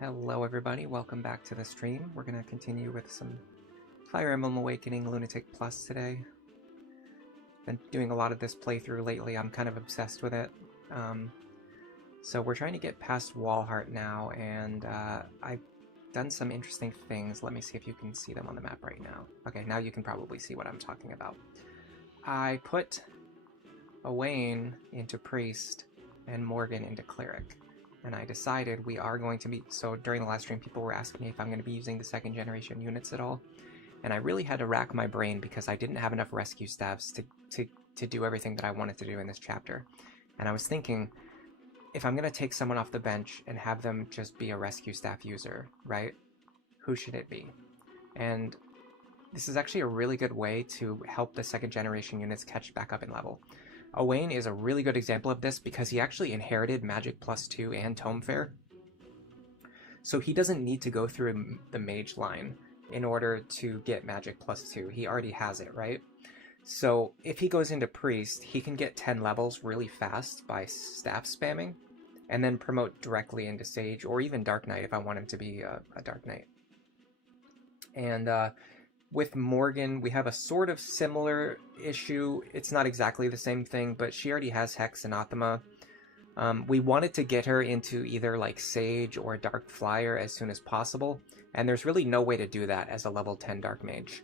Hello everybody, welcome back to the stream. We're going to continue with some Fire Emblem Awakening Lunatic Plus today. Been doing a lot of this playthrough lately, I'm kind of obsessed with it. So we're trying to get past Walhart now, and I've done some interesting things. Let me see if you can see them on the map right now. Okay, now you can probably see what I'm talking about. I put Owain into Priest and Morgan into Cleric. And I decided we are going to be, so during the last stream people were asking me if I'm going to be using the second generation units at all, and I really had to rack my brain because I didn't have enough rescue staffs to do everything that I wanted to do in this chapter. And I was thinking, if I'm going to take someone off the bench and have them just be a rescue staff user, right, who should it be? And this is actually a really good way to help the second generation units catch back up in level. Owain is a really good example of this because he actually inherited Magic +2 and Tome Fair. So he doesn't need to go through the mage line in order to get Magic +2. He already has it, right? So if he goes into Priest, he can get 10 levels really fast by staff spamming, and then promote directly into Sage, or even Dark Knight if I want him to be a Dark Knight. And with Morgan, we have a sort of similar issue. It's not exactly the same thing, but she already has Hex and Anathema. We wanted to get her into either like Sage or Dark Flyer as soon as possible, and there's really no way to do that as a level 10 Dark Mage.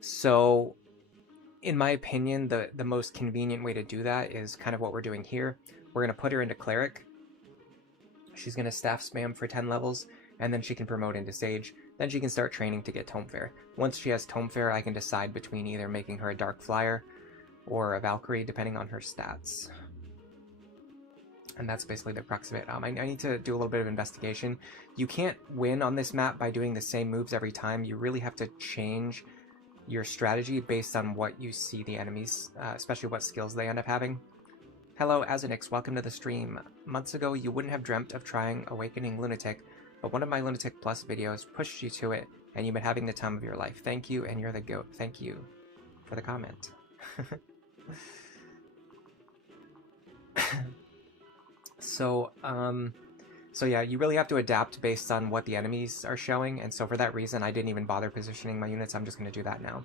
So, in my opinion, the most convenient way to do that is kind of what we're doing here. We're going to put her into Cleric. She's going to staff spam for 10 levels, and then she can promote into Sage. Then she can start training to get Tome Fair. Once she has Tome Fair, I can decide between either making her a Dark Flyer or a Valkyrie, depending on her stats. And that's basically the crux of it. I need to do a little bit of investigation. You can't win on this map by doing the same moves every time. You really have to change your strategy based on what you see the enemies, especially what skills they end up having. Hello, Azanix, welcome to the stream. Months ago, you wouldn't have dreamt of trying Awakening Lunatic, but one of my Lunatic Plus videos pushed you to it, and you've been having the time of your life. Thank you, and you're the GOAT. Thank you for the comment. So yeah, you really have to adapt based on what the enemies are showing, and so for that reason, I didn't even bother positioning my units. I'm just going to do that now.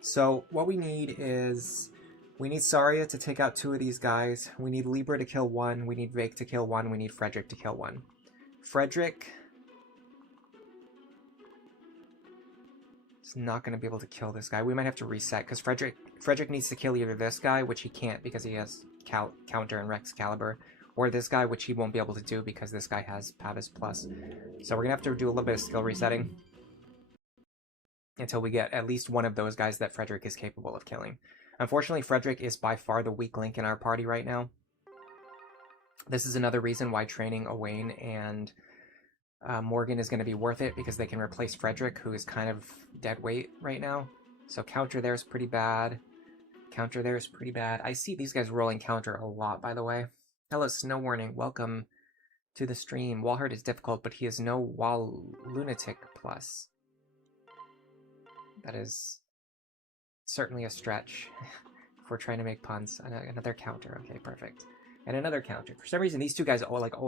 So what we need is, we need Saria to take out 2 of these guys, we need Libra to kill 1, we need Vaike to kill 1, we need Frederick to kill 1. Frederick is not going to be able to kill this guy. We might have to reset, because Frederick needs to kill either this guy, which he can't because he has Counter and Rex Caliber, or this guy, which he won't be able to do because this guy has Pavis Plus. So we're going to have to do a little bit of skill resetting until we get at least one of those guys that Frederick is capable of killing. Unfortunately, Frederick is by far the weak link in our party right now. This is another reason why training Owain and Morgan is going to be worth it, because they can replace Frederick, who is kind of dead weight right now. So counter there is pretty bad. Counter there is pretty bad. I see these guys rolling counter a lot, by the way. Hello, Snow Warning. Welcome to the stream. Walhart is difficult, but he has no Lunatic Plus. That is certainly a stretch if we're trying to make puns. Another counter. Okay, perfect. And another counter. For some reason, these 2 guys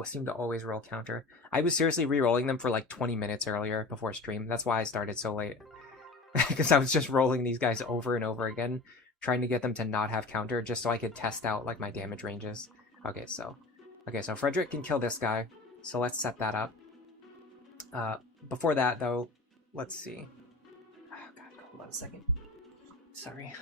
seem to always roll counter. I was seriously re-rolling them for like 20 minutes earlier before stream. That's why I started so late. Because I was just rolling these guys over and over again, trying to get them to not have counter, just so I could test out like my damage ranges. Okay, so Frederick can kill this guy. So let's set that up. Before that, though, let's see. Oh god, hold on a second. Sorry.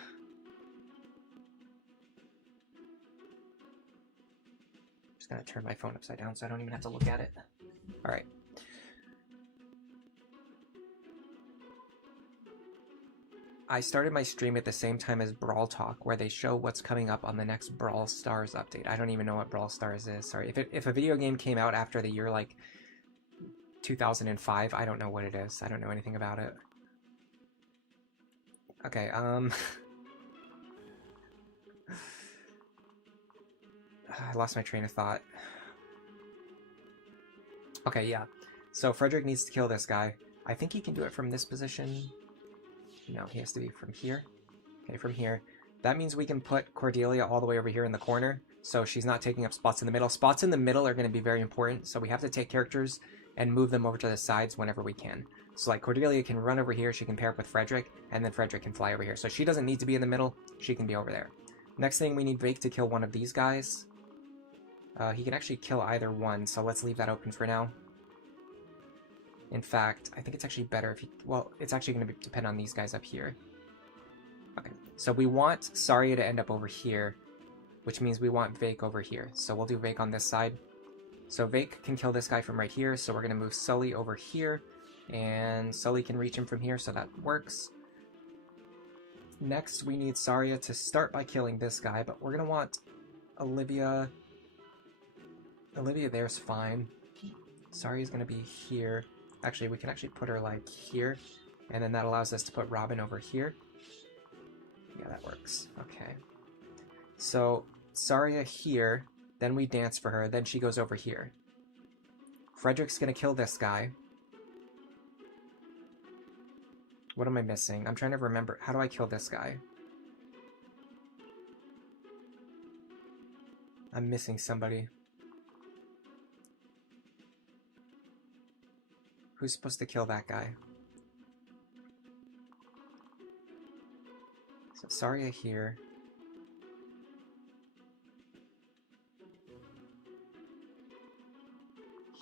Just gonna turn my phone upside down so I don't even have to look at it. Alright. I started my stream at the same time as Brawl Talk, where they show what's coming up on the next Brawl Stars update. I don't even know what Brawl Stars is. Sorry. If a video game came out after the year, like, 2005, I don't know what it is. I don't know anything about it. Okay, I lost my train of thought. Okay, yeah. So Frederick needs to kill this guy. I think he can do it from this position. No, he has to be from here. Okay, from here. That means we can put Cordelia all the way over here in the corner, so she's not taking up spots in the middle. Spots in the middle are going to be very important, so we have to take characters and move them over to the sides whenever we can. So like Cordelia can run over here, she can pair up with Frederick, and then Frederick can fly over here. So she doesn't need to be in the middle, she can be over there. Next thing, we need Vaike to kill one of these guys. He can actually kill either one, so let's leave that open for now. In fact, I think it's actually better if he... Well, it's actually going to depend on these guys up here. Okay, so we want Saria to end up over here, which means we want Vaike over here. So we'll do Vaike on this side. So Vaike can kill this guy from right here, so we're going to move Sully over here, and Sully can reach him from here, so that works. Next, we need Saria to start by killing this guy, but we're going to want Olivia... Olivia there's fine. Saria's going to be here. Actually, we can actually put her, like, here, and then that allows us to put Robin over here. Yeah, that works. Okay. So, Saria here, then we dance for her, then she goes over here. Frederick's gonna kill this guy. What am I missing? I'm trying to remember. How do I kill this guy? I'm missing somebody. Who's supposed to kill that guy? So Saria here.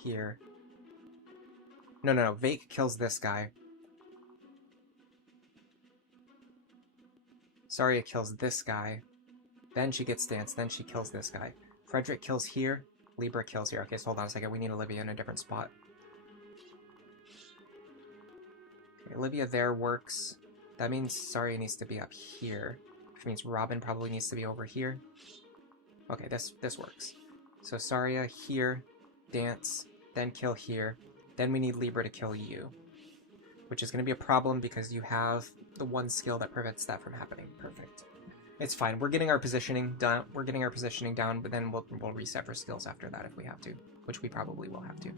Here. No. Vaike kills this guy. Saria kills this guy. Then she gets danced. Then she kills this guy. Frederick kills here. Libra kills here. Okay, so hold on a second. We need Olivia in a different spot. Okay, Olivia there works. That means Saria needs to be up here, which means Robin probably needs to be over here. Okay, this works. So Saria here, dance, then kill here. Then we need Libra to kill you, which is going to be a problem because you have the one skill that prevents that from happening. Perfect. It's fine. We're getting our positioning done. We're getting our positioning down, but then we'll reset for skills after that if we have to, which we probably will have to.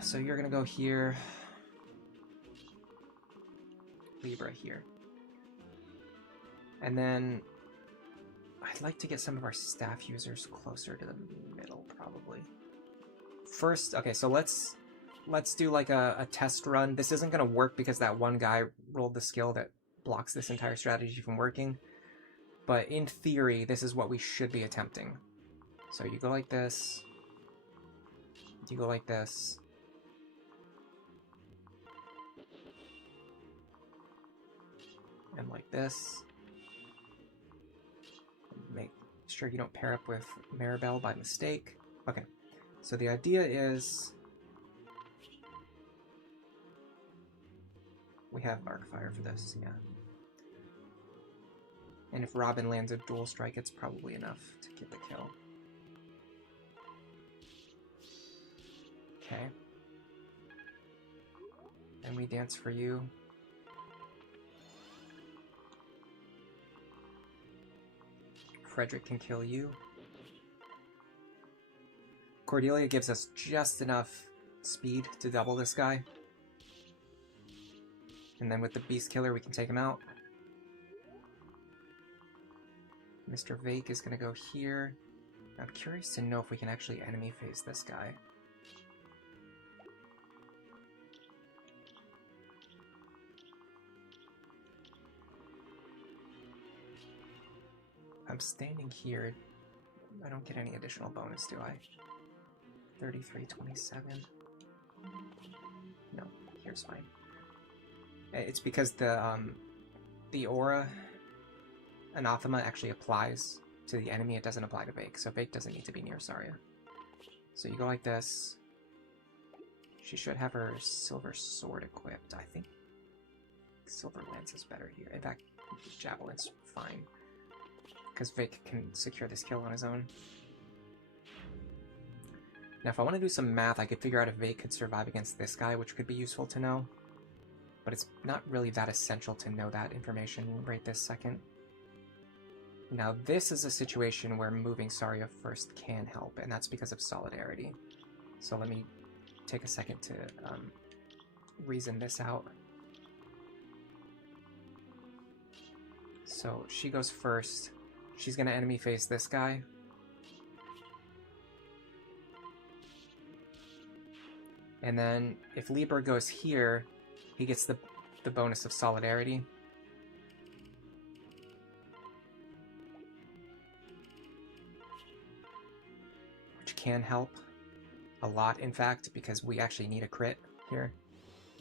So you're going to go here. Libra here. And then I'd like to get some of our staff users closer to the middle, probably. First, okay, so let's do like a test run. This isn't going to work because that one guy rolled the skill that blocks this entire strategy from working. But in theory, this is what we should be attempting. So you go like this. You go like this. And like this. Make sure you don't pair up with Maribel by mistake. Okay, so the idea is we have Arcfire for this, yeah. And if Robin lands a dual strike, it's probably enough to get the kill. Okay. And we dance for you. Frederick can kill you. Cordelia gives us just enough speed to double this guy. And then with the Beast Killer, we can take him out. Mr. Vaike is going to go here. I'm curious to know if we can actually enemy phase this guy. I'm standing here. I don't get any additional bonus, do I? 3327. No, here's fine. It's because the aura anathema actually applies to the enemy. It doesn't apply to Vaike, so Vaike doesn't need to be near Saria. So you go like this. She should have her silver sword equipped. I think silver lance is better here. In fact, javelin's fine, because Vaike can secure this kill on his own. Now, if I want to do some math, I could figure out if Vaike could survive against this guy, which could be useful to know. But it's not really that essential to know that information right this second. Now, this is a situation where moving Saria first can help, and that's because of solidarity. So let me take a second to reason this out. So she goes first. She's going to enemy face this guy. And then if Libra goes here, he gets the bonus of Solidarity. Which can help a lot, in fact, because we actually need a crit here.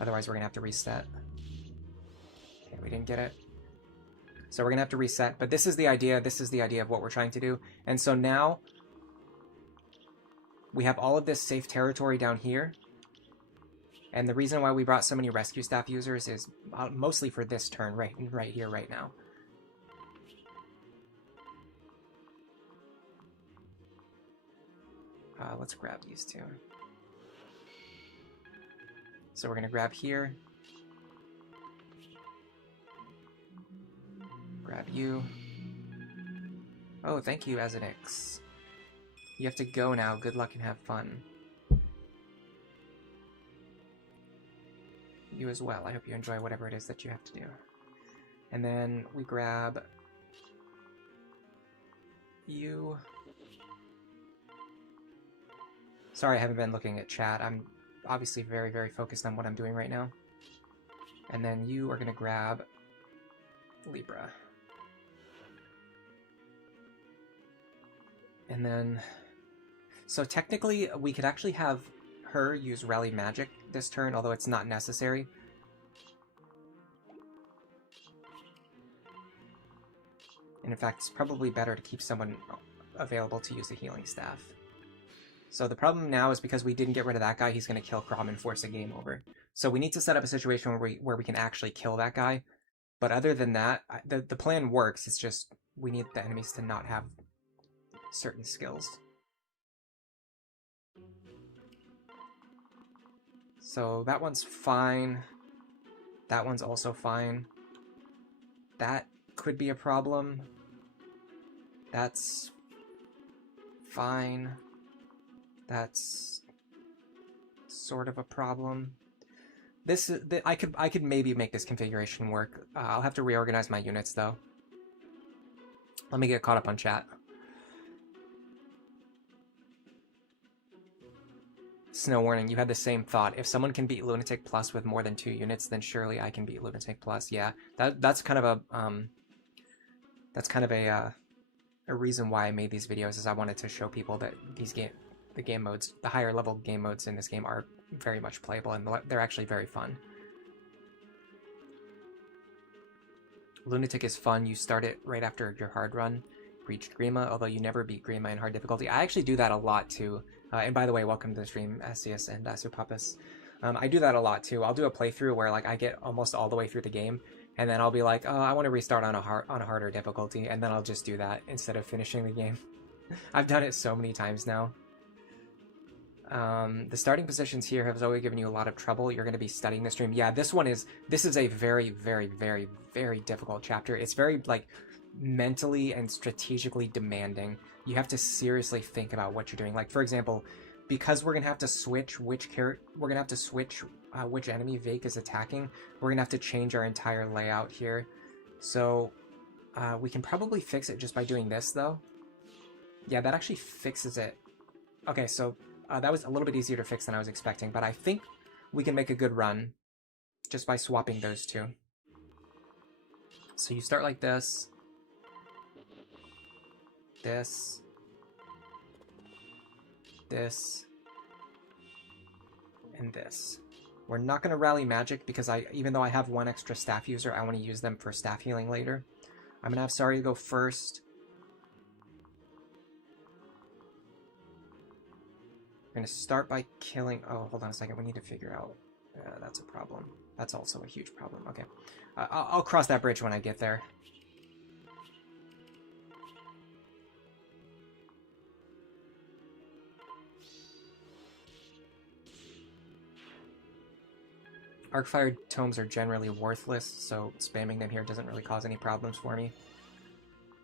Otherwise, we're going to have to reset. Okay, we didn't get it. So we're going to have to reset. But this is the idea. This is the idea of what we're trying to do. And so now we have all of this safe territory down here. And the reason why we brought so many rescue staff users is mostly for this turn right here, right now. Let's grab these two. So we're going to grab here. Grab you. Oh, thank you, Azanix. You have to go now. Good luck and have fun. You as well. I hope you enjoy whatever it is that you have to do. And then we grab you. Sorry, I haven't been looking at chat. I'm obviously very, very focused on what I'm doing right now. And then you are going to grab Libra. And then... So technically, we could actually have her use Rally Magic this turn, although it's not necessary. And in fact, it's probably better to keep someone available to use the Healing Staff. So the problem now is because we didn't get rid of that guy, he's going to kill Crom and force a game over. So we need to set up a situation where we can actually kill that guy. But other than that, the plan works. It's just we need the enemies to not have certain skills. So that one's fine. That one's also fine. That could be a problem. That's fine. That's sort of a problem. This is I could maybe make this configuration work. I'll have to reorganize my units though. Let me get caught up on chat. Snow Warning, you had the same thought. If someone can beat Lunatic Plus with more than 2 units, then surely I can beat Lunatic Plus. Yeah, that's kind of a reason why I made these videos, is I wanted to show people that the game modes, the higher level game modes in this game are very much playable, and they're actually very fun. Lunatic is fun. You start it right after your hard run. Reached Grima, although you never beat Grima in hard difficulty. I actually do that a lot too. And by the way, welcome to the stream, Asius and Supapis. I do that a lot too. I'll do a playthrough where like I get almost all the way through the game, and then I'll be like, oh, I want to restart on a harder difficulty, and then I'll just do that instead of finishing the game. I've done it so many times now. The starting positions here have always given you a lot of trouble. You're going to be studying the stream. Yeah, this is a very, very, very, very difficult chapter. It's very like mentally and strategically demanding. You have to seriously think about what you're doing. Like, for example, because we're gonna have to switch which enemy Vaike is attacking, we're gonna have to change our entire layout here. So we can probably fix it just by doing this though. Yeah, that actually fixes it. Okay, so that was a little bit easier to fix than I was expecting, but I think we can make a good run just by swapping those two. So you start like this, this, and this. We're not going to rally magic because even though I have 1 extra staff user, I want to use them for staff healing later. I'm going to have Sari go first. I'm going to start by killing... Oh, hold on a second. We need to figure out... that's a problem. That's also a huge problem. Okay. I'll cross that bridge when I get there. Arcfire tomes are generally worthless, so spamming them here doesn't really cause any problems for me.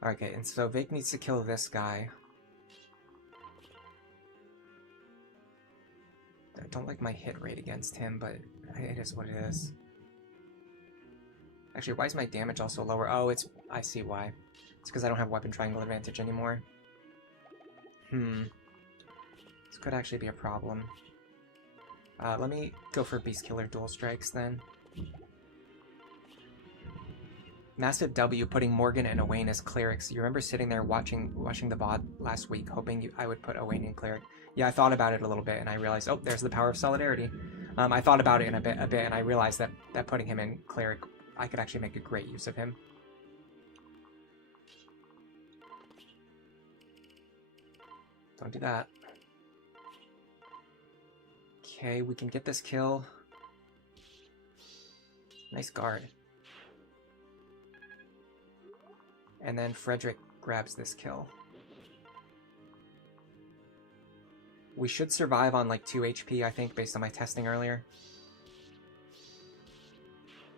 Okay, and so Vaike needs to kill this guy. I don't like my hit rate against him, but it is what it is. Actually, why is my damage also lower? Oh, I see why. It's because I don't have weapon triangle advantage anymore. This could actually be a problem. Let me go for Beast Killer Dual Strikes then. Massive W putting Morgan and Owain as clerics. You remember sitting there watching the VOD last week, hoping I would put Owain in cleric. Yeah, I thought about it a little bit, and I realized, oh, there's the power of solidarity. I thought about it in a bit, and I realized that putting him in cleric, I could actually make a great use of him. Don't do that. Okay, we can get this kill. Nice guard. And then Frederick grabs this kill. We should survive on like 2 HP, I think, based on my testing earlier.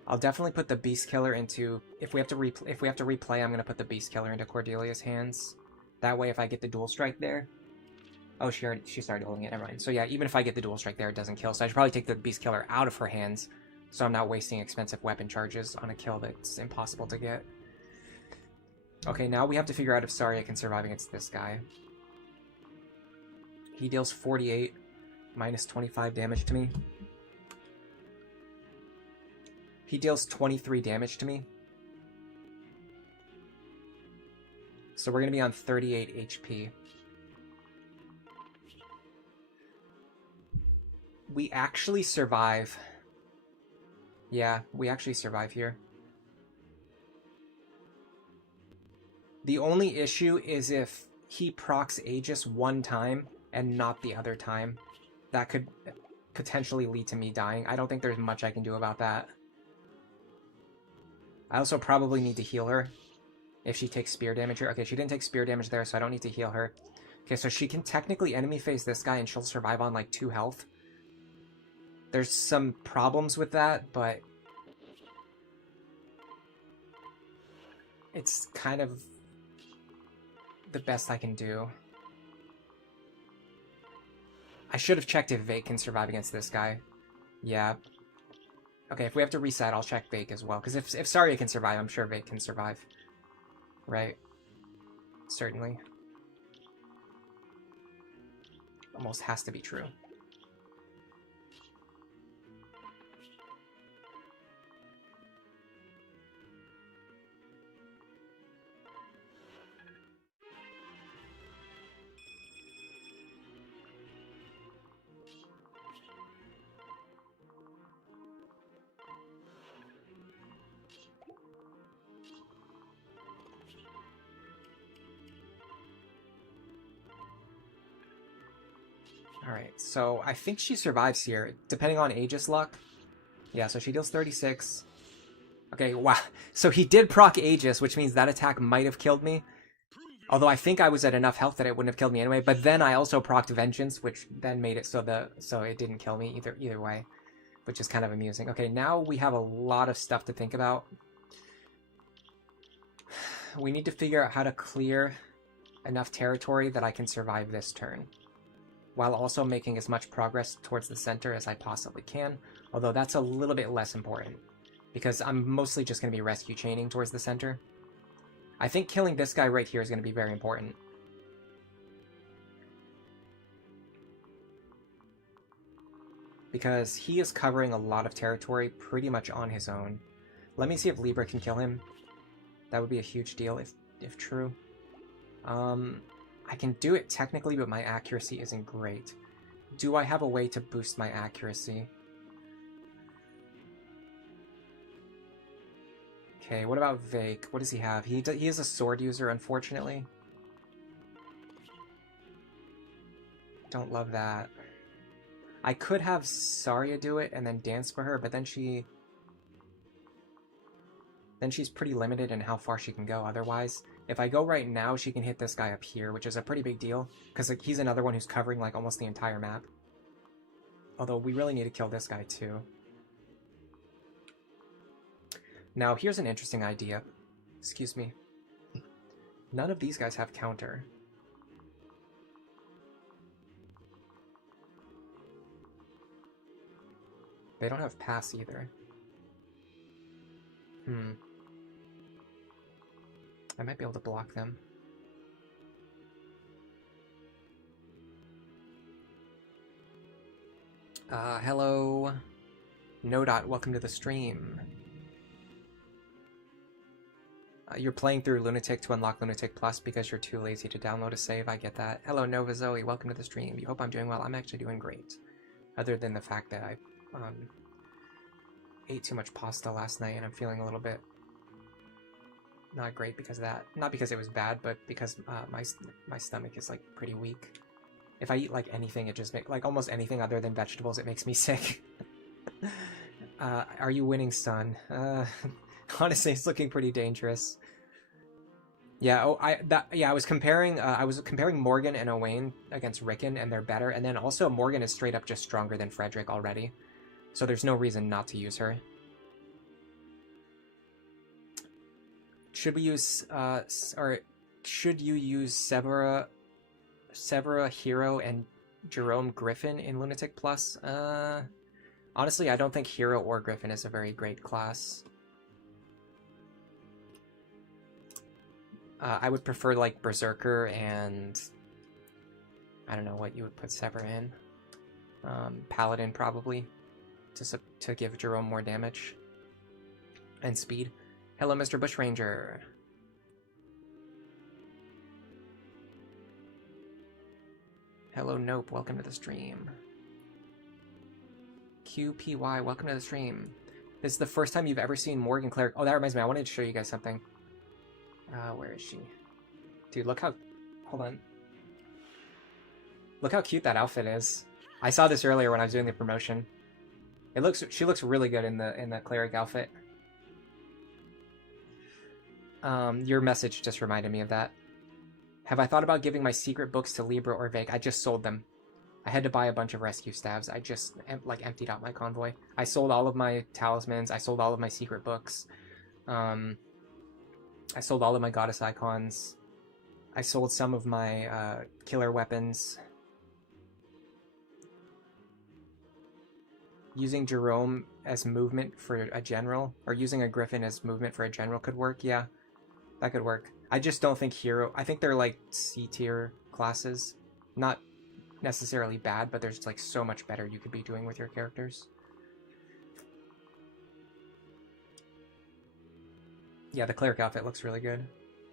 I'll definitely put the Beast Killer into... If we have to replay, I'm going to put the Beast Killer into Cordelia's hands. That way, if I get the dual strike there... Oh, she started holding it, never mind. So yeah, even if I get the dual strike there, it doesn't kill. So I should probably take the Beast Killer out of her hands, so I'm not wasting expensive weapon charges on a kill that's impossible to get. Okay, now we have to figure out if Saria can survive against this guy. He deals 48, minus 25 damage to me. He deals 23 damage to me. So we're going to be on 38 HP. We actually survive. Yeah, we actually survive here. The only issue is if he procs Aegis one time and not the other time. That could potentially lead to me dying. I don't think there's much I can do about that. I also probably need to heal her if she takes spear damage here. Okay, she didn't take spear damage there, so I don't need to heal her. Okay, so she can technically enemy phase this guy and she'll survive on like 2 health. There's some problems with that, but it's kind of the best I can do. I should have checked if Vaike can survive against this guy. Yeah. Okay, if we have to reset, I'll check Vaike as well. Because if Saria can survive, I'm sure Vaike can survive. Right? Certainly. Almost has to be true. Alright, so I think she survives here, depending on Aegis luck. Yeah, so she deals 36. Okay, wow. So he did proc Aegis, which means that attack might have killed me. Although I think I was at enough health that it wouldn't have killed me anyway. But then I also procced Vengeance, which then made it so it didn't kill me either way. Which is kind of amusing. Okay, now we have a lot of stuff to think about. We need to figure out how to clear enough territory that I can survive this turn, while also making as much progress towards the center as I possibly can, although that's a little bit less important, because I'm mostly just going to be rescue chaining towards the center. I think killing this guy right here is going to be very important. Because he is covering a lot of territory pretty much on his own. Let me see if Libra can kill him. That would be a huge deal if true. I can do it technically, but my accuracy isn't great. Do I have a way to boost my accuracy? Okay, what about Vaike? What does he have? He is a sword user, unfortunately. Don't love that. I could have Saria do it and then dance for her, but then she's pretty limited in how far she can go otherwise. If I go right now, she can hit this guy up here, which is a pretty big deal, because like, he's another one who's covering like almost the entire map. Although we really need to kill this guy too. Now, here's an interesting idea. Excuse me. None of these guys have counter. They don't have pass either. I might be able to block them. Hello, NoDot, welcome to the stream. You're playing through Lunatic to unlock Lunatic Plus because you're too lazy to download a save, I get that. Hello, Nova Zoe, welcome to the stream. You hope I'm doing well. I'm actually doing great. Other than the fact that I ate too much pasta last night and I'm feeling a little bit not great because of that. Not because it was bad, but because my stomach is like pretty weak. If I eat like anything, it just makes like almost anything other than vegetables, it makes me sick. Are you winning, son? Honestly, it's looking pretty dangerous. Yeah, I was comparing Morgan and Owain against Rickon, and they're better. And then also Morgan is straight up just stronger than Frederick already, so there's no reason not to use her. Should we use or should you use Severa, Hero, and Jerome Griffin in Lunatic Plus? Honestly, I don't think Hero or Griffin is a very great class. I would prefer like Berserker and I don't know what you would put Sever in. Paladin probably to give Jerome more damage and speed. Hello, Mr. Bushranger. Hello, Nope. Welcome to the stream. QPY, welcome to the stream. This is the first time you've ever seen Morgan Cleric. Oh, that reminds me. I wanted to show you guys something. Where is she? Dude, look how... Hold on. Look how cute that outfit is. I saw this earlier when I was doing the promotion. She looks really good in the cleric outfit. Your message just reminded me of that. Have I thought about giving my secret books to Libra or Vaike? I just sold them. I had to buy a bunch of rescue staves. I just emptied out my convoy. I sold all of my talismans. I sold all of my secret books. I sold all of my goddess icons. I sold some of my killer weapons. Using Jerome as movement for a general, or using a Griffin as movement for a general could work. Yeah, that could work. I just don't think Hero... I think they're like C-tier classes. Not necessarily bad, but there's like so much better you could be doing with your characters. Yeah, the cleric outfit looks really good.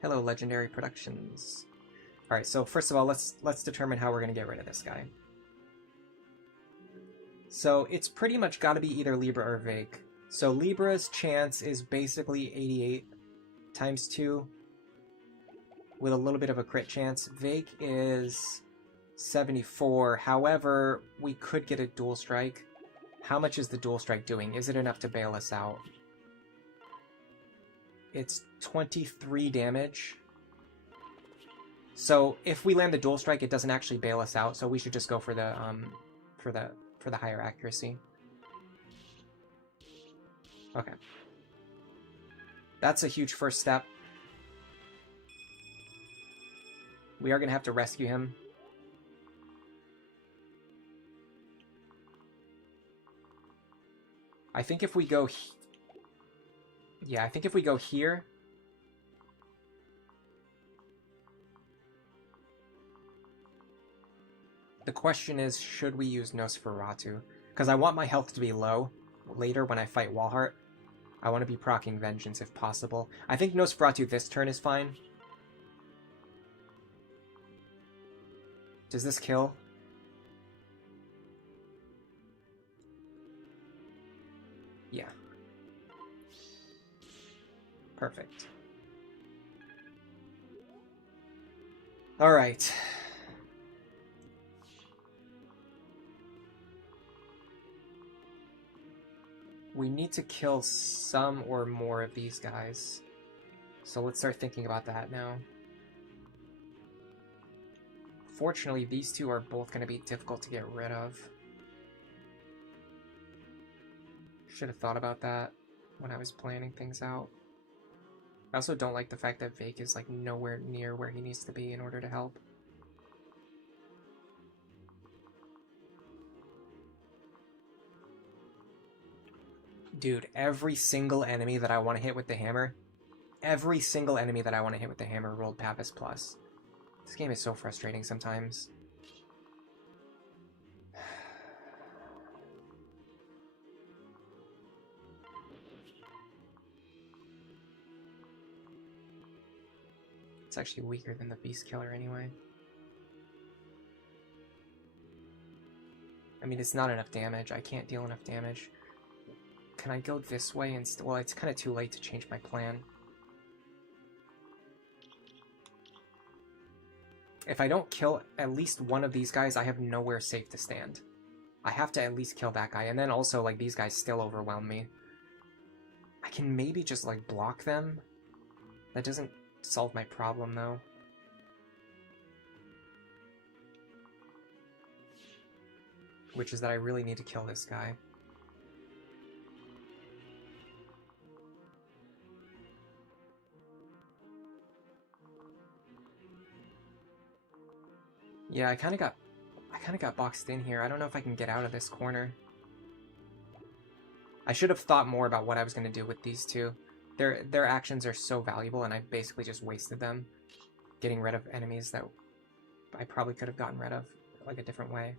Hello, Legendary Productions. Alright, so first of all, let's determine how we're going to get rid of this guy. So it's pretty much got to be either Libra or Vaike. So Libra's chance is basically 88 times 2 with a little bit of a crit chance. Vaike is 74. However, we could get a dual strike. How much is the dual strike doing? Is it enough to bail us out? It's 23 damage. So if we land the dual strike, it doesn't actually bail us out. So we should just go for the higher accuracy. Okay. That's a huge first step. We are going to have to rescue him. I think if we go... Yeah, I think if we go here... The question is, should we use Nosferatu? Because I want my health to be low later when I fight Walhart. I want to be proccing Vengeance if possible. I think Nosferatu this turn is fine. Does this kill? Yeah. Perfect. Alright. We need to kill some or more of these guys. So let's start thinking about that now. Fortunately, these two are both going to be difficult to get rid of. Should have thought about that when I was planning things out. I also don't like the fact that Vaike is like nowhere near where he needs to be in order to help. Dude, every single enemy that I want to hit with the hammer, rolled Pappas Plus. This game is so frustrating sometimes. It's actually weaker than the Beast Killer anyway. I mean, it's not enough damage. I can't deal enough damage. Can I go this way instead? Well, it's kind of too late to change my plan. If I don't kill at least one of these guys, I have nowhere safe to stand. I have to at least kill that guy, and then also, like, these guys still overwhelm me. I can maybe just, like, block them. That doesn't solve my problem, though. Which is that I really need to kill this guy. Yeah, I kind of got boxed in here. I don't know if I can get out of this corner. I should have thought more about what I was going to do with these two. Their actions are so valuable, and I basically just wasted them getting rid of enemies that I probably could have gotten rid of, like, a different way.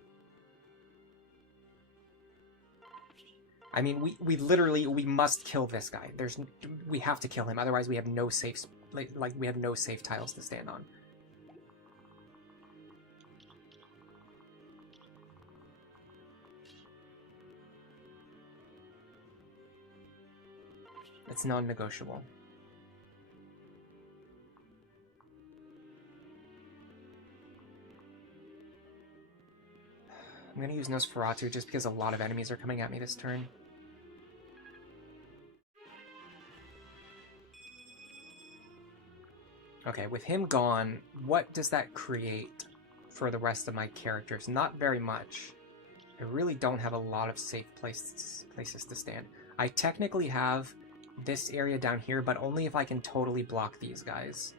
I mean, we literally, we must kill this guy. We have to kill him, otherwise we have no safe, like we have no safe tiles to stand on. It's non-negotiable. I'm gonna use Nosferatu just because a lot of enemies are coming at me this turn. Okay, with him gone, what does that create for the rest of my characters? Not very much. I really don't have a lot of safe places to stand. I technically have this area down here, but only if I can totally block these guys.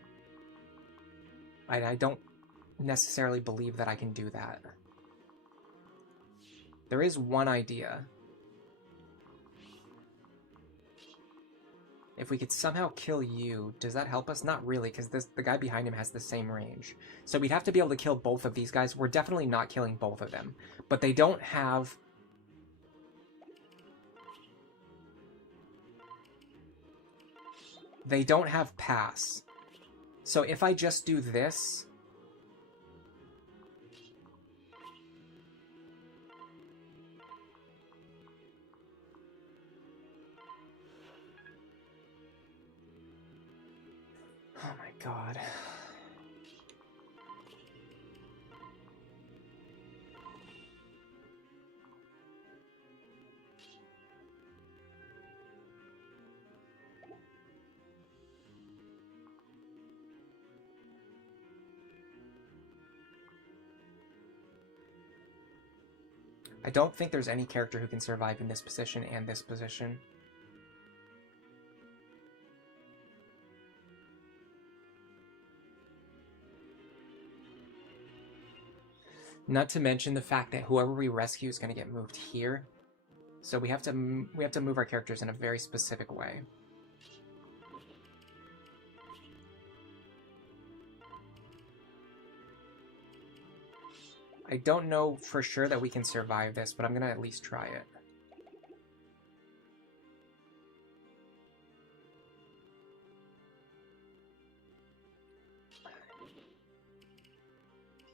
I don't necessarily believe that I can do that. There is one idea. If we could somehow kill you, does that help us? Not really, because the guy behind him has the same range. So we'd have to be able to kill both of these guys. We're definitely not killing both of them. But they don't have... They don't have pass. So if I just do this... Oh my god. I don't think there's any character who can survive in this position and this position. Not to mention the fact that whoever we rescue is going to get moved here. So we have to move our characters in a very specific way. I don't know for sure that we can survive this, but I'm going to at least try it.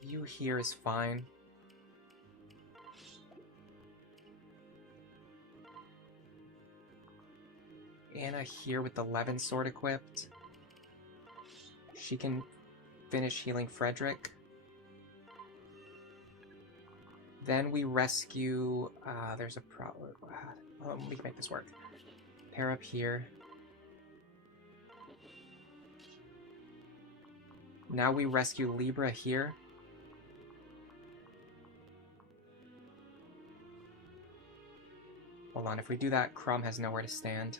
You here is fine. Anna here with the Levin sword equipped. She can finish healing Frederick. Then we rescue... there's a problem. We can make this work. Pair up here. Now we rescue Libra here. Hold on, if we do that, Crumb has nowhere to stand.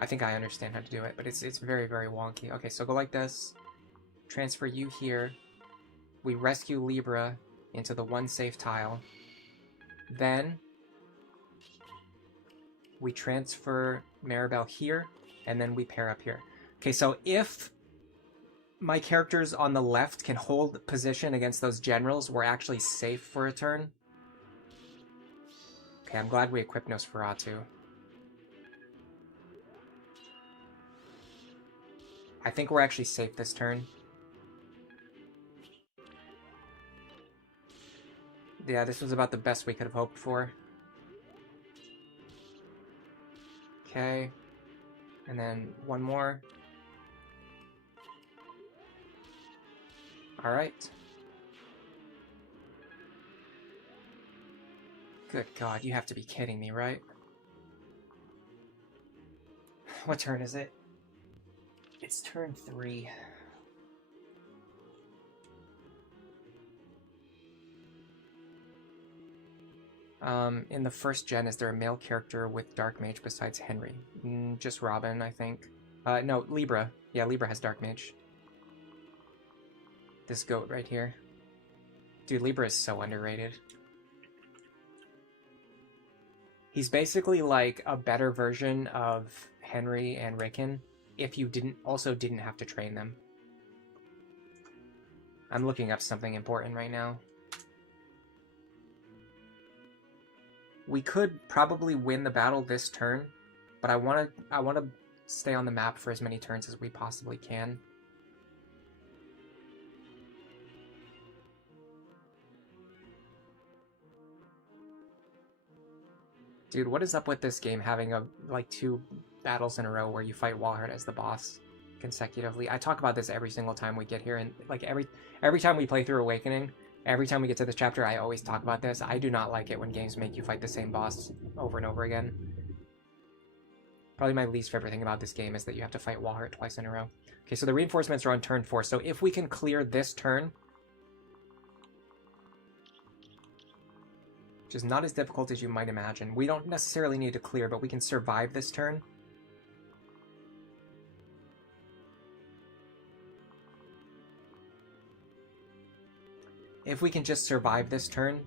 I think I understand how to do it, but it's very, very wonky. Okay, so go like this. Transfer you here. We rescue Libra into the one safe tile. Then we transfer Maribel here, and then we pair up here. Okay, so if my characters on the left can hold position against those generals, we're actually safe for a turn. Okay, I'm glad we equipped Nosferatu. I think we're actually safe this turn. Yeah, this was about the best we could have hoped for. Okay. And then one more. Alright. Good God, you have to be kidding me, right? What turn is it? It's turn 3. In the first gen, is there a male character with Dark Mage besides Henry? Just Robin, I think. No, Libra. Yeah, Libra has Dark Mage. This goat right here. Dude, Libra is so underrated. He's basically like a better version of Henry and Rickon if you didn't have to train them. I'm looking up something important right now. We could probably win the battle this turn, but I want to stay on the map for as many turns as we possibly can. Dude, what is up with this game having like 2 battles in a row where you fight Walhart as the boss consecutively? I talk about this every single time we get here, and like every time we play through Awakening, every time we get to this chapter, I always talk about this. I do not like it when games make you fight the same boss over and over again. Probably my least favorite thing about this game is that you have to fight Walhart twice in a row. Okay, so the reinforcements are on turn 4, so if we can clear this turn, which is not as difficult as you might imagine. We don't necessarily need to clear, but we can survive this turn. If we can just survive this turn,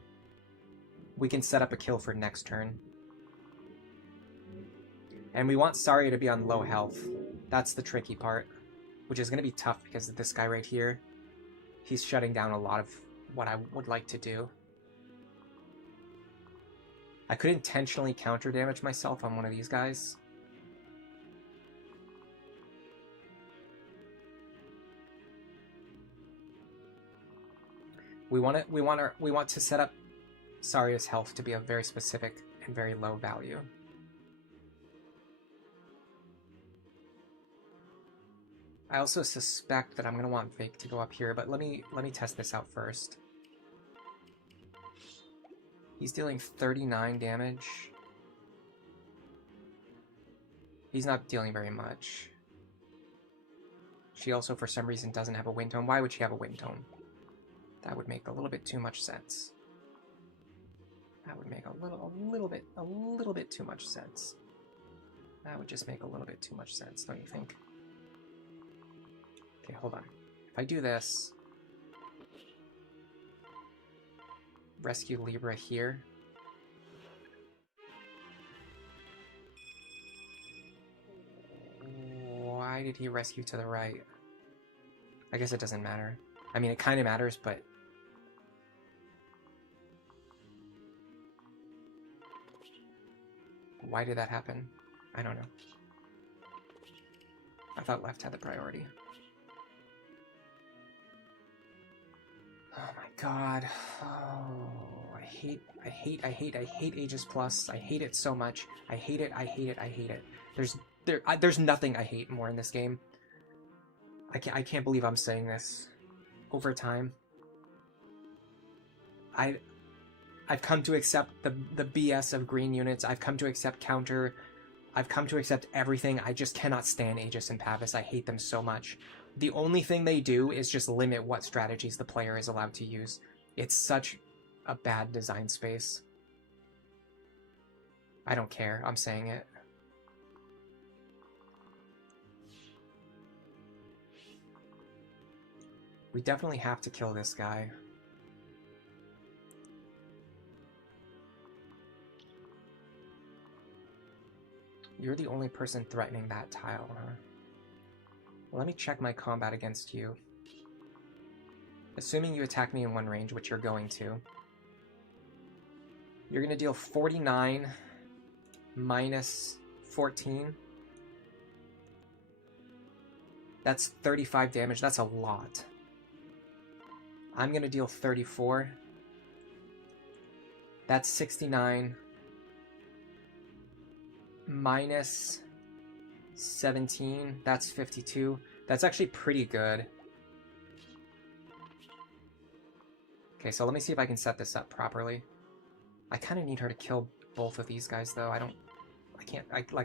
we can set up a kill for next turn. And we want Saria to be on low health. That's the tricky part, which is going to be tough because of this guy right here. He's shutting down a lot of what I would like to do. I could intentionally counter damage myself on one of these guys. We want to set up Saria's health to be a very specific and very low value. I also suspect that I'm going to want Vaike to go up here, but let me test this out first. He's dealing 39 damage. He's not dealing very much. She also, for some reason, doesn't have a wind tone. Why would she have a wind tone? That would make a little bit too much sense. That would make a little bit too much sense. That would just make a little bit too much sense, don't you think? Okay, hold on. If I do this, rescue Libra here. Why did he rescue to the right? I guess it doesn't matter. I mean, it kind of matters, but... Why did that happen? I don't know. I thought left had the priority. Oh my god. Oh, I hate Aegis Plus. I hate it so much. I hate it. There's nothing I hate more in this game. I can't believe I'm saying this. Over time, I've come to accept the BS of green units. I've come to accept counter. I've come to accept everything. I just cannot stand Aegis and Pavis. I hate them so much. The only thing they do is just limit what strategies the player is allowed to use. It's such a bad design space. I don't care. I'm saying it. We definitely have to kill this guy. You're the only person threatening that tile, huh? Let me check my combat against you. Assuming you attack me in one range, which you're going to. You're going to deal 49 minus 14. That's 35 damage. That's a lot. I'm going to deal 34. That's 69 minus 17. That's 52. That's actually pretty good. Okay, so let me see if I can set this up properly. I kind of need her to kill both of these guys, though. I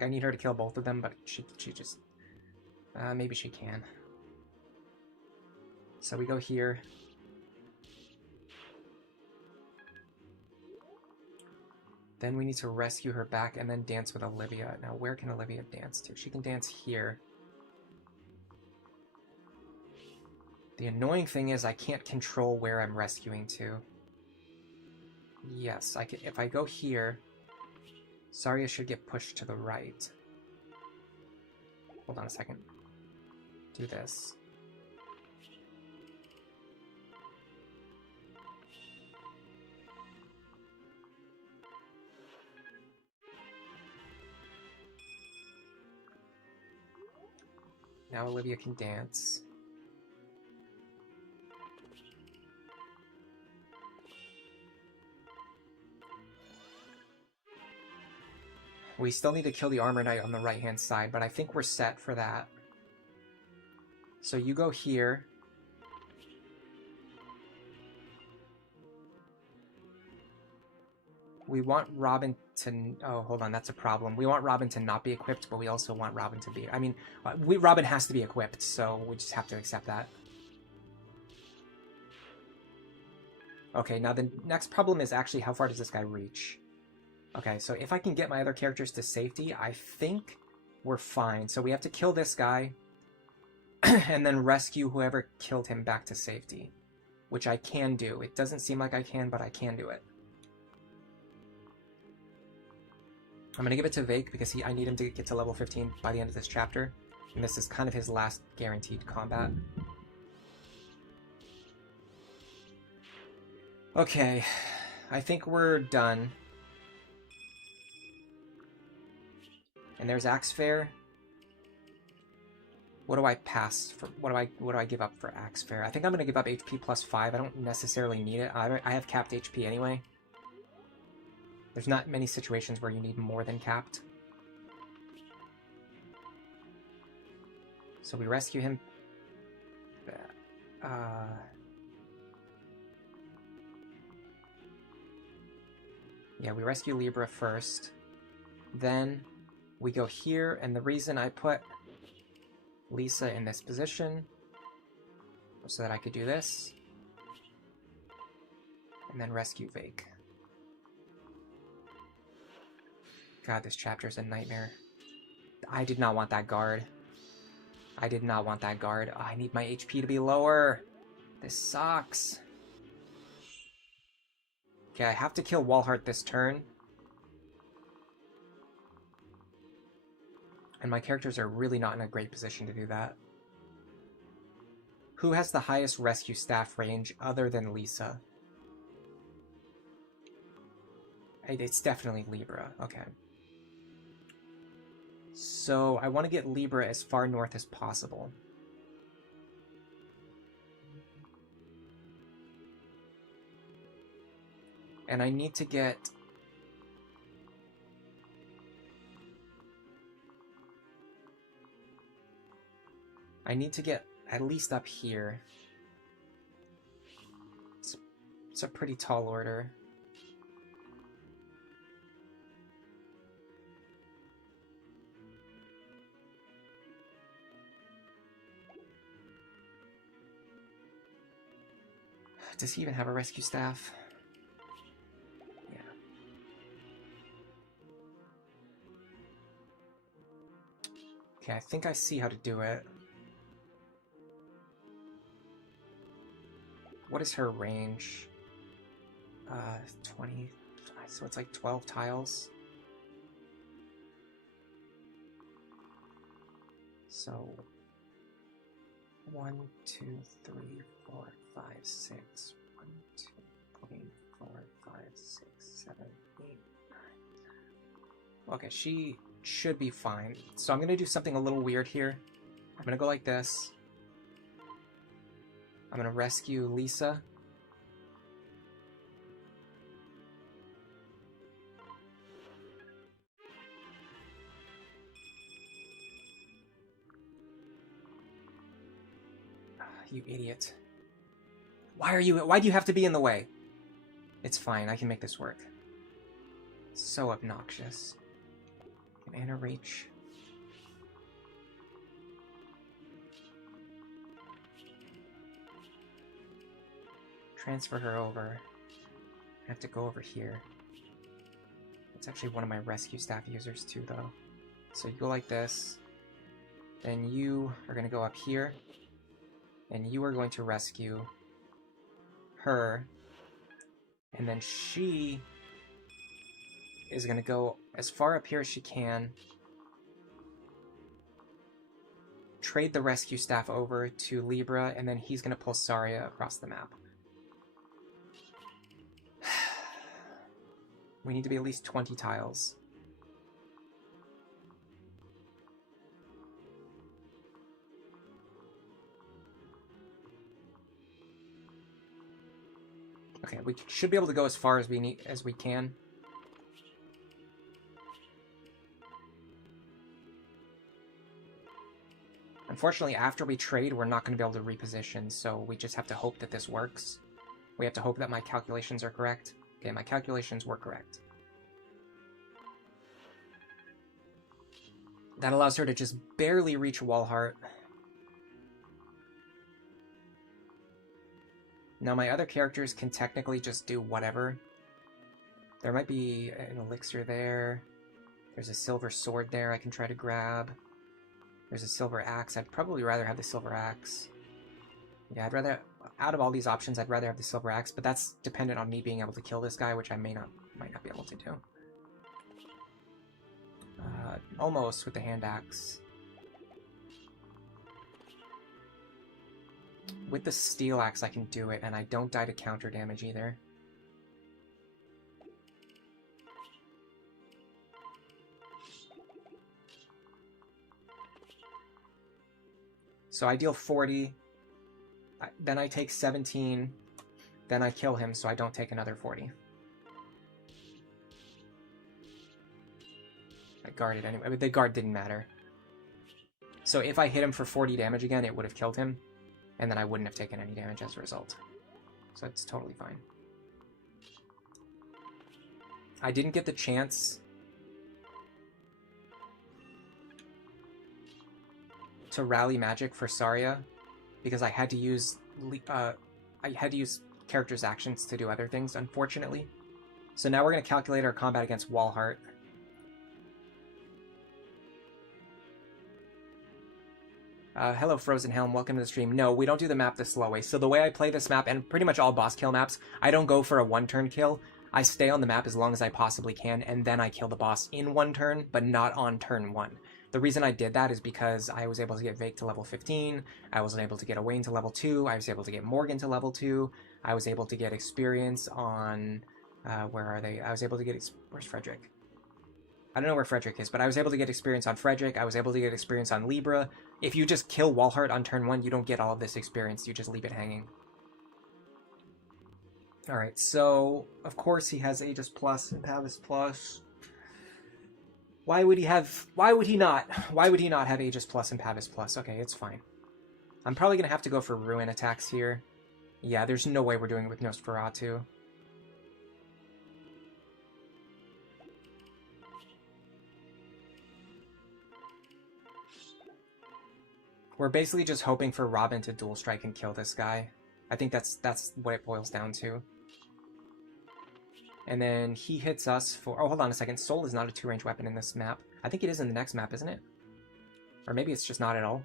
need her to kill both of them, but she just... maybe she can. So we go here. Then we need to rescue her back and then dance with Olivia. Now, where can Olivia dance to? She can dance here. The annoying thing is I can't control where I'm rescuing to. Yes, I can, if I go here, Zarya should get pushed to the right. Hold on a second. Do this. Now Olivia can dance. We still need to kill the Armor Knight on the right-hand side, but I think we're set for that. So you go here. We want Robin to... Oh, hold on, that's a problem. We want Robin to not be equipped, but we also want Robin to be... I mean, Robin has to be equipped, so we just have to accept that. Okay, now the next problem is actually how far does this guy reach? Okay, so if I can get my other characters to safety, I think we're fine. So we have to kill this guy, and then rescue whoever killed him back to safety. Which I can do. It doesn't seem like I can, but I can do it. I'm going to give it to Vaike because I need him to get to level 15 by the end of this chapter. And this is kind of his last guaranteed combat. Okay, I think we're done. And there's Axe Fair. What do I pass for? What do I give up for Axe Fair? I think I'm gonna give up HP plus 5. I don't necessarily need it. I have capped HP anyway. There's not many situations where you need more than capped. So we rescue him. Yeah, we rescue Libra first. Then we go here, and the reason I put Lisa in this position was so that I could do this. And then rescue Vaike. God, this chapter is a nightmare. I did not want that guard. I did not want that guard. Oh, I need my HP to be lower. This sucks. Okay, I have to kill Walhart this turn. And my characters are really not in a great position to do that. Who has the highest rescue staff range other than Lisa? It's definitely Libra. Okay. So I want to get Libra as far north as possible. And I need to get... at least up here. It's a pretty tall order. Does he even have a rescue staff? Yeah. Okay, I think I see how to do it. What is her range? 20, so it's like 12 tiles. So 1, 2, 3, 4, 5, 6. 1, 2, 3, 4, 5, 6, 7, 8, 9. Okay, she should be fine. So I'm gonna do something a little weird here. I'm gonna go like this. I'm gonna rescue Lisa. You idiot. Why do you have to be in the way? It's fine, I can make this work. So obnoxious. Mana reach. Transfer her over. I have to go over here. It's actually one of my rescue staff users too, though. So you go like this. Then you are going to go up here. And you are going to rescue her. And then she is going to go as far up here as she can. Trade the rescue staff over to Libra, and then he's going to pull Saria across the map. We need to be at least 20 tiles. Okay, we should be able to go as far as we can. Unfortunately, after we trade, we're not going to be able to reposition, so we just have to hope that this works. We have to hope that my calculations are correct. Okay, my calculations were correct. That allows her to just barely reach Walhart. Now my other characters can technically just do whatever. There might be an elixir there. There's a silver sword there I can try to grab. There's a silver axe. I'd probably rather have the silver axe. Yeah, I'd rather... Out of all these options, I'd rather have the silver axe, but that's dependent on me being able to kill this guy, which I might not be able to do. Almost with the hand axe. With the steel axe, I can do it, and I don't die to counter damage either. So I deal 40, then I take 17, then I kill him, so I don't take another 40. I guarded anyway, but the guard didn't matter. So if I hit him for 40 damage again, it would have killed him, and then I wouldn't have taken any damage as a result. So it's totally fine. I didn't get the chance to rally magic for Saria because I had to use characters' actions to do other things, unfortunately. So now we're going to calculate our combat against Walhart. Hello, Frozen Helm. Welcome to the stream. No, we don't do the map the slow way. So the way I play this map, and pretty much all boss kill maps, I don't go for a one-turn kill. I stay on the map as long as I possibly can, and then I kill the boss in one turn, but not on turn one. The reason I did that is because I was able to get Vaike to level 15, I was able to get Owain to level 2, I was able to get Morgan to level 2, I was able to get experience on... where are they? I was able to get... Where's Frederick? I don't know where Frederick is, but I was able to get experience on Frederick, I was able to get experience on Libra. If you just kill Walhart on turn 1, you don't get all of this experience, you just leave it hanging. Alright, so, of course he has Aegis Plus and Pavis Plus. Why would he not have Aegis Plus and Pavis Plus? Okay, it's fine. I'm probably going to have to go for Ruin attacks here. Yeah, there's no way we're doing it with Nosferatu. We're basically just hoping for Robin to dual strike and kill this guy. I think that's what it boils down to. And then he hits us for... Oh, hold on a second. Soul is not a 2-range weapon in this map. I think it is in the next map, isn't it? Or maybe it's just not at all.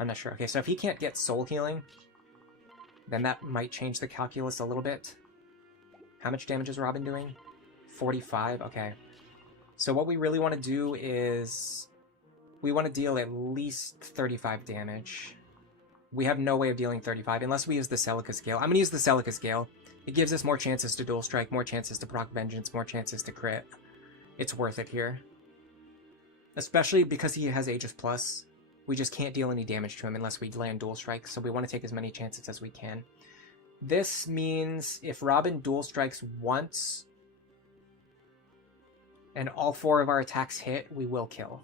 I'm not sure. Okay, so if he can't get soul healing, then that might change the calculus a little bit. How much damage is Robin doing? 45? Okay. So what we really want to do is... We want to deal at least 35 damage. We have no way of dealing 35 unless we use the Celica Scale. I'm going to use the Celica Scale. It gives us more chances to dual strike, more chances to proc Vengeance, more chances to crit. It's worth it here. Especially because he has Aegis Plus. We just can't deal any damage to him unless we land dual strike, so we want to take as many chances as we can. This means if Robin dual strikes once and all 4 of our attacks hit, we will kill.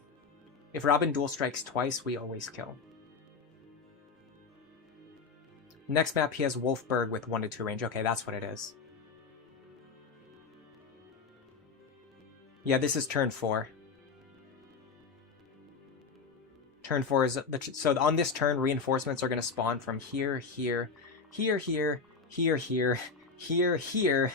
If Robin dual strikes twice, we always kill. Next map, he has Wolfberg with 1 to 2 range. Okay, that's what it is. Yeah, this is turn 4. Turn 4 is... So on this turn, reinforcements are going to spawn from here, here, here, here, here, here, here, here, here,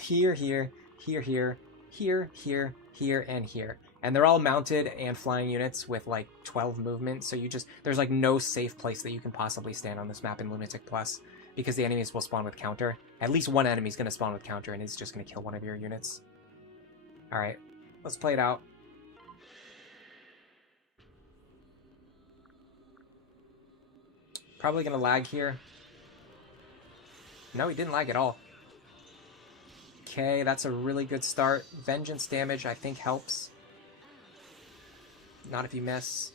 here, here, here, here, here, here, and here. And they're all mounted and flying units with like 12 movement, so you just... There's like no safe place that you can possibly stand on this map in Lunatic Plus, because the enemies will spawn with counter. At least one enemy's going to spawn with counter, and he's just going to kill one of your units. Alright, let's play it out. Probably going to lag here. No, he didn't lag at all. Okay, that's a really good start. Vengeance damage, I think, helps. Not if you miss.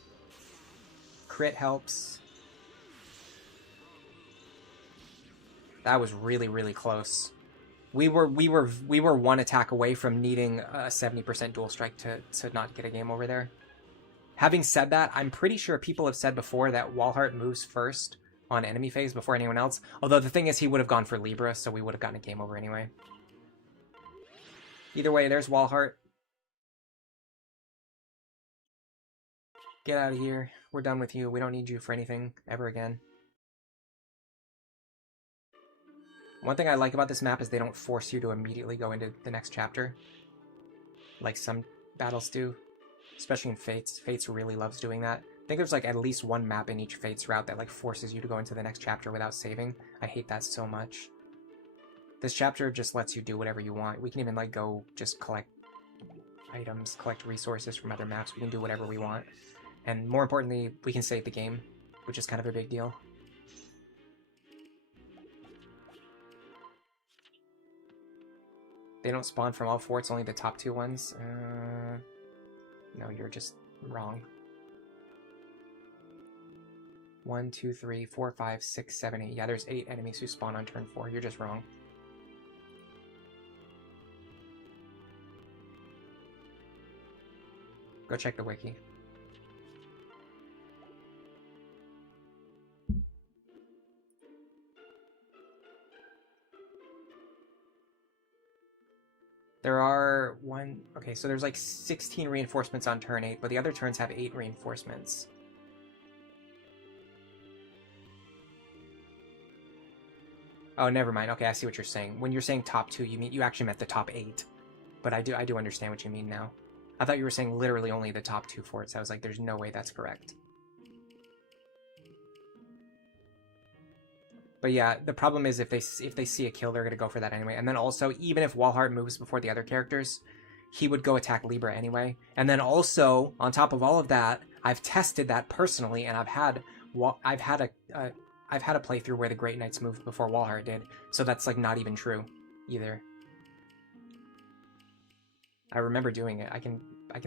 Crit helps. That was really, really close. We were 1 attack away from needing a 70% dual strike to not get a game over there. Having said that, I'm pretty sure people have said before that Walhart moves first on enemy phase before anyone else. Although the thing is, he would have gone for Libra, so we would have gotten a game over anyway. Either way, there's Walhart. Get out of here. We're done with you. We don't need you for anything ever again. One thing I like about this map is they don't force you to immediately go into the next chapter, like some battles do, especially in Fates. Fates really loves doing that. I think there's like at least one map in each Fates route that like forces you to go into the next chapter without saving. I hate that so much. This chapter just lets you do whatever you want. We can even like go just collect items, collect resources from other maps. We can do whatever we want. And more importantly, we can save the game, which is kind of a big deal. They don't spawn from all 4, it's only the top 2 ones. No, you're just wrong. 1, 2, 3, 4, 5, 6, 7, 8. Yeah, there's 8 enemies who spawn on turn 4. You're just wrong. Go check the wiki. There are okay, so there's like 16 reinforcements on turn 8, but the other turns have 8 reinforcements. Oh, never mind. Okay, I see what you're saying. When you're saying top 2, you actually meant the top 8. But I do understand what you mean now. I thought you were saying literally only the top 2 forts. I was like, there's no way that's correct. But yeah, the problem is if they see a kill, they're going to go for that anyway. And then also, even if Walhart moves before the other characters, he would go attack Libra anyway. And then also, on top of all of that, I've tested that personally, and I've had a playthrough where the Great Knights moved before Walhart did. So that's like not even true either. I remember doing it. I can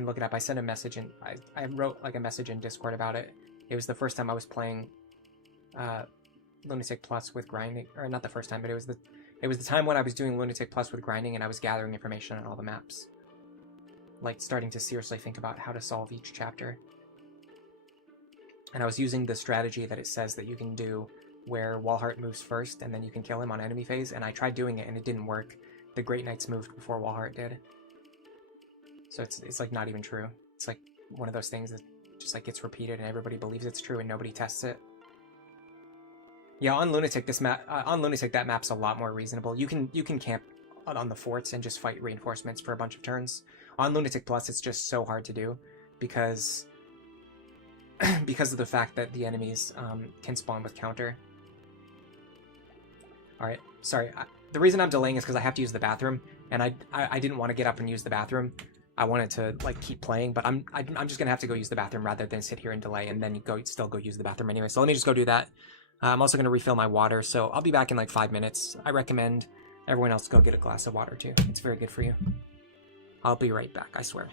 look it up. I sent a message and I wrote like a message in Discord about it. It was the first time I was playing Lunatic Plus with grinding, or not the first time, but it was the time when I was doing Lunatic Plus with grinding and I was gathering information on all the maps. Like starting to seriously think about how to solve each chapter. And I was using the strategy that it says that you can do where Walhart moves first and then you can kill him on enemy phase, and I tried doing it and it didn't work. The Great Knights moved before Walhart did. So it's like not even true. It's like one of those things that just like gets repeated and everybody believes it's true and nobody tests it. Yeah, on Lunatic that map's a lot more reasonable. You can camp on the forts and just fight reinforcements for a bunch of turns. On Lunatic Plus, it's just so hard to do because of the fact that the enemies can spawn with counter. All right, sorry. The reason I'm delaying is because I have to use the bathroom, and I didn't want to get up and use the bathroom. I wanted to like keep playing, but I'm just gonna have to go use the bathroom rather than sit here and delay and then still go use the bathroom anyway. So let me just go do that. I'm also gonna refill my water, so I'll be back in like 5 minutes. I recommend everyone else go get a glass of water too. It's very good for you. I'll be right back, I swear.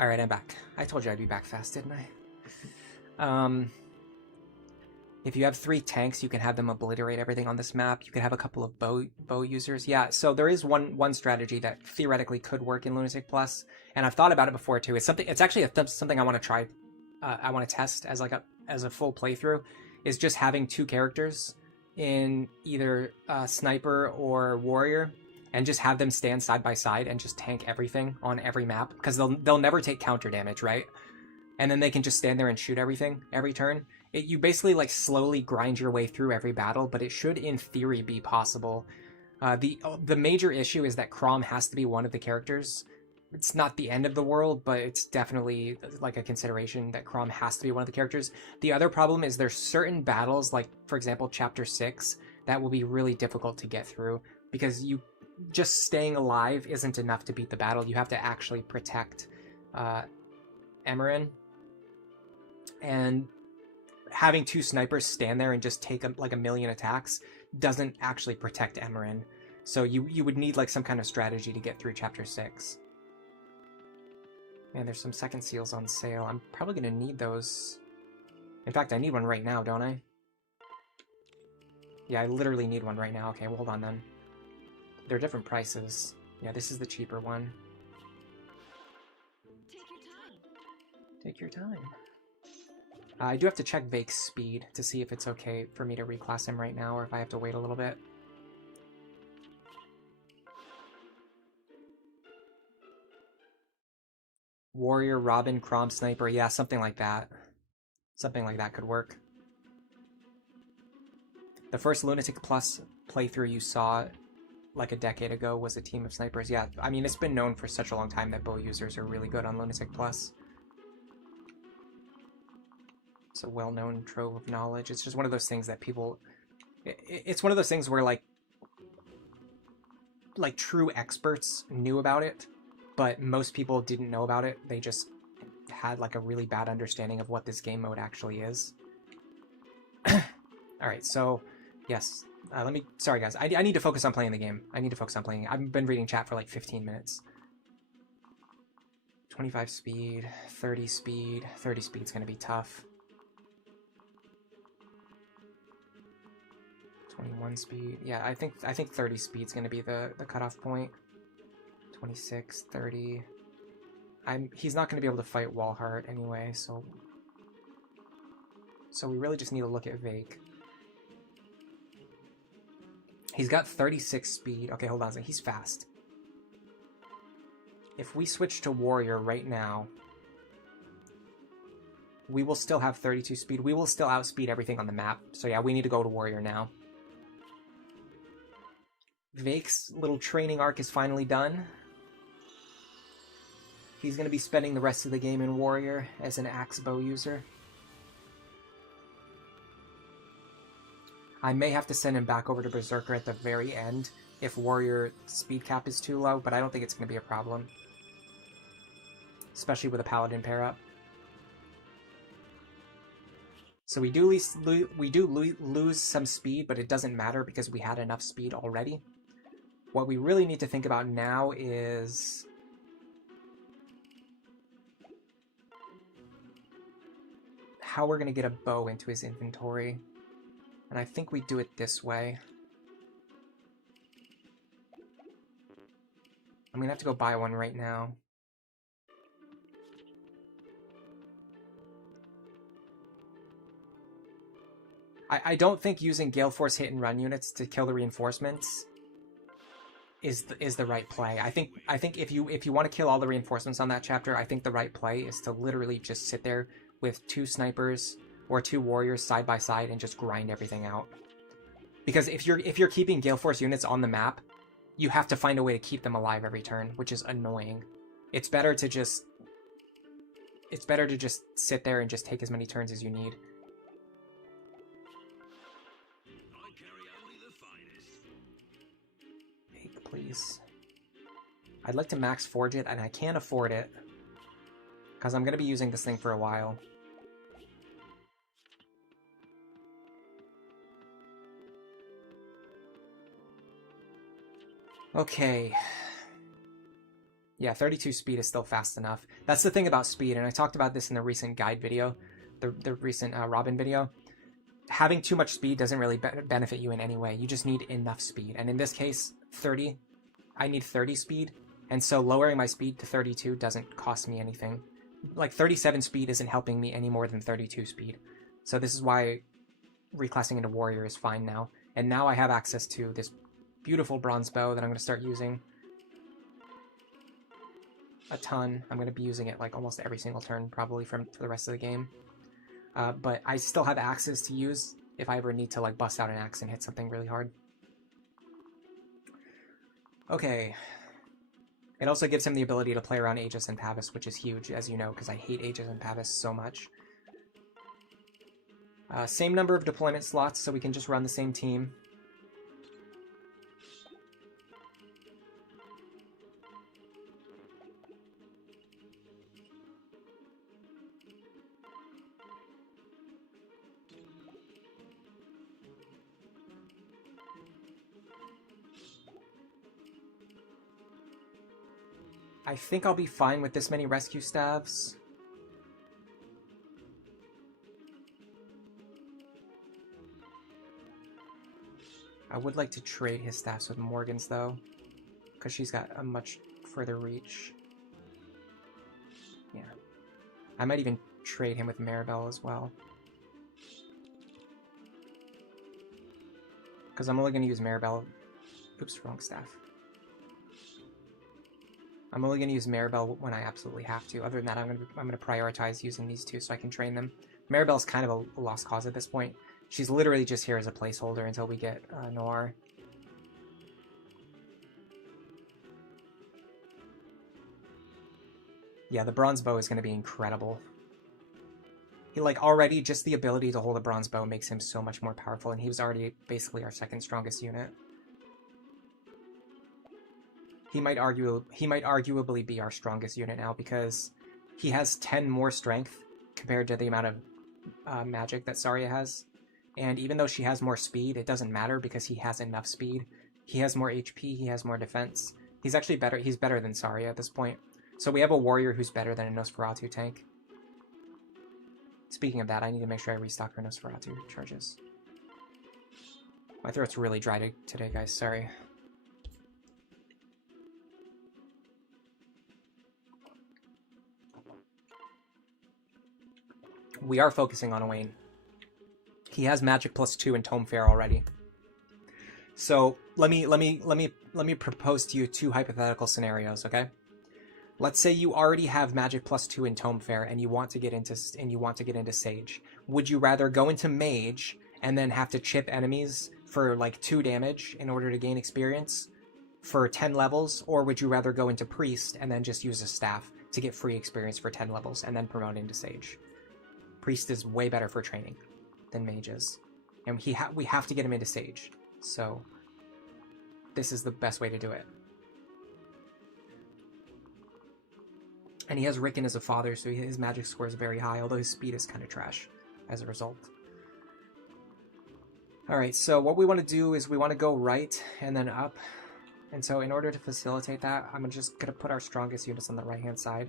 Alright, I'm back. I told you I'd be back fast, didn't I? If you have 3 tanks, you can have them obliterate everything on this map. You can have a couple of bow users. Yeah, so there is one strategy that theoretically could work in Lunatic Plus, and I've thought about it before too. It's actually something I want to try. I want to test as a full playthrough. Is just having 2 characters in either sniper or warrior, and just have them stand side by side and just tank everything on every map, because they'll never take counter damage, right? And then they can just stand there and shoot everything every turn. You basically like slowly grind your way through every battle, but it should in theory be possible. The major issue is that Crom has to be one of the characters. It's not the end of the world, but it's definitely like a consideration that Crom has to be one of the characters. The other problem is there's certain battles, like for example Chapter 6, that will be really difficult to get through, because you just staying alive isn't enough to beat the battle. You have to actually protect Emerin, and having 2 snipers stand there and just take like a million attacks doesn't actually protect Emerin. So you would need like some kind of strategy to get through Chapter 6. And there's some second seals on sale. I'm probably going to need those. In fact, I need one right now, don't I? Yeah, I literally need one right now. Okay, well, hold on then. They're different prices. Yeah, this is the cheaper one. Take your time. I do have to check Vaike's speed to see if it's okay for me to reclass him right now, or if I have to wait a little bit. Warrior, Robin, Crom, Sniper. Yeah, something like that. Something like that could work. The first Lunatic Plus playthrough you saw like a decade ago was a team of snipers. Yeah, I mean, it's been known for such a long time that bow users are really good on Lunatic Plus. It's a well-known trove of knowledge. It's just one of those things that people... It's one of those things where, like true experts knew about it, but most people didn't know about it. They just had, like, a really bad understanding of what this game mode actually is. Alright, so, yes. Sorry, guys. I need to focus on playing the game. I've been reading chat for, like, 15 minutes. 25 speed, 30 speed. 30 speed's gonna be tough. 21 speed. Yeah, I think 30 speed's gonna be the cutoff point. 26, 30. He's not gonna be able to fight Walhart anyway, so So we really just need to look at Vaike. He's got 36 speed. Okay, hold on a second. He's fast. If we switch to Warrior right now, we will still have 32 speed. We will still outspeed everything on the map. So yeah, we need to go to Warrior now. Vaike's little training arc is finally done. He's going to be spending the rest of the game in Warrior as an axe bow user. I may have to send him back over to Berserker at the very end if Warrior speed cap is too low, but I don't think it's going to be a problem. Especially with a Paladin pair up. So we do lose some speed, but it doesn't matter because we had enough speed already. What we really need to think about now is how we're going to get a bow into his inventory. And I think we do it this way. I'm going to have to go buy one right now. I don't think using Gale Force hit and run units to kill the reinforcements is the right play. I think if you want to kill all the reinforcements on that chapter, I think the right play is to literally just sit there with 2 snipers or 2 warriors side by side and just grind everything out. Because if you're keeping Gale Force units on the map, you have to find a way to keep them alive every turn, which is annoying. It's better to just sit there and just take as many turns as you need. Vaike, please. I'd like to max forge it, and I can't afford it because I'm going to be using this thing for a while. Okay. Yeah, 32 speed is still fast enough. That's the thing about speed, and I talked about this in the recent guide video, the recent Robin video. Having too much speed doesn't really benefit you in any way. You just need enough speed. And in this case, 30. I need 30 speed, and so lowering my speed to 32 doesn't cost me anything. Like, 37 speed isn't helping me any more than 32 speed. So this is why reclassing into Warrior is fine now. And now I have access to this beautiful bronze bow that I'm going to start using a ton. I'm going to be using it like almost every single turn probably for the rest of the game. But I still have axes to use if I ever need to like bust out an axe and hit something really hard. Okay. It also gives him the ability to play around Aegis and Pavis, which is huge, as you know, because I hate Aegis and Pavis so much. Same number of deployment slots, so we can just run the same team. I think I'll be fine with this many rescue staves. I would like to trade his staffs with Morgan's, though, because she's got a much further reach. Yeah. I might even trade him with Maribel as well. Because I'm only going to use Maribel... Oops, wrong staff. I'm only going to use Maribel when I absolutely have to. Other than that, I'm going to prioritize using these two so I can train them. Maribel's kind of a lost cause at this point. She's literally just here as a placeholder until we get Noir. Yeah, the bronze bow is going to be incredible. He, like, already, just the ability to hold a bronze bow makes him so much more powerful, and he was already basically our second strongest unit. He might arguably be our strongest unit now because he has 10 more strength compared to the amount of magic that Saria has. And even though she has more speed, it doesn't matter because he has enough speed. He has more HP, he has more defense. He's actually better. He's better than Saria at this point. So we have a warrior who's better than a Nosferatu tank. Speaking of that, I need to make sure I restock her Nosferatu charges. My throat's really dry today, guys. Sorry. We are focusing on Owain. He has magic +2 and tome fair already. So let me propose to you 2 hypothetical scenarios, okay? Let's say you already have magic +2 in tome fair and you want to get into Sage. Would you rather go into Mage and then have to chip enemies for like 2 damage in order to gain experience for 10 levels, or would you rather go into Priest and then just use a staff to get free experience for 10 levels and then promote into Sage? Priest is way better for training than Mage is, and we have to get him into Sage, so this is the best way to do it. And he has Rickon as a father, so his magic score is very high, although his speed is kind of trash as a result. Alright, so what we want to do is we want to go right and then up. And so in order to facilitate that, I'm just going to put our strongest units on the right-hand side,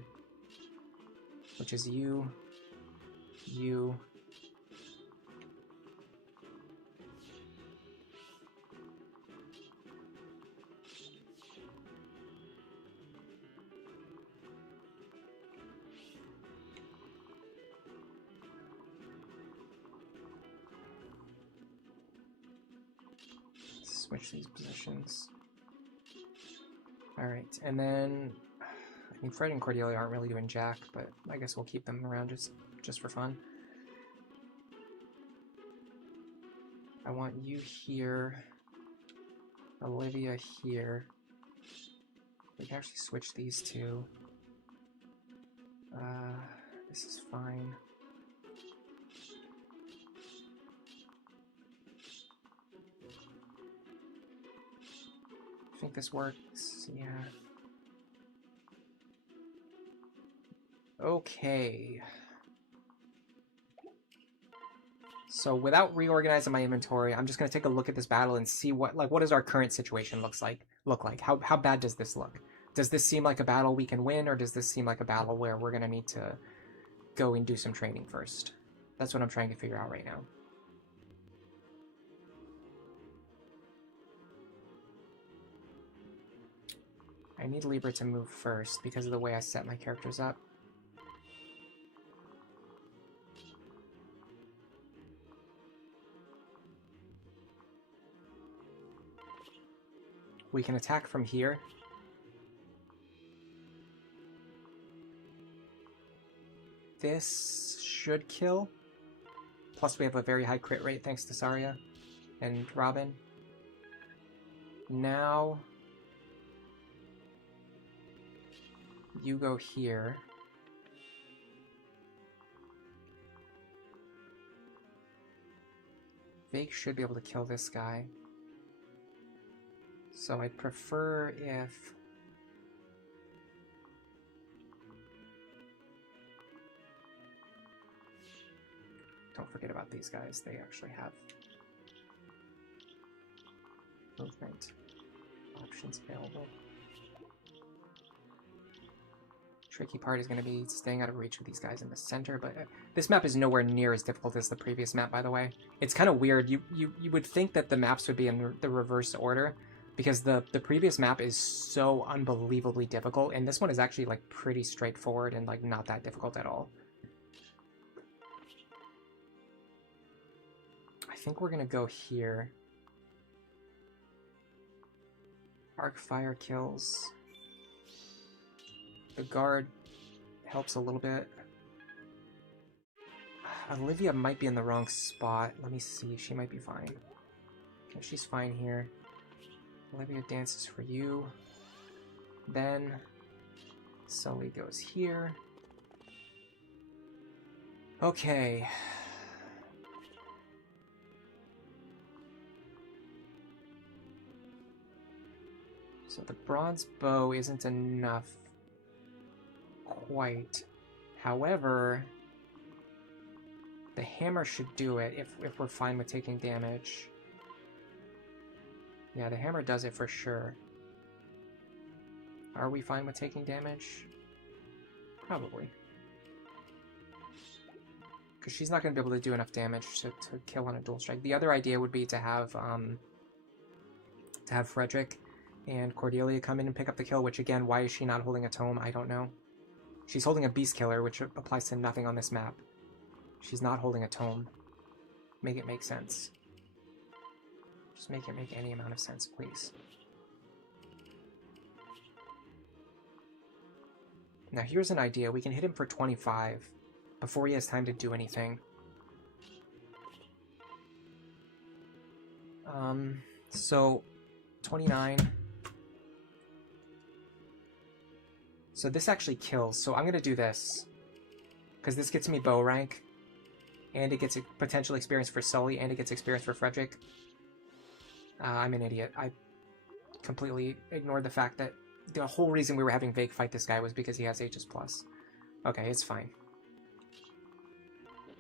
which is you, you, switch these positions. Alright, and then I mean, Fred and Cordelia aren't really doing jack, but I guess we'll keep them around just for fun. I want you here, Olivia here. We can actually switch these two. This is fine. I think this works, yeah. Okay. So without reorganizing my inventory, I'm just going to take a look at this battle and see what does our current situation look like? How bad does this look? Does this seem like a battle we can win, or does this seem like a battle where we're going to need to go and do some training first? That's what I'm trying to figure out right now. I need Libra to move first because of the way I set my characters up. We can attack from here. This should kill. Plus we have a very high crit rate thanks to Saria and Robin. Now you go here. Vaike should be able to kill this guy. So I'd prefer if... Don't forget about these guys, they actually have movement options available. Tricky part is going to be staying out of reach with these guys in the center, but this map is nowhere near as difficult as the previous map, by the way. It's kind of weird. You would think that the maps would be in the reverse order, because the previous map is so unbelievably difficult, and this one is actually like pretty straightforward and like not that difficult at all. I think we're gonna go here. Arc fire kills. The guard helps a little bit. Olivia might be in the wrong spot. Let me see. She might be fine. Okay, she's fine here. Olivia dances for you. Then Sully goes here. Okay. So the bronze bow isn't enough quite. However, the hammer should do it if we're fine with taking damage. Yeah, the hammer does it for sure. Are we fine with taking damage? Probably. Because she's not going to be able to do enough damage to kill on a dual strike. The other idea would be to have Frederick and Cordelia come in and pick up the kill, which again, why is she not holding a tome? I don't know. She's holding a Beast Killer, which applies to nothing on this map. She's not holding a tome. make it make sense. Just make it make any amount of sense, please. Now here's an idea. We can hit him for 25 before he has time to do anything. So 29. So this actually kills. So I'm gonna do this because this gets me bow rank, and it gets a potential experience for Sully, and it gets experience for Frederick. I'm an idiot. I completely ignored the fact that the whole reason we were having Vaike fight this guy was because he has H's plus. Okay, it's fine.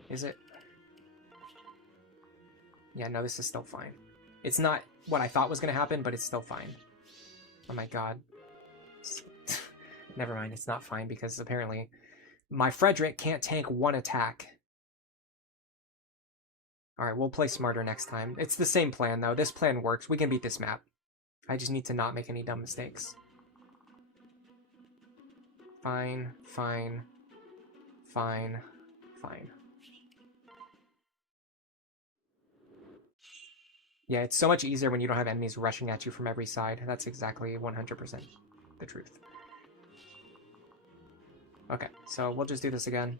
Is it? Yeah, no, this is still fine. It's not what I thought was going to happen, but it's still fine. Oh my god. Never mind, it's not fine because apparently my Frederick can't tank one attack. Alright, we'll play smarter next time. It's the same plan, though. This plan works. We can beat this map. I just need to not make any dumb mistakes. Fine, fine, fine, fine. Yeah, it's so much easier when you don't have enemies rushing at you from every side. That's exactly 100% the truth. Okay, so we'll just do this again.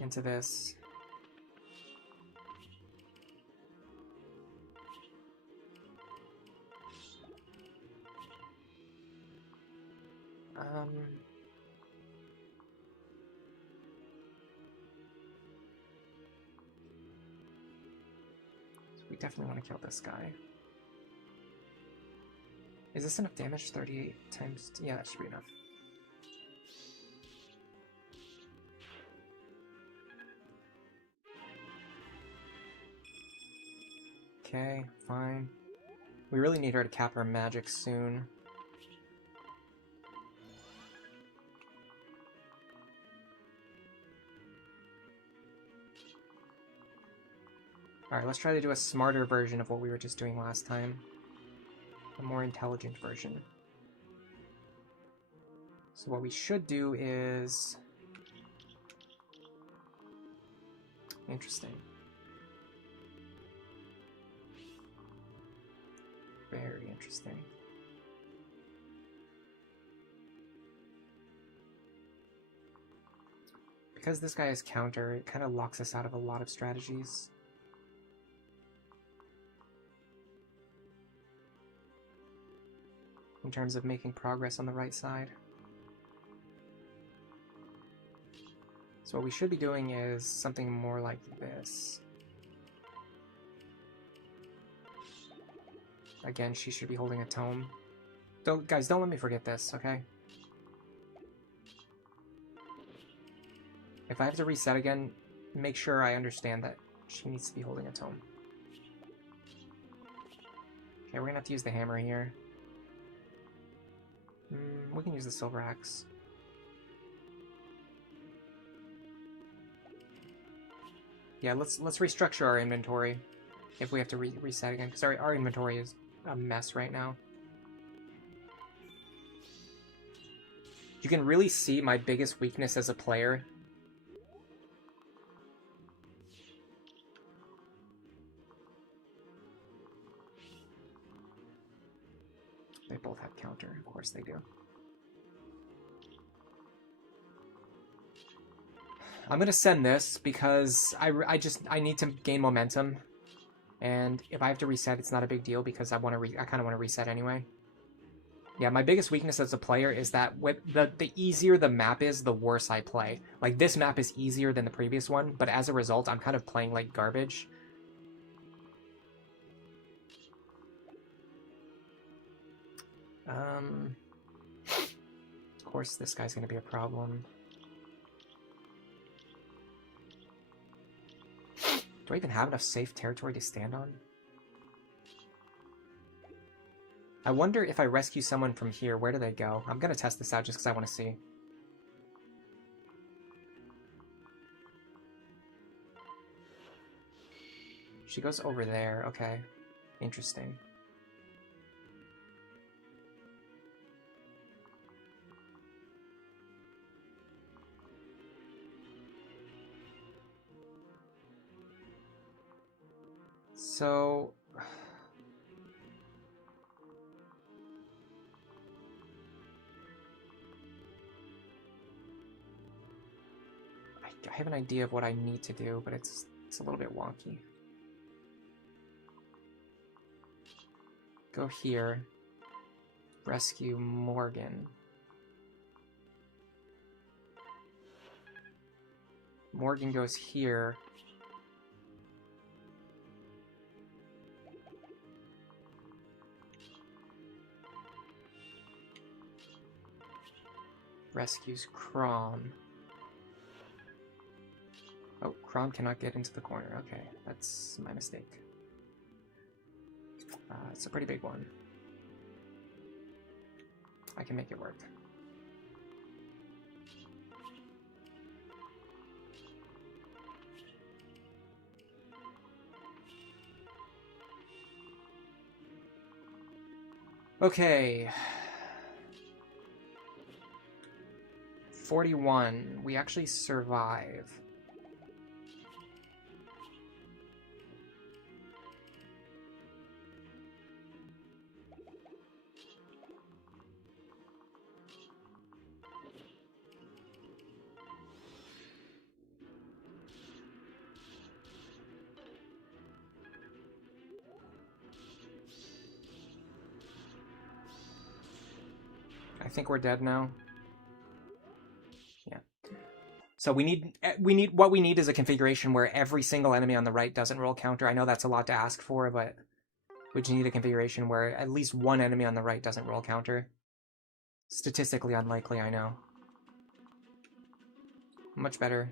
Into this. So we definitely want to kill this guy. Is this enough damage? 38 times... Yeah, that should be enough. Okay, fine. We really need her to cap her magic soon. Alright, let's try to do a smarter version of what we were just doing last time. A more intelligent version. So what we should do is... Interesting. Very interesting. Because this guy is counter, it kind of locks us out of a lot of strategies. In terms of making progress on the right side. So what we should be doing is something more like this. Again, she should be holding a tome. Guys, don't let me forget this, okay? If I have to reset again, make sure I understand that she needs to be holding a tome. Okay, we're gonna have to use the hammer here. We can use the silver axe. Yeah, let's restructure our inventory if we have to reset again, because our inventory is a mess right now. You can really see my biggest weakness as a player. They both have counter, of course they do. I'm gonna send this because I need to gain momentum, and if I have to reset, it's not a big deal because I kind of want to reset anyway. Yeah, my biggest weakness as a player is that the easier the map is, the worse I play. Like, this map is easier than the previous one, but as a result, I'm kind of playing like garbage. Of course, this guy's gonna be a problem. Do I even have enough safe territory to stand on? I wonder if I rescue someone from here, where do they go? I'm gonna test this out just because I want to see. She goes over there. Okay. Interesting. So... I have an idea of what I need to do, but it's a little bit wonky. Go here. Rescue Morgan. Morgan goes here. Rescues Crom. Oh, Crom cannot get into the corner. Okay, that's my mistake. It's a pretty big one. I can make it work. Okay. 41. We actually survive. I think we're dead now. Yeah. So we need what we need is a configuration where every single enemy on the right doesn't roll counter. I know that's a lot to ask for, but we just need a configuration where at least one enemy on the right doesn't roll counter. Statistically unlikely, I know. Much better.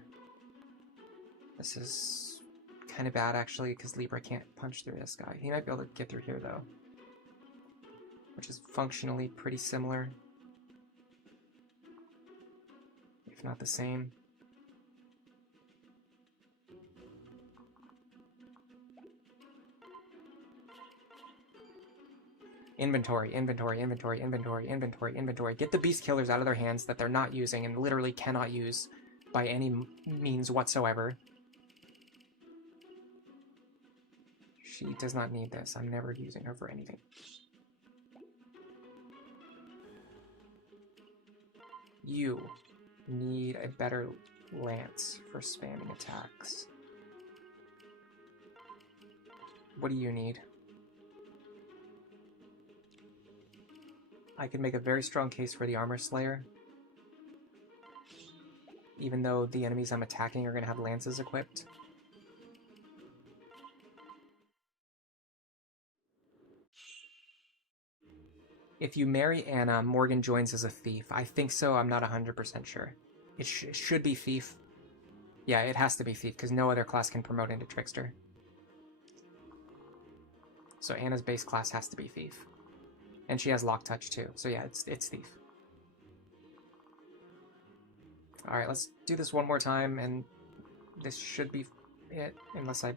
This is kind of bad, actually, because Libra can't punch through this guy. He might be able to get through here, though. Which is functionally pretty similar. If not the same. Inventory, inventory, inventory, inventory, inventory, inventory. Get the beast killers out of their hands that they're not using and literally cannot use by any means whatsoever. She does not need this. I'm never using her for anything. You need a better lance for spamming attacks. What do you need? I could make a very strong case for the Armor Slayer. Even though the enemies I'm attacking are going to have lances equipped. If you marry Anna, Morgan joins as a thief. I think so, I'm not 100% sure. It should be thief. Yeah, it has to be thief, because no other class can promote into trickster. So Anna's base class has to be thief. And she has lock touch too, so yeah, it's thief. Alright, let's do this one more time, and this should be it, unless I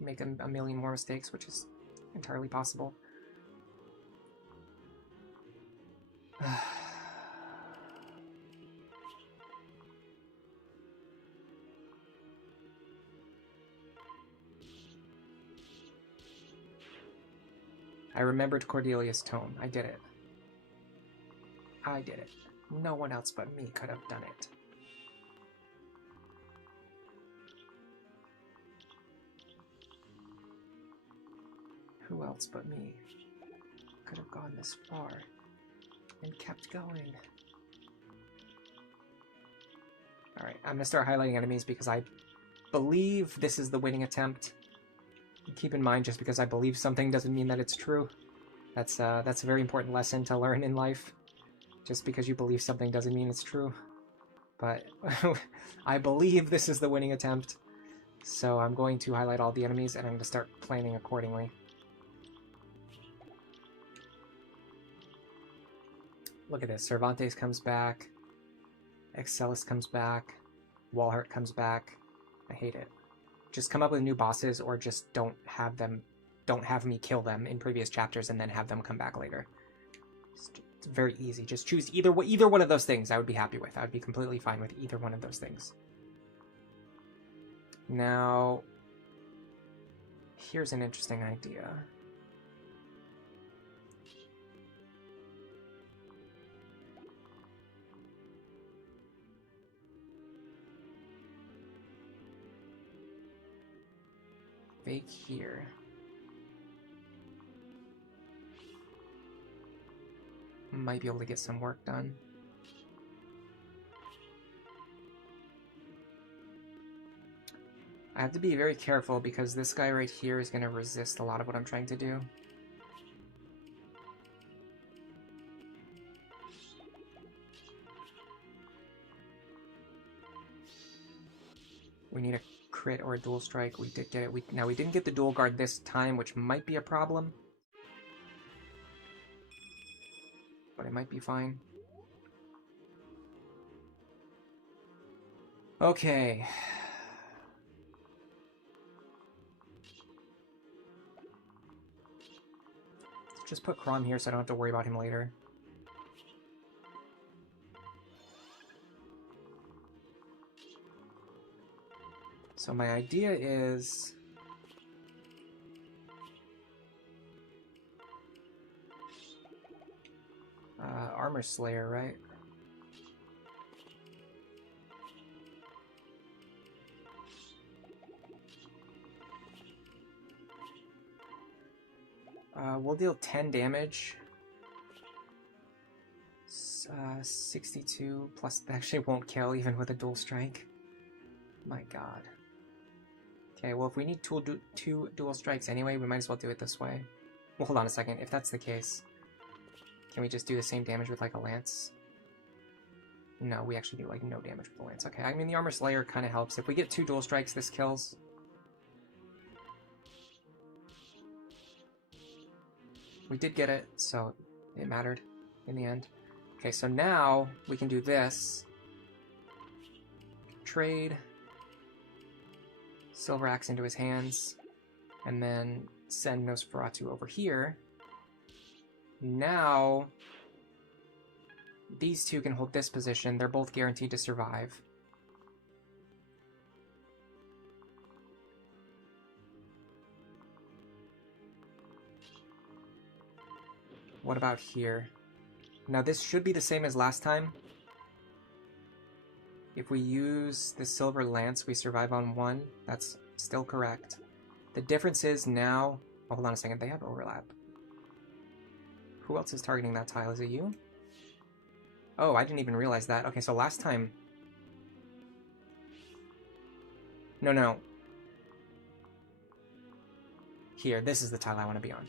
make a million more mistakes, which is entirely possible. I remembered Cordelia's tone. I did it. I did it. No one else but me could have done it. Who else but me could have gone this far and kept going? Alright, I'm gonna start highlighting enemies because I believe this is the winning attempt. Keep in mind, just because I believe something doesn't mean that it's true. That's a very important lesson to learn in life. Just because you believe something doesn't mean it's true. But I believe this is the winning attempt. So I'm going to highlight all the enemies and I'm going to start planning accordingly. Look at this. Cervantes comes back. Excellus comes back. Walhart comes back. I hate it. Just come up with new bosses, or just don't have me kill them in previous chapters and then have them come back later. It's very easy. Just choose either one of those things I would be happy with. I would be completely fine with either one of those things. Now, here's an interesting idea. Vaike here. Might be able to get some work done. I have to be very careful because this guy right here is going to resist a lot of what I'm trying to do. We need a crit or a dual strike. We did get it. Now we didn't get the dual guard this time, which might be a problem. But it might be fine. Okay. Just put Crom here so I don't have to worry about him later. So my idea is... Armor Slayer, right? We'll deal 10 damage. 62 plus actually won't kill even with a dual strike. My god. Okay, well if we need two dual strikes anyway, we might as well do it this way. Well, hold on a second. If that's the case, can we just do the same damage with like a lance? No, we actually do like no damage with the lance. Okay, I mean the Armor Slayer kind of helps. If we get 2 dual strikes, this kills. We did get it, so it mattered in the end. Okay, so now we can do this. Trade. Silver Axe into his hands. And then send Nosferatu over here. Now, these two can hold this position. They're both guaranteed to survive. What about here? Now this should be the same as last time. If we use the Silver Lance, we survive on 1. That's still correct. The difference is now... Oh, hold on a second. They have overlap. Who else is targeting that tile? Is it you? Oh, I didn't even realize that. Okay, so last time... No. Here, this is the tile I want to be on.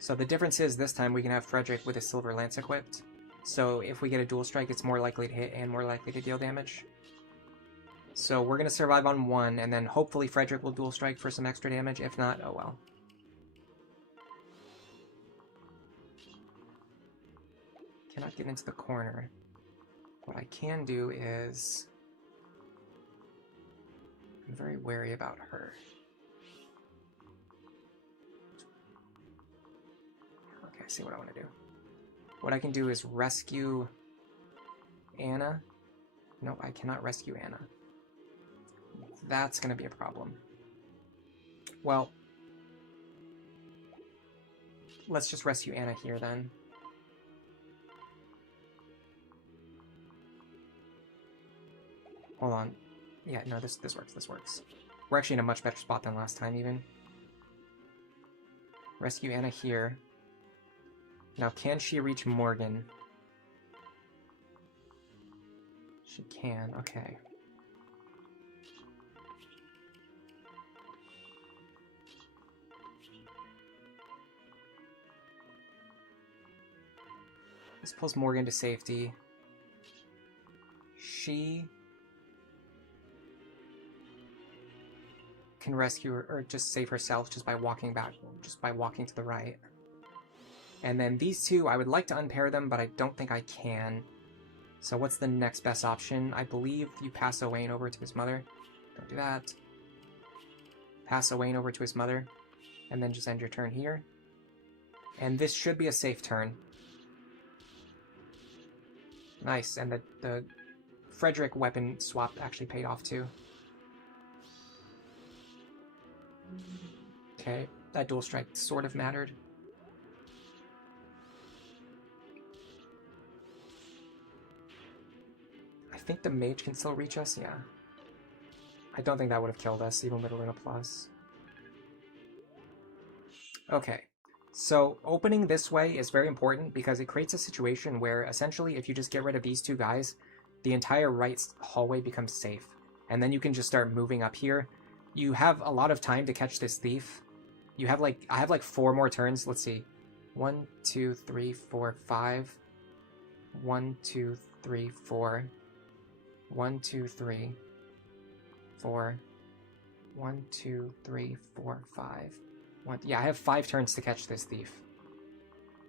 So the difference is this time we can have Frederick with a Silver Lance equipped. So if we get a dual strike, it's more likely to hit and more likely to deal damage. So we're going to survive on 1, and then hopefully Frederick will dual strike for some extra damage. If not, oh well. Cannot get into the corner. What I can do is... I'm very wary about her. Okay, I see what I want to do. What I can do is rescue Anna. No, I cannot rescue Anna. That's going to be a problem. Well, let's just rescue Anna here then. Hold on. Yeah, no, this works. We're actually in a much better spot than last time, even. Rescue Anna here. Now, can she reach Morgan? She can, okay. This pulls Morgan to safety. She can rescue her, or just save herself just by walking back, just by walking to the right. And then these two, I would like to unpair them, but I don't think I can. So what's the next best option? I believe you pass Owain over to his mother. Don't do that. Pass Owain over to his mother, and then just end your turn here. And this should be a safe turn. Nice, and the Frederick weapon swap actually paid off too. Okay, that dual strike sort of mattered. I think the mage can still reach us, yeah. I don't think that would have killed us, even with a Luna Plus. Okay, so opening this way is very important because it creates a situation where essentially if you just get rid of these two guys, the entire right hallway becomes safe. And then you can just start moving up here. You have a lot of time to catch this thief. You have I have like 4 more turns. Let's see. 1, 2, 3, 4, 5. 1, 2, 3, 4. 1, 2, 3, 4. 1, 2, 3, 4, 5. Yeah, I have 5 turns to catch this thief.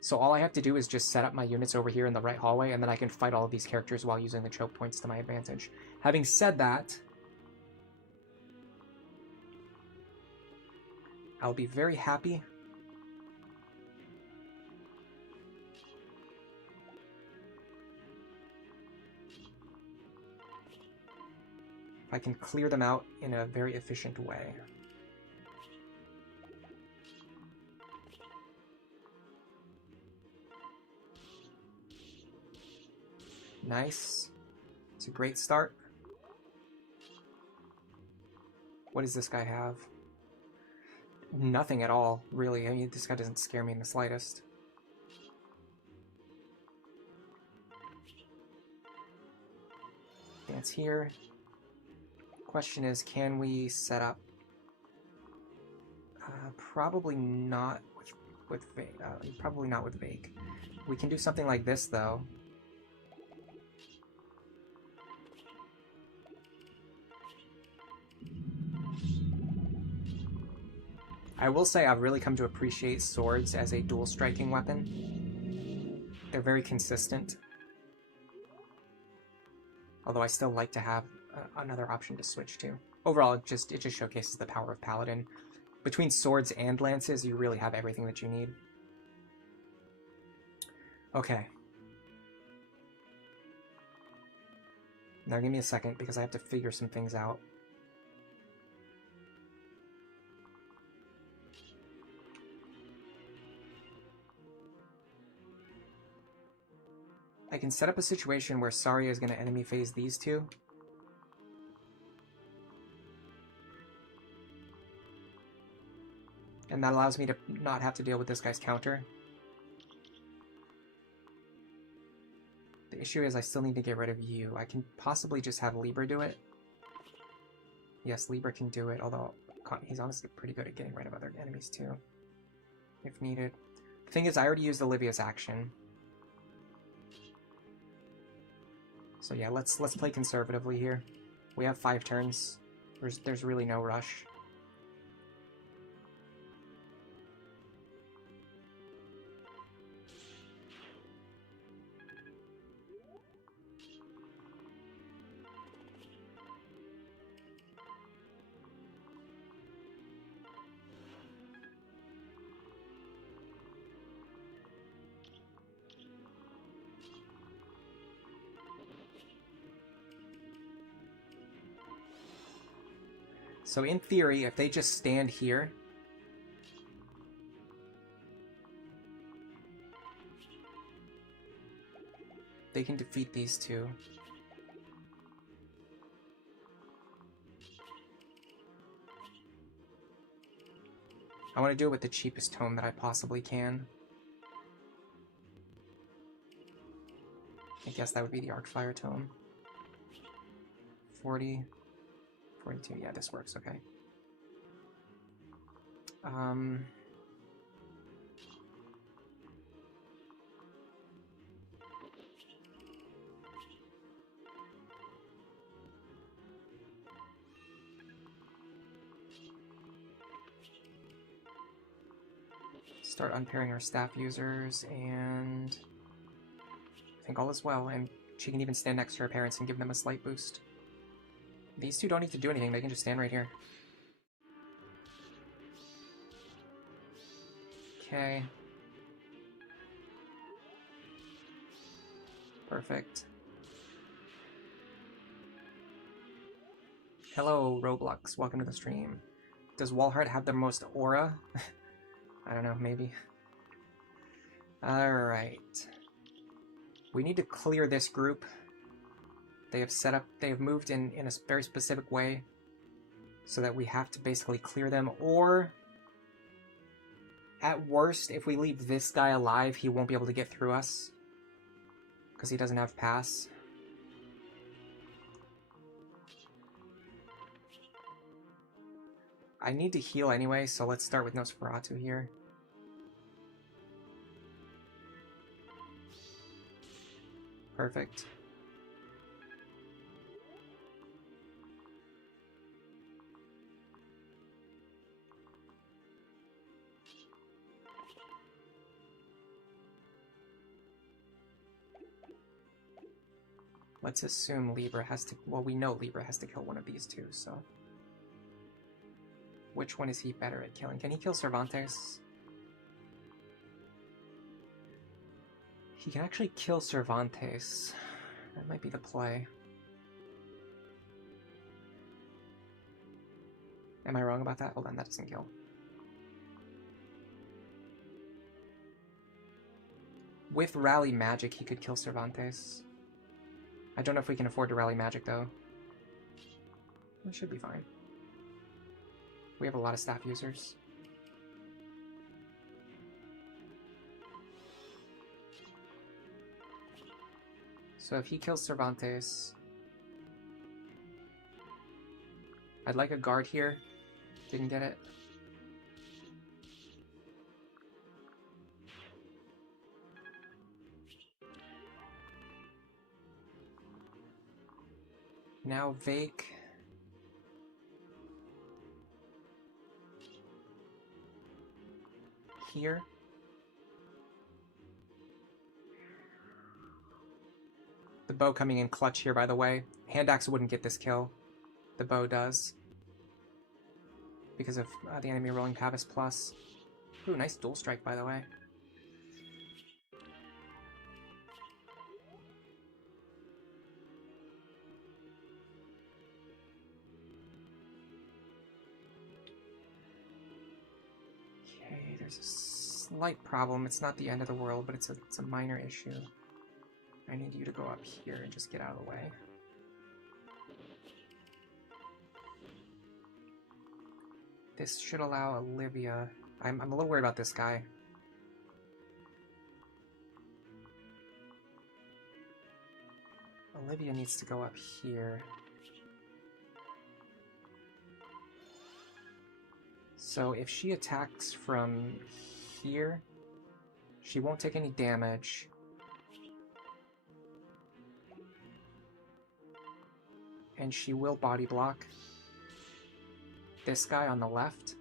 So all I have to do is just set up my units over here in the right hallway, and then I can fight all of these characters while using the choke points to my advantage. Having said that, I'll be very happy if I can clear them out in a very efficient way. Nice. It's a great start. What does this guy have? Nothing at all, really. I mean, this guy doesn't scare me in the slightest. Dance here. Question is, can we set up? Probably not with Vaike. Probably not with Vaike. We can do something like this, though. I will say I've really come to appreciate swords as a dual striking weapon. They're very consistent. Although I still like to have another option to switch to. Overall, it just showcases the power of Paladin. Between swords and lances, you really have everything that you need. Okay. Now give me a second because I have to figure some things out. I can set up a situation where Saria is going to enemy phase these two. And that allows me to not have to deal with this guy's counter. The issue is I still need to get rid of you. I can possibly just have Libra do it. Yes, Libra can do it, although he's honestly pretty good at getting rid of other enemies too, if needed. The thing is, I already used Olivia's action. So yeah, let's play conservatively here. We have 5 turns. There's really no rush. So in theory, if they just stand here, they can defeat these two. I want to do it with the cheapest tome that I possibly can. I guess that would be the Arcfire tome. 40... 42, yeah, this works, okay. Start unpairing our staff users, and I think all is well, and she can even stand next to her parents and give them a slight boost. These two don't need to do anything, they can just stand right here. Okay. Perfect. Hello, Roblox. Welcome to the stream. Does Walhart have the most aura? I don't know, maybe. Alright. We need to clear this group. They have moved in a very specific way, so that we have to basically clear them, or at worst, if we leave this guy alive, he won't be able to get through us, because he doesn't have pass. I need to heal anyway, so let's start with Nosferatu here. Perfect. Let's assume Libra has to... Well, we know Libra has to kill one of these two, so... Which one is he better at killing? Can he kill Cervantes? He can actually kill Cervantes. That might be the play. Am I wrong about that? Hold on, that doesn't kill. With Rally Magic, he could kill Cervantes. I don't know if we can afford to Rally Magic, though. It should be fine. We have a lot of staff users. So if he kills Cervantes... I'd like a guard here. Didn't get it. Now Vaike. Here. The bow coming in clutch here, by the way. Hand axe wouldn't get this kill. The bow does. Because of the enemy rolling Pavis plus. Ooh, nice dual strike, by the way. Okay, there's a slight problem. It's not the end of the world, but it's a minor issue. I need you to go up here and just get out of the way. This should allow Olivia... I'm a little worried about this guy. Olivia needs to go up here. So if she attacks from here, she won't take any damage. And she will body block this guy on the left.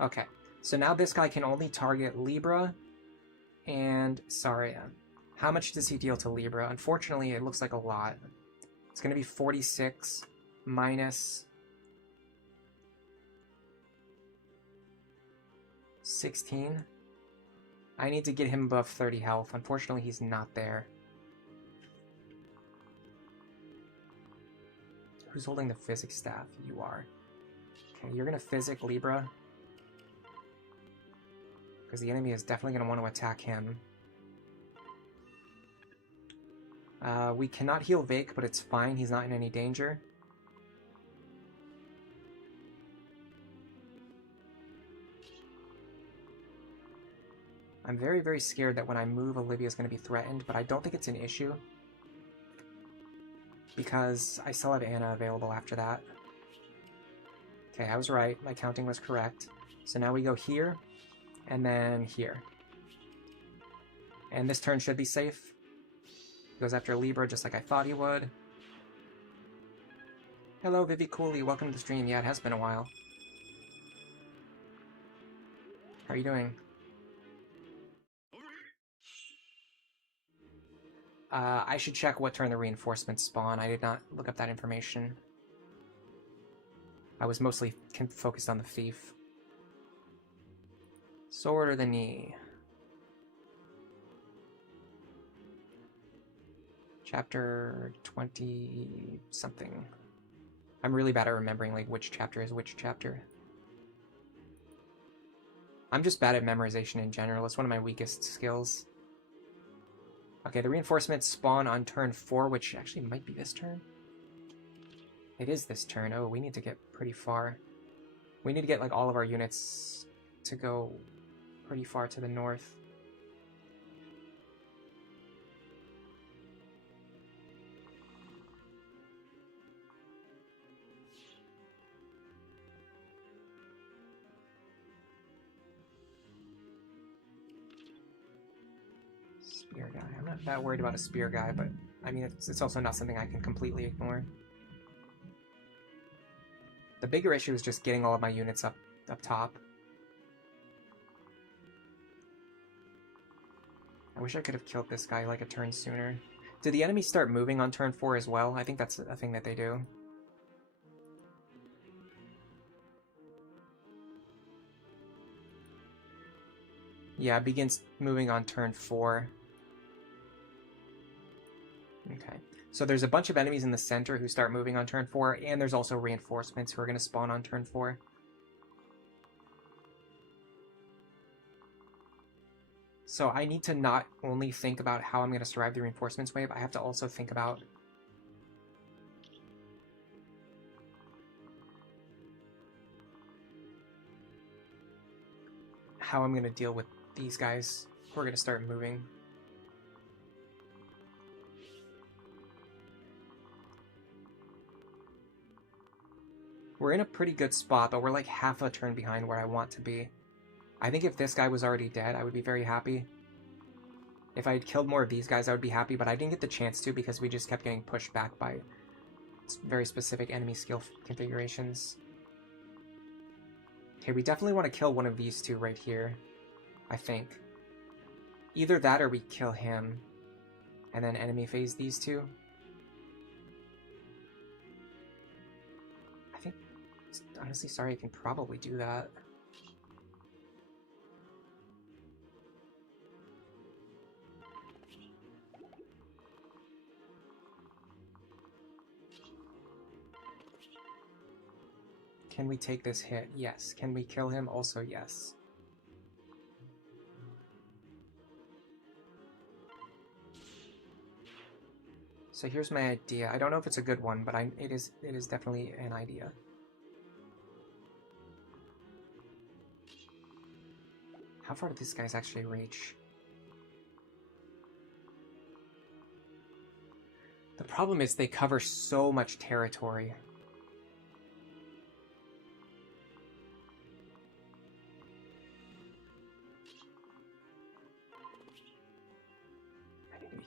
Okay, so now this guy can only target Libra and Saria. How much does he deal to Libra? Unfortunately, it looks like a lot. It's going to be 46 minus 16. I need to get him above 30 health. Unfortunately, he's not there. Who's holding the physics staff? You are. Okay, you're going to physic Libra. Because the enemy is definitely going to want to attack him. We cannot heal Vaike, but it's fine. He's not in any danger. I'm very, very scared that when I move, Olivia's going to be threatened, but I don't think it's an issue. Because I still have Anna available after that. Okay, I was right. My counting was correct. So now we go here, and then here. And this turn should be safe. Goes after Libra just like I thought he would. Hello, Vivi Cooley. Welcome to the stream. Yeah, it has been a while. How are you doing? I should check what turn the reinforcements spawn. I did not look up that information. I was mostly focused on the thief. Sword or the knee? Chapter 20 something. I'm really bad at remembering like which chapter is which chapter. I'm just bad at memorization in general. It's one of my weakest skills. Okay, the reinforcements spawn on turn 4, which actually might be this turn. It is this turn. Oh, we need to get pretty far. We need to get like all of our units to go pretty far to the north. Spear guy. I'm not that worried about a spear guy, but I mean, it's also not something I can completely ignore. The bigger issue is just getting all of my units up top. I wish I could have killed this guy like a turn sooner. Did the enemy start moving on turn 4 as well? I think that's a thing that they do. Yeah, it begins moving on turn 4. Okay. So there's a bunch of enemies in the center who start moving on turn 4, and there's also reinforcements who are going to spawn on turn 4. So I need to not only think about how I'm going to survive the reinforcements wave, I have to also think about how I'm going to deal with these guys who are going to start moving. We're in a pretty good spot, but we're like half a turn behind where I want to be. I think if this guy was already dead, I would be very happy. If I had killed more of these guys, I would be happy, but I didn't get the chance to because we just kept getting pushed back by very specific enemy skill configurations. Okay, we definitely want to kill one of these two right here, I think. Either that or we kill him, and then enemy phase these two. I think, honestly, sorry, I can probably do that. Can we take this hit? Yes. Can we kill him? Also, yes. So here's my idea. I don't know if it's a good one, but it is definitely an idea. How far did these guys actually reach? The problem is they cover so much territory.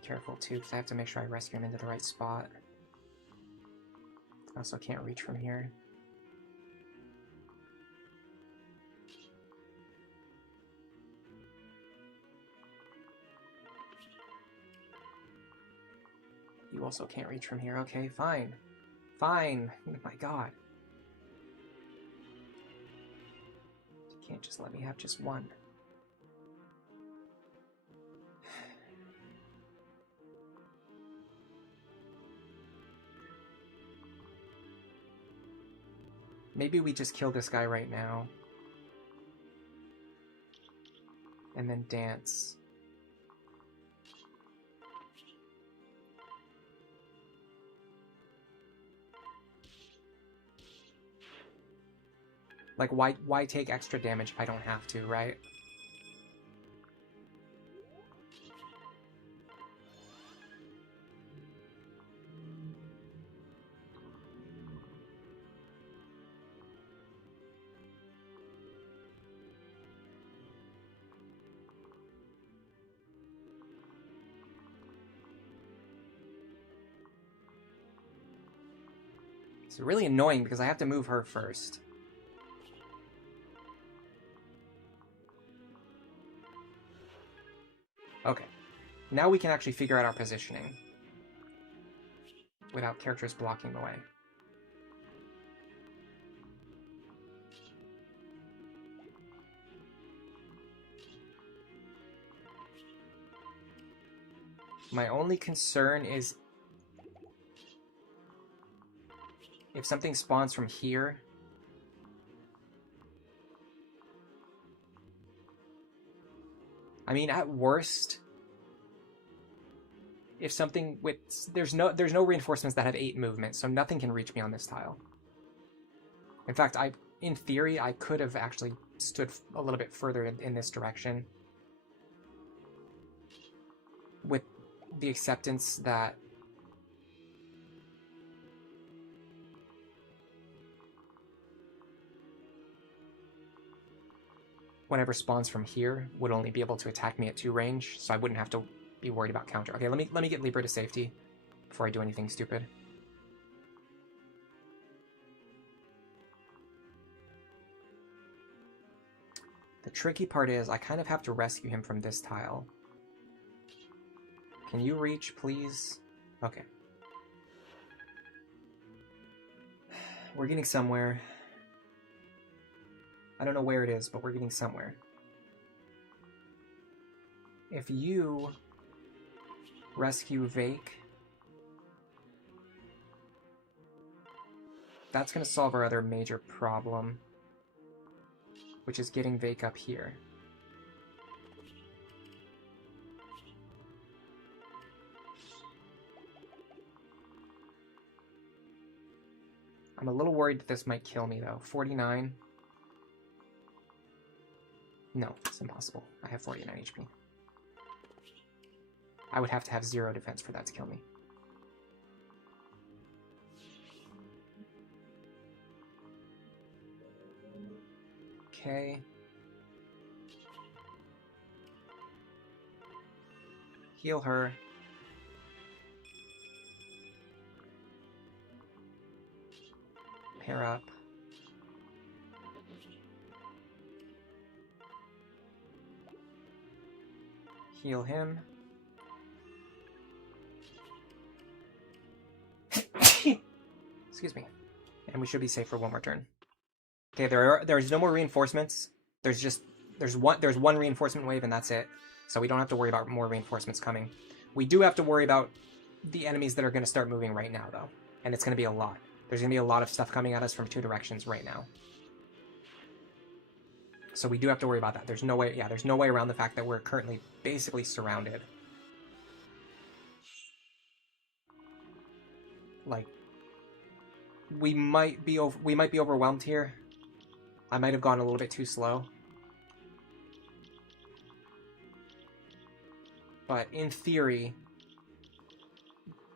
Careful too, because I have to make sure I rescue him into the right spot. I also can't reach from here. You also can't reach from here. Okay, fine. Fine. Oh my god. You can't just let me have just one. Maybe we just kill this guy right now. And then dance. Like, why take extra damage if I don't have to, right? It's really annoying because I have to move her first. Okay. Now we can actually figure out our positioning without characters blocking the way. My only concern is if something spawns from here. I mean, at worst, if something with there's no reinforcements that have 8 movement, so nothing can reach me on this tile. In fact, in theory I could have actually stood a little bit further in this direction, with the acceptance that whatever spawns from here would only be able to attack me at 2 range, so I wouldn't have to be worried about counter. Okay, let me get Libra to safety before I do anything stupid. The tricky part is I kind of have to rescue him from this tile. Can you reach, please? Okay. We're getting somewhere. I don't know where it is, but we're getting somewhere. If you rescue Vaike, that's going to solve our other major problem, which is getting Vaike up here. I'm a little worried that this might kill me, though. 49. No, it's impossible. I have 49 HP. I would have to have 0 defense for that to kill me. Okay. Heal her. Pair up. Heal him. Excuse me. And we should be safe for one more turn. Okay, there's no more reinforcements. There's one reinforcement wave and that's it. So we don't have to worry about more reinforcements coming. We do have to worry about the enemies that are going to start moving right now, though. And it's going to be a lot. There's going to be a lot of stuff coming at us from 2 directions right now. So we do have to worry about that. There's no way around the fact that we're currently basically surrounded. Like, we might be overwhelmed here. I might have gone a little bit too slow. But in theory,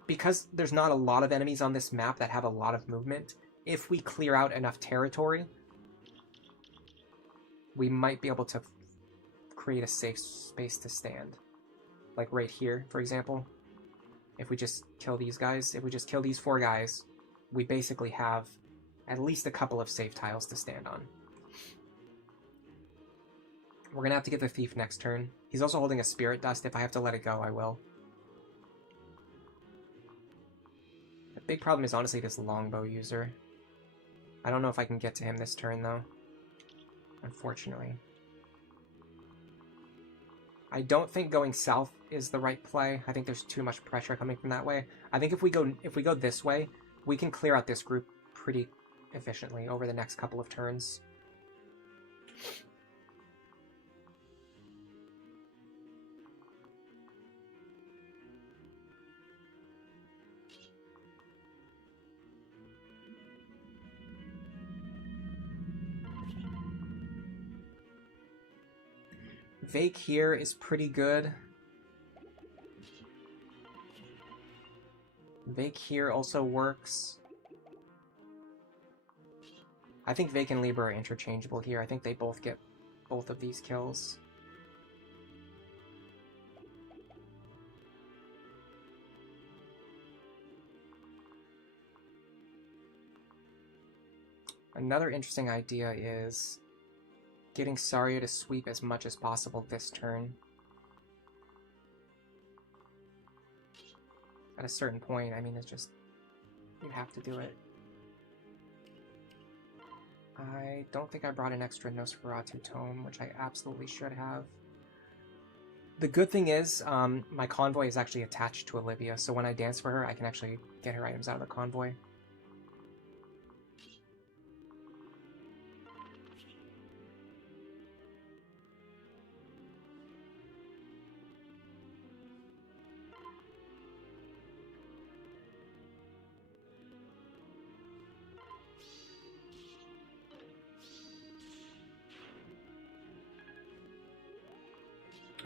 because there's not a lot of enemies on this map that have a lot of movement, if we clear out enough territory, we might be able to create a safe space to stand. Like right here, for example. If we just kill these guys, if we just kill these 4 guys, we basically have at least a couple of safe tiles to stand on. We're going to have to get the Thief next turn. He's also holding a Spirit Dust. If I have to let it go, I will. The big problem is honestly this Longbow user. I don't know if I can get to him this turn, though. Unfortunately. I don't think going south is the right play. I think there's too much pressure coming from that way. I think if we go this way, we can clear out this group pretty efficiently over the next couple of turns. Vaike here is pretty good. Vaike here also works. I think Vaike and Libra are interchangeable here. I think they both get both of these kills. Another interesting idea is getting Saria to sweep as much as possible this turn. at a certain point, I mean, it's just, you have to do it. I don't think I brought an extra Nosferatu tome, which I absolutely should have. The good thing is, my convoy is actually attached to Olivia, so when I dance for her, I can actually get her items out of the convoy.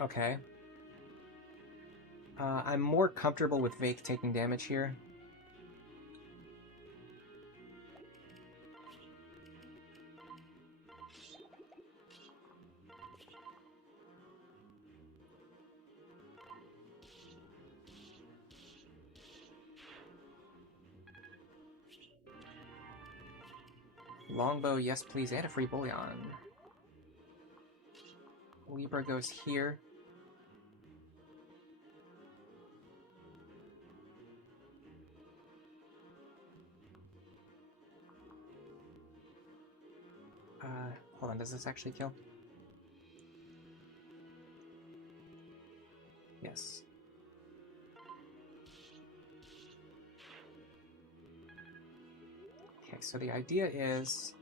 Okay. I'm more comfortable with Vaike taking damage here. Longbow, yes please, and a free bullion. Libra goes here. Hold on, does this actually kill? Yes. Okay, so the idea is...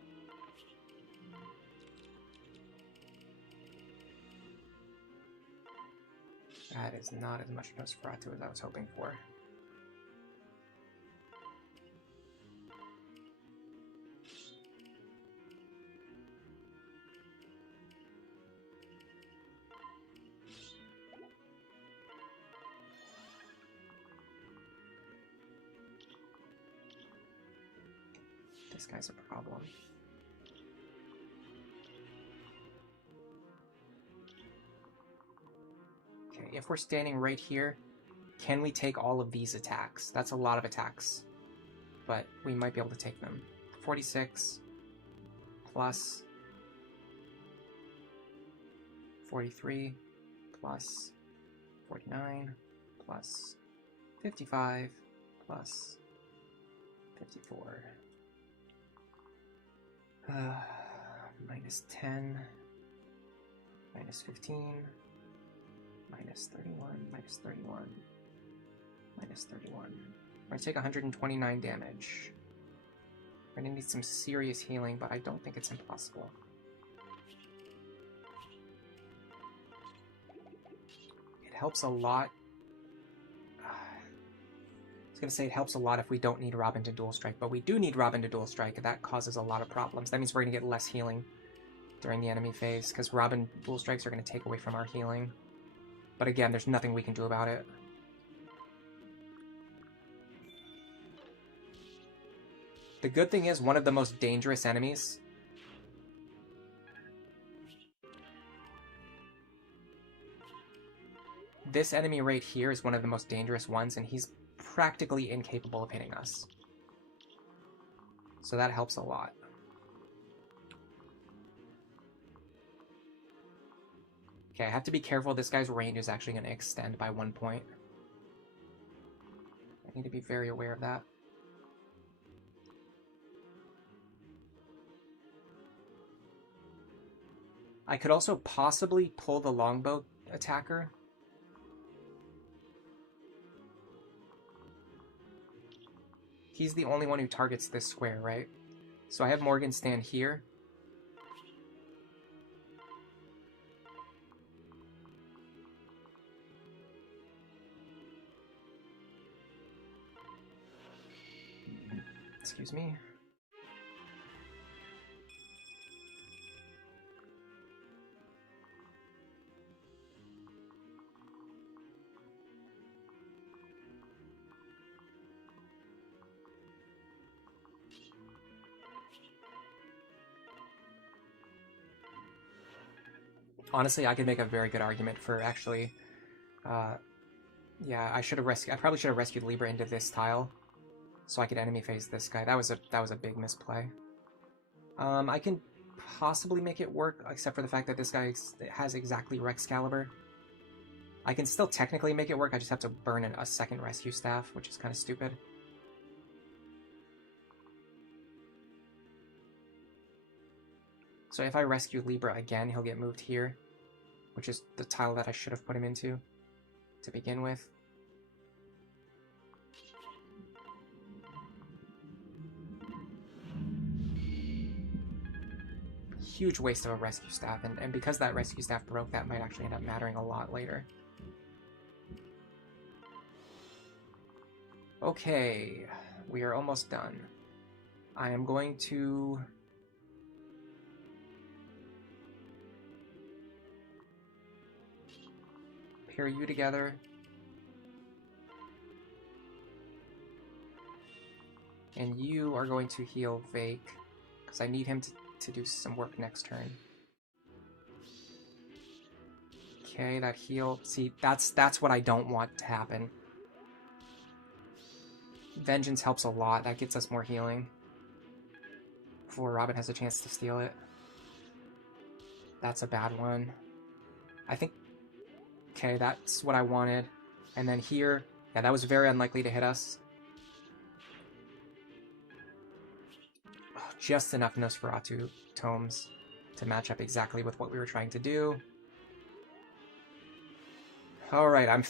That is not as much Nosferatu as I was hoping for. This guy's a problem. Okay, if we're standing right here, can we take all of these attacks? That's a lot of attacks, but we might be able to take them. 46 plus 43 plus 49 plus 55 plus 54. Minus 10, minus 15, minus 31, minus 31, minus 31. We're gonna take 129 damage. We're gonna need some serious healing, but I don't think it's impossible. It helps a lot. I was going to say it helps a lot if we don't need Robin to dual strike, but we do need Robin to dual strike, and that causes a lot of problems. That means we're going to get less healing during the enemy phase, because Robin dual strikes are going to take away from our healing. But again, there's nothing we can do about it. The good thing is, one of the most dangerous enemies... This enemy right here is one of the most dangerous ones, and he's practically incapable of hitting us. So that helps a lot. Okay, I have to be careful. This guy's range is actually going to extend by 1 point. I need to be very aware of that. I could also possibly pull the longbow attacker. He's the only one who targets this square, right? So I have Morgan stand here. Excuse me. Honestly, I could make a very good argument for actually, yeah, I probably should have rescued Libra into this tile, so I could enemy phase this guy. That was a big misplay. I can possibly make it work, except for the fact that this guy has exactly Rex Caliber. I can still technically make it work, I just have to burn a second rescue staff, which is kind of stupid. So if I rescue Libra again, he'll get moved here, which is the tile that I should have put him into to begin with. Huge waste of a rescue staff, and because that rescue staff broke, that might actually end up mattering a lot later. Okay, we are almost done. I am going to pair you together. And you are going to heal Vaike, because I need him to do some work next turn. Okay, that heal. See, that's what I don't want to happen. Vengeance helps a lot. That gets us more healing before Robin has a chance to steal it. That's a bad one. I think... Okay, that's what I wanted. And then here... Yeah, that was very unlikely to hit us. Oh, just enough Nosferatu tomes to match up exactly with what we were trying to do. Alright, I'm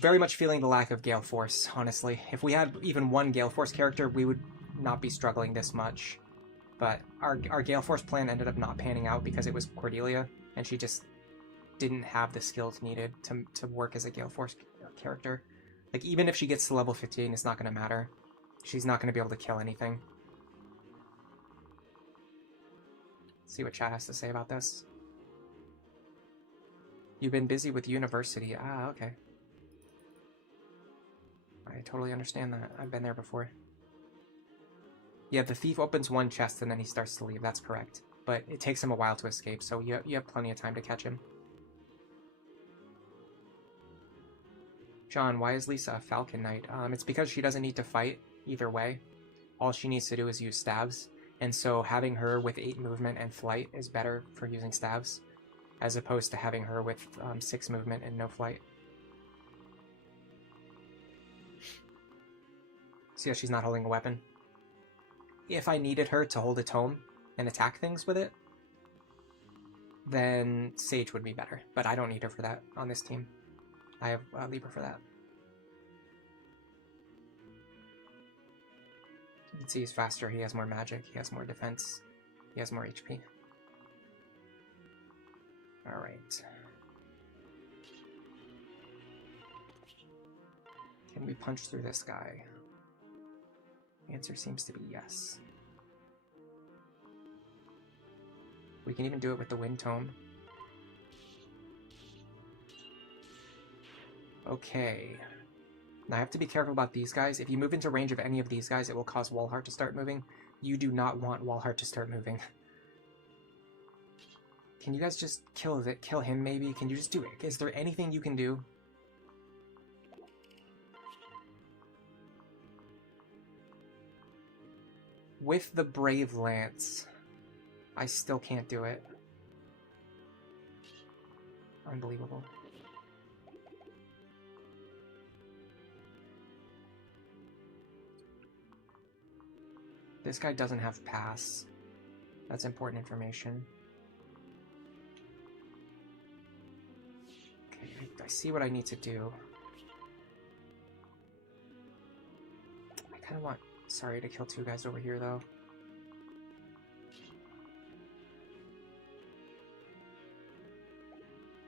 very much feeling the lack of Gale Force, honestly. If we had even one Gale Force character, we would not be struggling this much. But our Gale Force plan ended up not panning out because it was Cordelia, and she just didn't have the skills needed to work as a Gale Force character. Like, even if she gets to level 15, it's not going to matter. She's not going to be able to kill anything. Let's see what chat has to say about this. You've been busy with university. Ah, okay. I totally understand that. I've been there before. Yeah, the thief opens one chest and then he starts to leave. That's correct. But it takes him a while to escape, so you have plenty of time to catch him. John, why is Lisa a Falcon Knight? It's because she doesn't need to fight either way. All she needs to do is use stabs. And so having her with 8 movement and flight is better for using stabs, as opposed to having her with 6 movement and no flight. See how she's not holding a weapon? If I needed her to hold a tome and attack things with it, then Sage would be better. But I don't need her for that on this team. I have Libra for that. You can see he's faster, he has more magic, he has more defense, he has more HP. Alright. Can we punch through this guy? The answer seems to be yes. We can even do it with the Wind Tome. Okay. Now I have to be careful about these guys. If you move into range of any of these guys, it will cause Walhart to start moving. You do not want Walhart to start moving. Can you guys just kill him maybe? Can you just do it? Is there anything you can do? With the Brave Lance, I still can't do it. Unbelievable. This guy doesn't have pass. That's important information. Okay, I see what I need to do. I kind of want Sorry to kill 2 guys over here, though.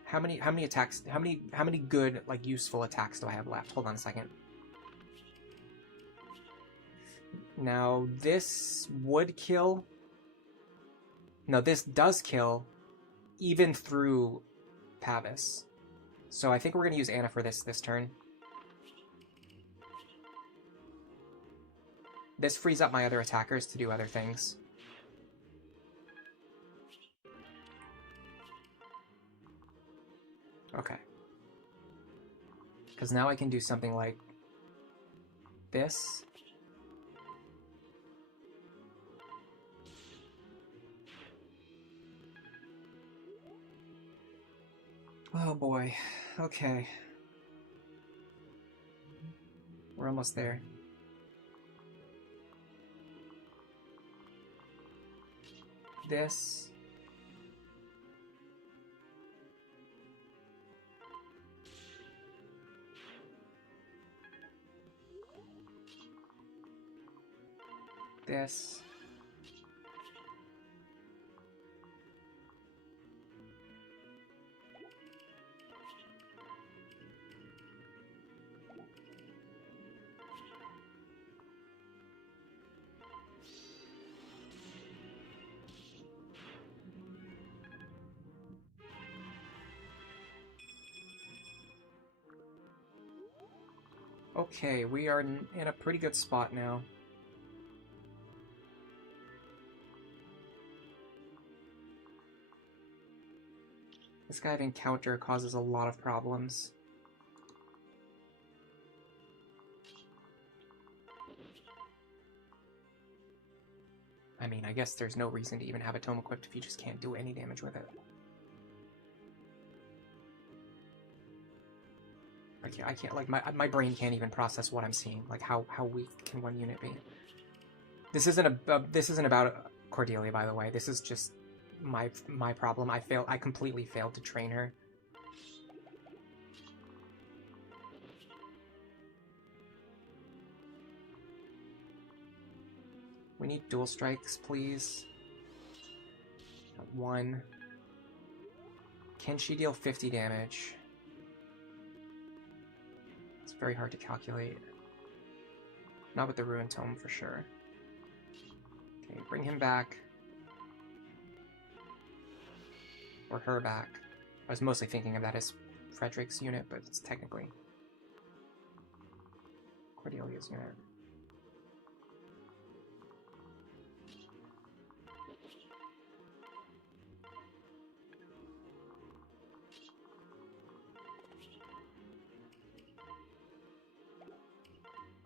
How many attacks? How many good, like, useful attacks do I have left? Hold on a second. Now, this would kill. No, this does kill, even through Pavis. So I think we're going to use Anna for this turn. This frees up my other attackers to do other things. Okay. Because now I can do something like this. Oh boy. Okay. We're almost there. This. This. Okay, we are in a pretty good spot now. This guy of Encounter causes a lot of problems. I mean, I guess there's no reason to even have a tome equipped if you just can't do any damage with it. I can't, like, my brain can't even process what I'm seeing. Like, how weak can one unit be? This isn't about Cordelia, by the way. This is just my problem. I completely failed to train her. We need dual strikes, please. 1. Can she deal 50 damage? It's very hard to calculate. Not with the Ruin Tome, for sure. Okay, bring him back. Or her back. I was mostly thinking of that as Frederick's unit, but it's technically Cordelia's unit.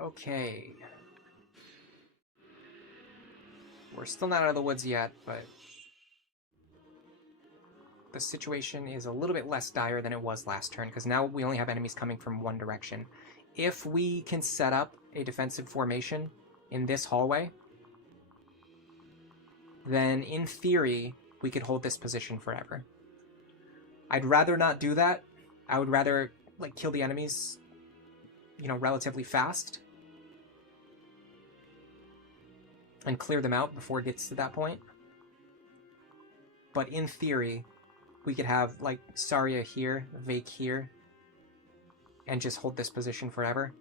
Okay. We're still not out of the woods yet, but the situation is a little bit less dire than it was last turn, because now we only have enemies coming from one direction. If we can set up a defensive formation in this hallway, then in theory, we could hold this position forever. I'd rather not do that. I would rather, like, kill the enemies, you know, relatively fast and clear them out before it gets to that point. But in theory, we could have, like, Saria here, Vaike here, and just hold this position forever.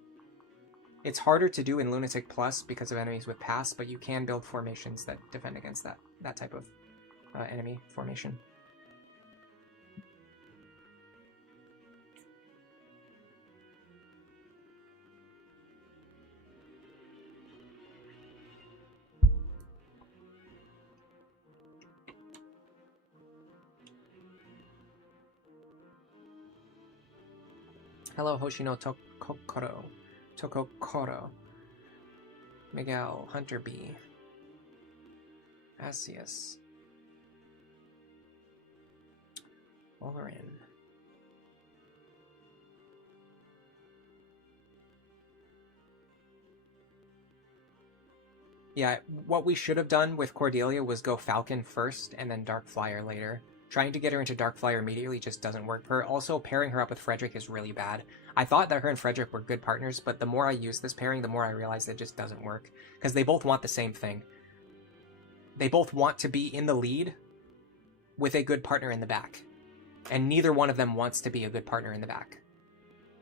It's harder to do in Lunatic Plus because of enemies with pass, but you can build formations that defend against that type of enemy formation. Hello, Hoshino Tokokoro. Miguel, Hunter B. Asius. Wolverine. Yeah, what we should have done with Cordelia was go Falcon first and then Darkflyer later. Trying to get her into Darkflyer immediately just doesn't work for her. Also, pairing her up with Frederick is really bad. I thought that her and Frederick were good partners, but the more I use this pairing, the more I realize it just doesn't work. Because they both want the same thing. They both want to be in the lead with a good partner in the back. And neither one of them wants to be a good partner in the back.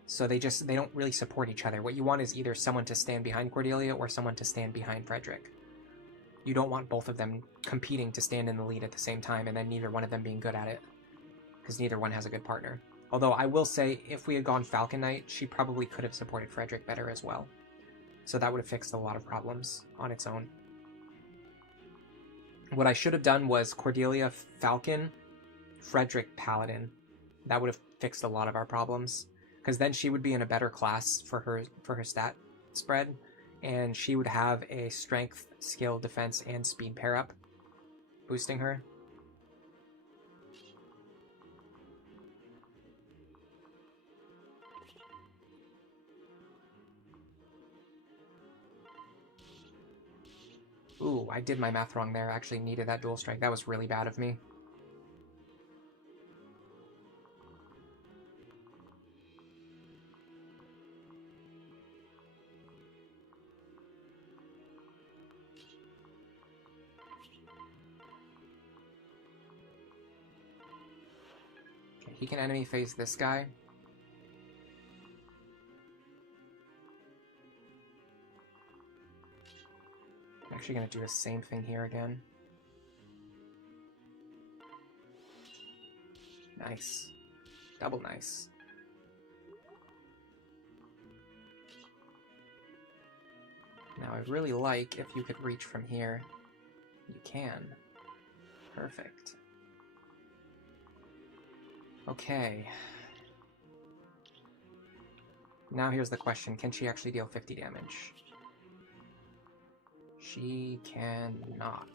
So they don't really support each other. What you want is either someone to stand behind Cordelia or someone to stand behind Frederick. You don't want both of them competing to stand in the lead at the same time and then neither one of them being good at it. Because neither one has a good partner. Although I will say, if we had gone Falcon Knight, she probably could have supported Frederick better as well. So that would have fixed a lot of problems on its own. What I should have done was Cordelia Falcon, Frederick Paladin. That would have fixed a lot of our problems. Because then she would be in a better class for her stat spread. And she would have a strength, skill, defense, and speed pair up, boosting her. Ooh, I did my math wrong there. I actually needed that dual strike. That was really bad of me. Okay, he can enemy phase this guy. I'm actually going to do the same thing here again. Nice. Double nice. Now I'd really like if you could reach from here. You can. Perfect. Okay. Now here's the question. Can she actually deal 50 damage? She cannot.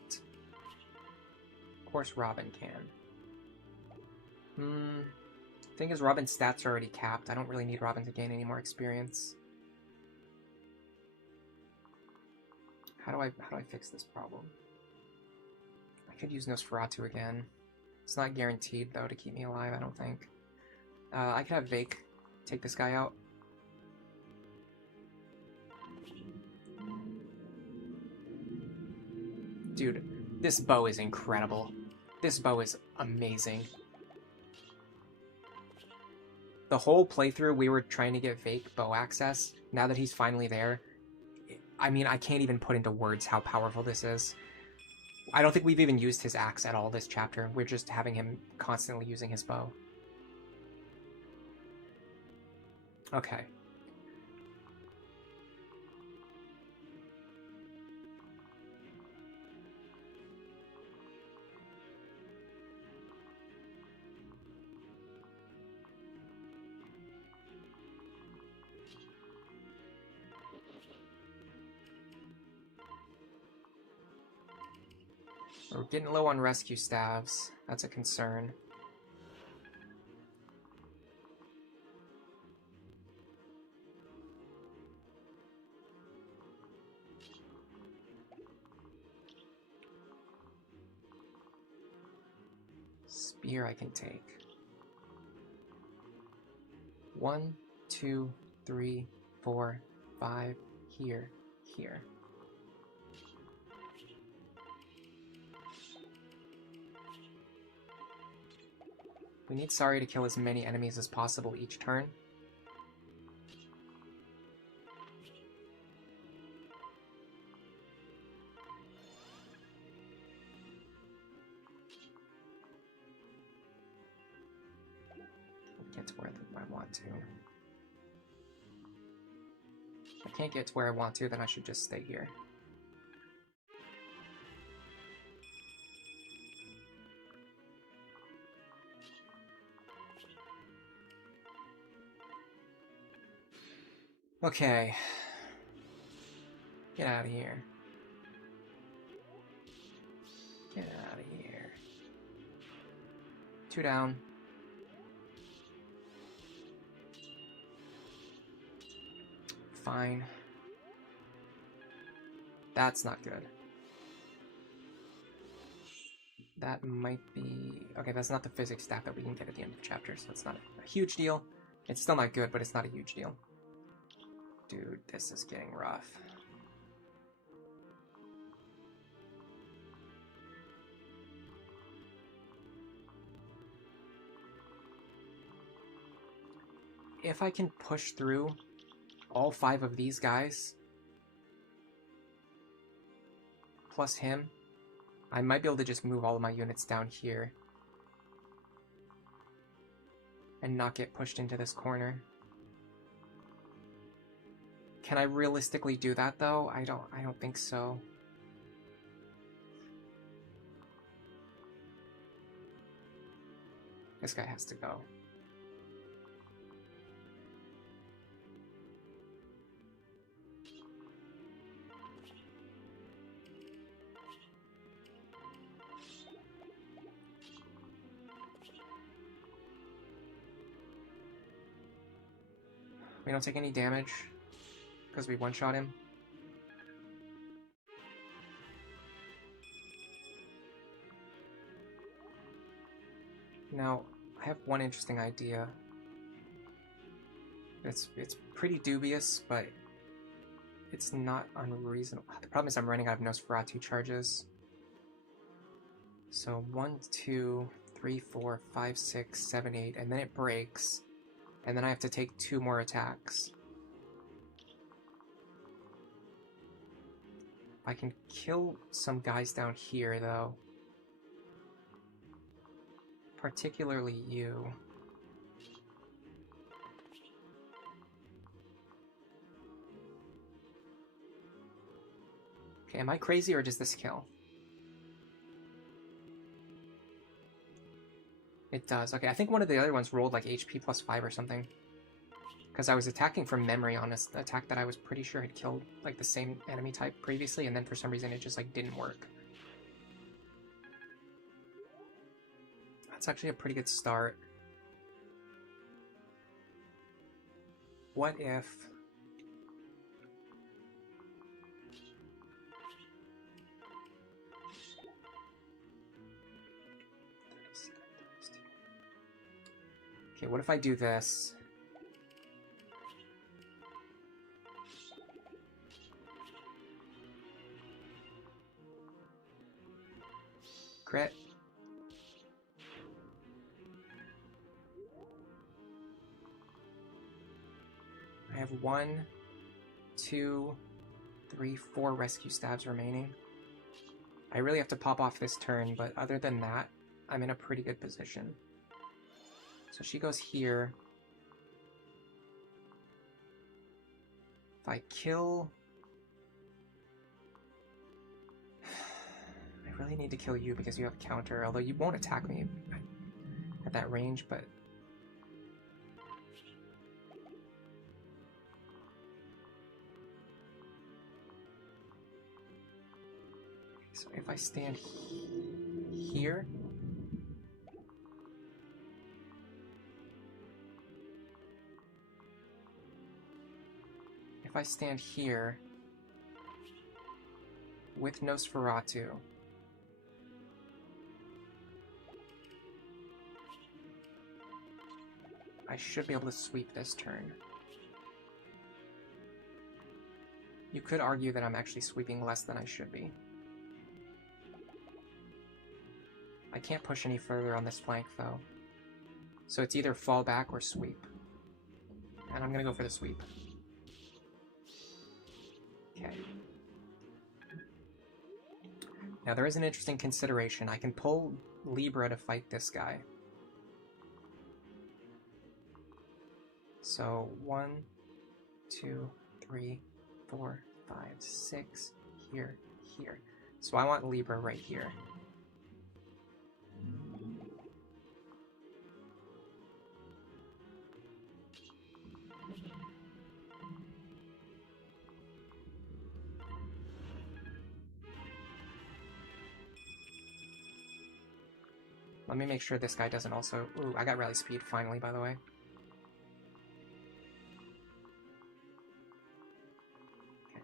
Of course Robin can. Thing is, Robin's stats are already capped. I don't really need Robin to gain any more experience. How do I fix this problem? I could use Nosferatu again. It's not guaranteed, though, to keep me alive, I don't think. I could have Vaike take this guy out. Dude, this bow is incredible. This bow is amazing. The whole playthrough, we were trying to get Vaike bow access. Now that he's finally there, I mean, I can't even put into words how powerful this is. I don't think we've even used his axe at all this chapter. We're just having him constantly using his bow. Okay. We're getting low on rescue staves. That's a concern. Spear I can take. 1, 2, 3, 4, 5. Here. Here. We need Sari to kill as many enemies as possible each turn. Get to where I want to. If I can't get to where I want to, then I should just stay here. Okay. Get out of here. Get out of here. 2 down. Fine. That's not good. That might be... Okay, that's not the physics stat that we can get at the end of the chapter, so it's not a huge deal. It's still not good, but it's not a huge deal. Dude, this is getting rough. If I can push through all 5 of these guys, plus him, I might be able to just move all of my units down here and not get pushed into this corner. Can I realistically do that though? I don't think so. This guy has to go. We don't take any damage because we one-shot him. Now, I have one interesting idea. It's pretty dubious, but it's not unreasonable. The problem is I'm running out of Nosferatu charges. So 1, 2, 3, 4, 5, 6, 7, 8, and then it breaks. And then I have to take 2 more attacks. I can kill some guys down here, though. Particularly you. Okay, am I crazy or does this kill? It does. Okay, I think one of the other ones rolled like HP plus 5 or something. Because I was attacking from memory on this attack that I was pretty sure had killed like the same enemy type previously, and then for some reason it just like didn't work. That's actually a pretty good start. What if... Okay, what if I do this? Crit. I have 1, 2, 3, 4 rescue stabs remaining. I really have to pop off this turn, but other than that, I'm in a pretty good position. So she goes here. If I kill... I really need to kill you because you have counter, although you won't attack me at that range, but... So if I stand here... If I stand here with Nosferatu, I should be able to sweep this turn. You could argue that I'm actually sweeping less than I should be. I can't push any further on this flank though. So it's either fall back or sweep. And I'm gonna go for the sweep. Okay. Now there is an interesting consideration. I can pull Libra to fight this guy. So 1, 2, 3, 4, 5, 6, here, here. So I want Libra right here. Let me make sure this guy doesn't also... Ooh, I got rally speed finally, by the way. Okay.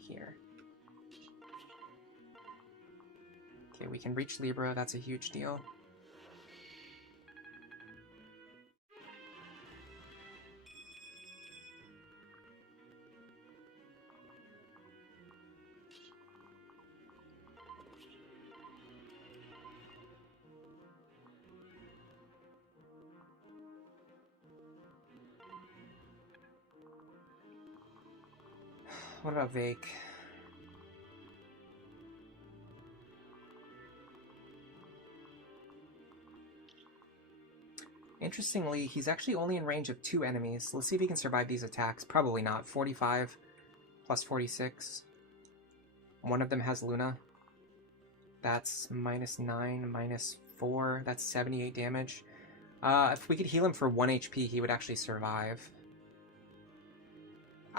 Here. Okay, we can reach Libra, that's a huge deal. What about Vaike? Interestingly, he's actually only in range of 2 enemies. Let's see if he can survive these attacks. Probably not. 45 plus 46. One of them has Luna. That's -9, -4. That's 78 damage. If we could heal him for 1 HP, he would actually survive.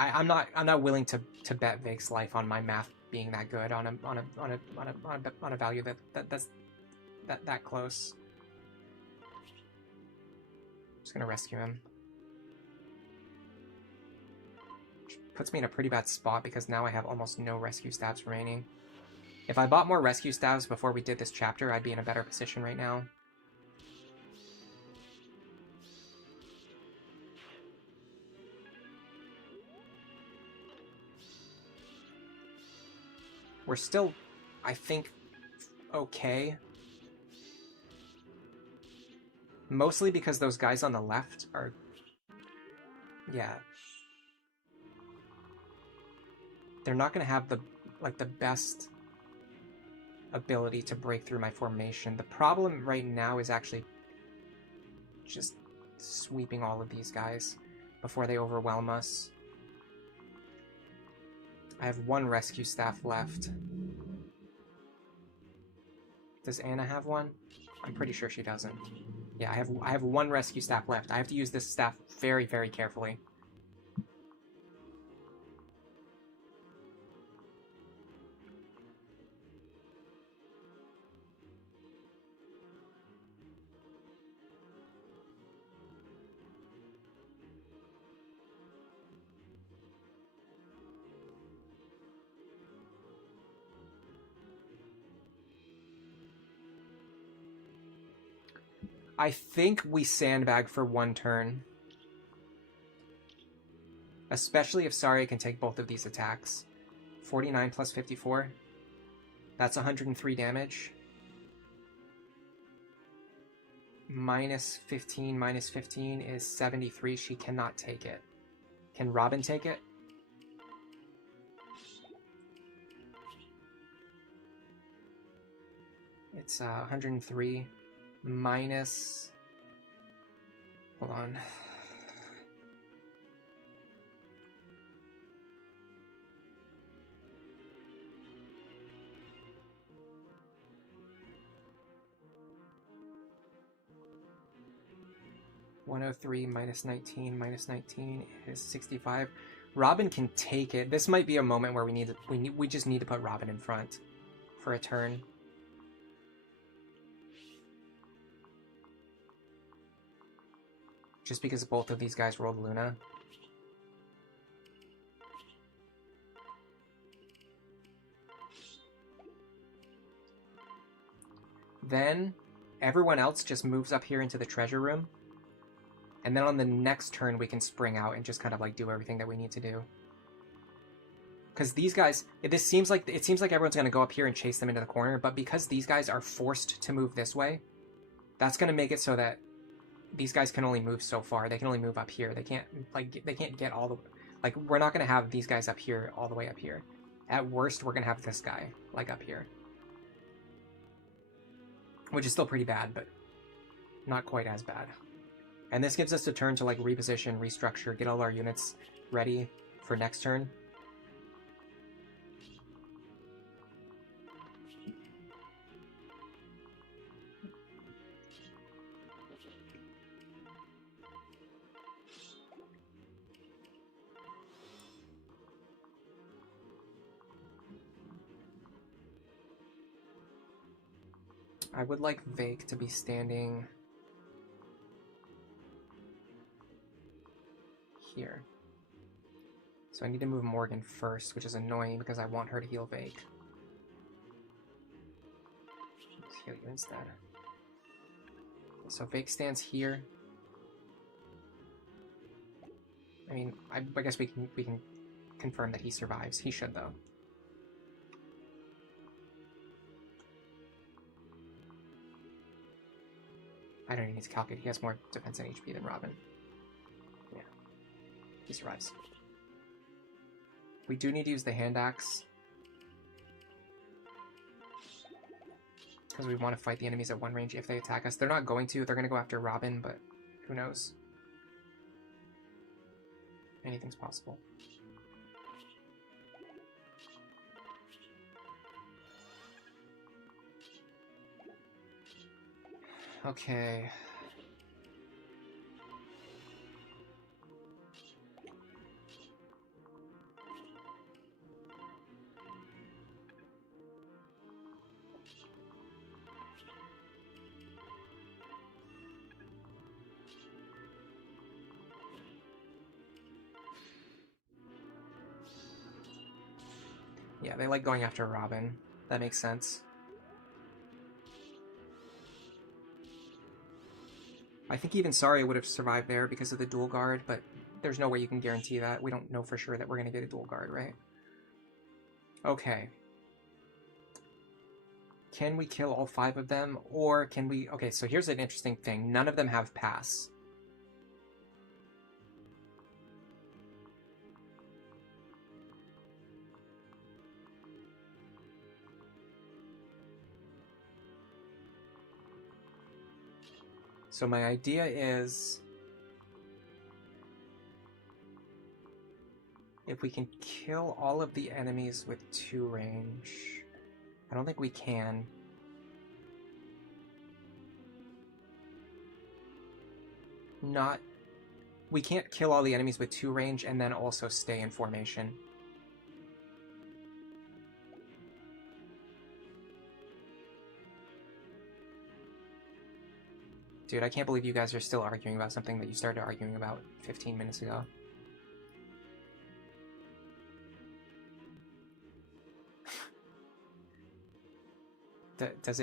I'm not willing to bet Vaike's life on my math being that good on a value that's that close. Just gonna rescue him. Which puts me in a pretty bad spot because now I have almost no rescue stabs remaining. If I bought more rescue staves before we did this chapter, I'd be in a better position right now. We're still, I think, okay. Mostly because those guys on the left are... Yeah. They're not going to have the best ability to break through my formation. The problem right now is actually just sweeping all of these guys before they overwhelm us. I have one rescue staff left. Does Anna have one? I'm pretty sure she doesn't. Yeah, I have one rescue staff left. I have to use this staff very, very carefully. I think we sandbag for one turn. Especially if Saria can take both of these attacks. 49 plus 54. That's 103 damage. Minus 15 is 73. She cannot take it. Can Robin take it? It's 103 minus... Hold on. $103 minus 19 is 65. Robin can take it. This might be a moment where we just need to put Robin in front for a turn. Just because both of these guys rolled Luna. Then everyone else just moves up here into the treasure room. And then on the next turn we can spring out and just kind of like do everything that we need to do. Because these guys, it seems like everyone's going to go up here and chase them into the corner, but because these guys are forced to move this way, that's going to make it so that these guys can only move so far. They can only move up here. They can't get all the... Like, we're not going to have these guys up here, all the way up here. At worst, we're going to have this guy, like, up here. Which is still pretty bad, but not quite as bad. And this gives us a turn to, like, reposition, restructure, get all our units ready for next turn. I would like Vaike to be standing here. So I need to move Morgan first, which is annoying because I want her to heal Vaike. Let's heal you instead. So Vaike stands here. I mean, I guess we can confirm that he survives. He should, though. I don't even need to calculate. He has more defense and HP than Robin. Yeah. He survives. We do need to use the hand axe. Because we want to fight the enemies at one range if they attack us. They're not going to. They're going to go after Robin, but who knows? Anything's possible. Okay. Yeah, they like going after Robin. That makes sense. I think even Saria would have survived there because of the dual guard, but there's no way you can guarantee that. We don't know for sure that we're going to get a dual guard, right? Okay. Can we kill all 5 of them, or can we... Okay, so here's an interesting thing. None of them have pass. So my idea is... if we can kill all of the enemies with 2 range... I don't think we can. We can't kill all the enemies with 2 range and then also stay in formation. Dude, I can't believe you guys are still arguing about something that you started arguing about 15 minutes ago. Does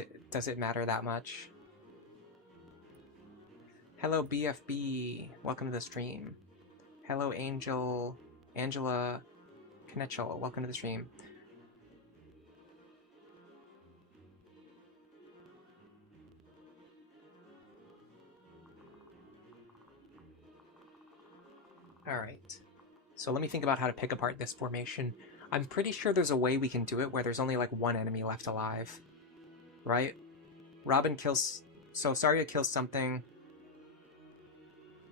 it matter that much? Hello BFB, welcome to the stream. Hello Angela Knetchel, welcome to the stream. Alright, so let me think about how to pick apart this formation. I'm pretty sure there's a way we can do it where there's only like 1 enemy left alive. Right? Robin kills... So Saria kills something.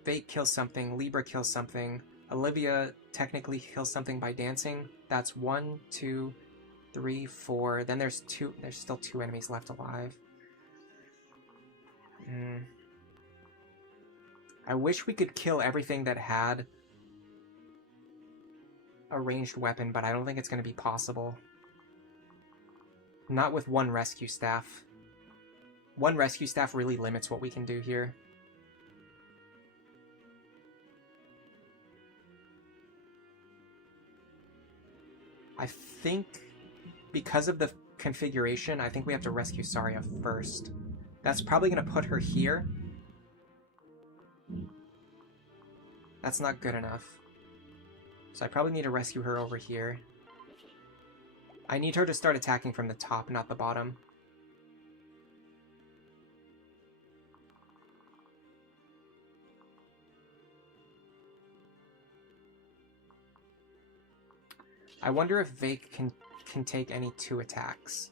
Vaike kills something. Libra kills something. Olivia technically kills something by dancing. That's 1, 2, 3, 4. Then there's still 2 enemies left alive. I wish we could kill everything that had a ranged weapon, but I don't think it's going to be possible. Not with 1 rescue staff. 1 rescue staff really limits what we can do here. I think because of the configuration, I think we have to rescue Saria first. That's probably going to put her here. That's not good enough. So I probably need to rescue her over here. I need her to start attacking from the top, not the bottom. I wonder if Vaike can take any 2 attacks.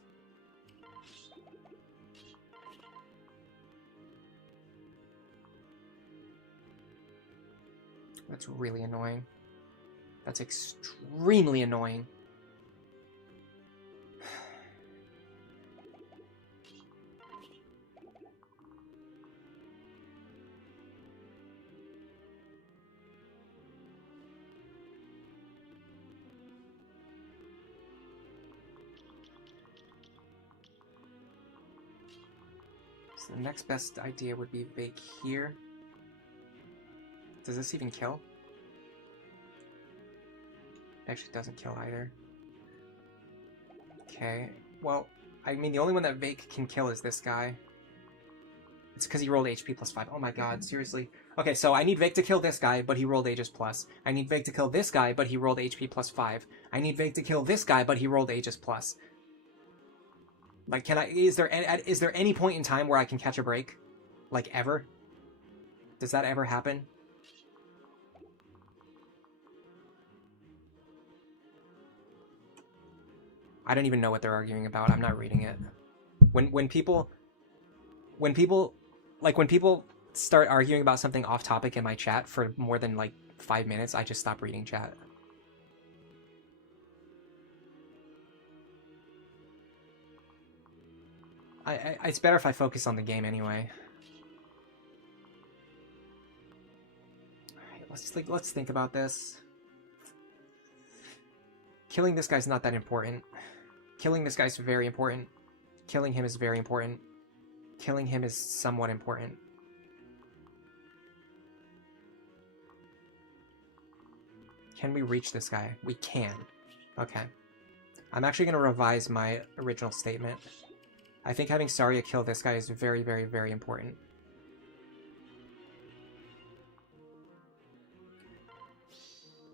That's really annoying. That's extremely annoying. So the next best idea would be Vaike here. Does this even kill? It actually doesn't kill either. Okay, well, I mean the only one that Vaike can kill is this guy. It's because he rolled HP plus 5. Oh my god, seriously. Okay, so I need Vaike to kill this guy, but he rolled Aegis plus. I need Vaike to kill this guy, but he rolled HP plus 5. I need Vaike to kill this guy, but he rolled Aegis plus. Like, is there any point in time where I can catch a break? Like, ever? Does that ever happen? I don't even know what they're arguing about. I'm not reading it. When people start arguing about something off topic in my chat for more than like 5 minutes, I just stop reading chat. It's better if I focus on the game anyway. Alright, let's think about this. Killing this guy's not that important. Killing this guy's very important. Killing him is very important. Killing him is somewhat important. Can we reach this guy? We can. Okay. I'm actually going to revise my original statement. I think having Saria kill this guy is very, very, very important.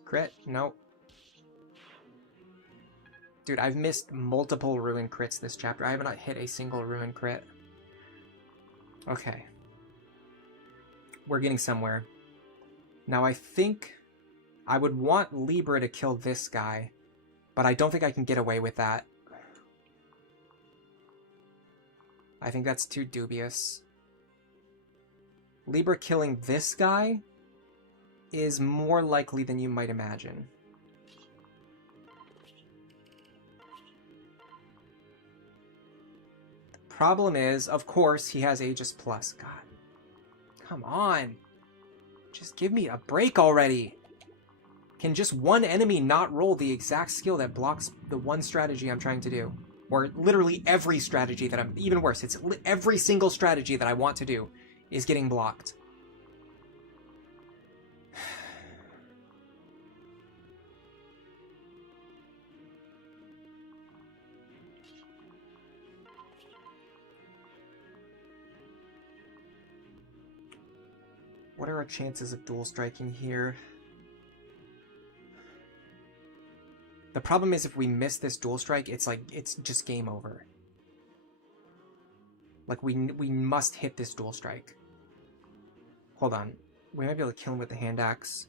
Crit? Nope. Dude, I've missed multiple Ruin crits this chapter. I have not hit a single Ruin crit. Okay. We're getting somewhere. Now I think I would want Libra to kill this guy, but I don't think I can get away with that. I think that's too dubious. Libra killing this guy is more likely than you might imagine. The problem is, of course, he has Aegis Plus. God. Come on. Just give me a break already. Can just one enemy not roll the exact skill that blocks the one strategy I'm trying to do? Or literally every strategy that I'm... Even worse, it's every single strategy that I want to do is getting blocked. What are our chances of dual striking here? The problem is if we miss this dual strike, it's like, it's just game over. Like, we must hit this dual strike. Hold on. We might be able to kill him with the hand axe.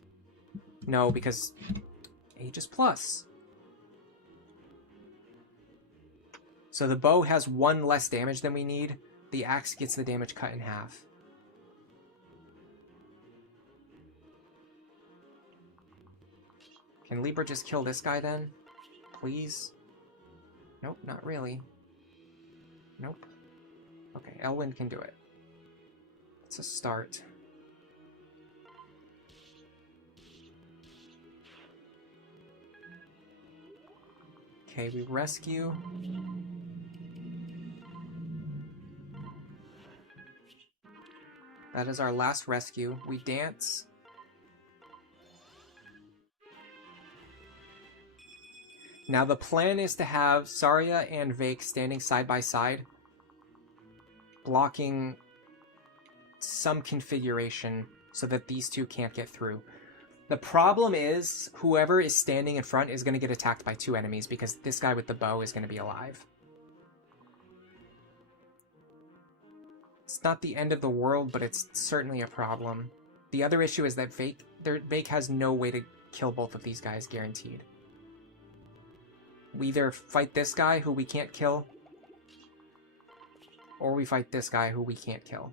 No, because Aegis Plus. So the bow has 1 less damage than we need. The axe gets the damage cut in half. Can Libra just kill this guy then? Please? Nope, not really. Nope. Okay, Elwind can do it. It's a start. Okay, we rescue. That is our last rescue. We dance. Now the plan is to have Saria and Vaike standing side by side, blocking some configuration so that these two can't get through. The problem is whoever is standing in front is going to get attacked by 2 enemies because this guy with the bow is going to be alive. It's not the end of the world, but it's certainly a problem. The other issue is that Vaike has no way to kill both of these guys guaranteed. We either fight this guy who we can't kill, or we fight this guy who we can't kill.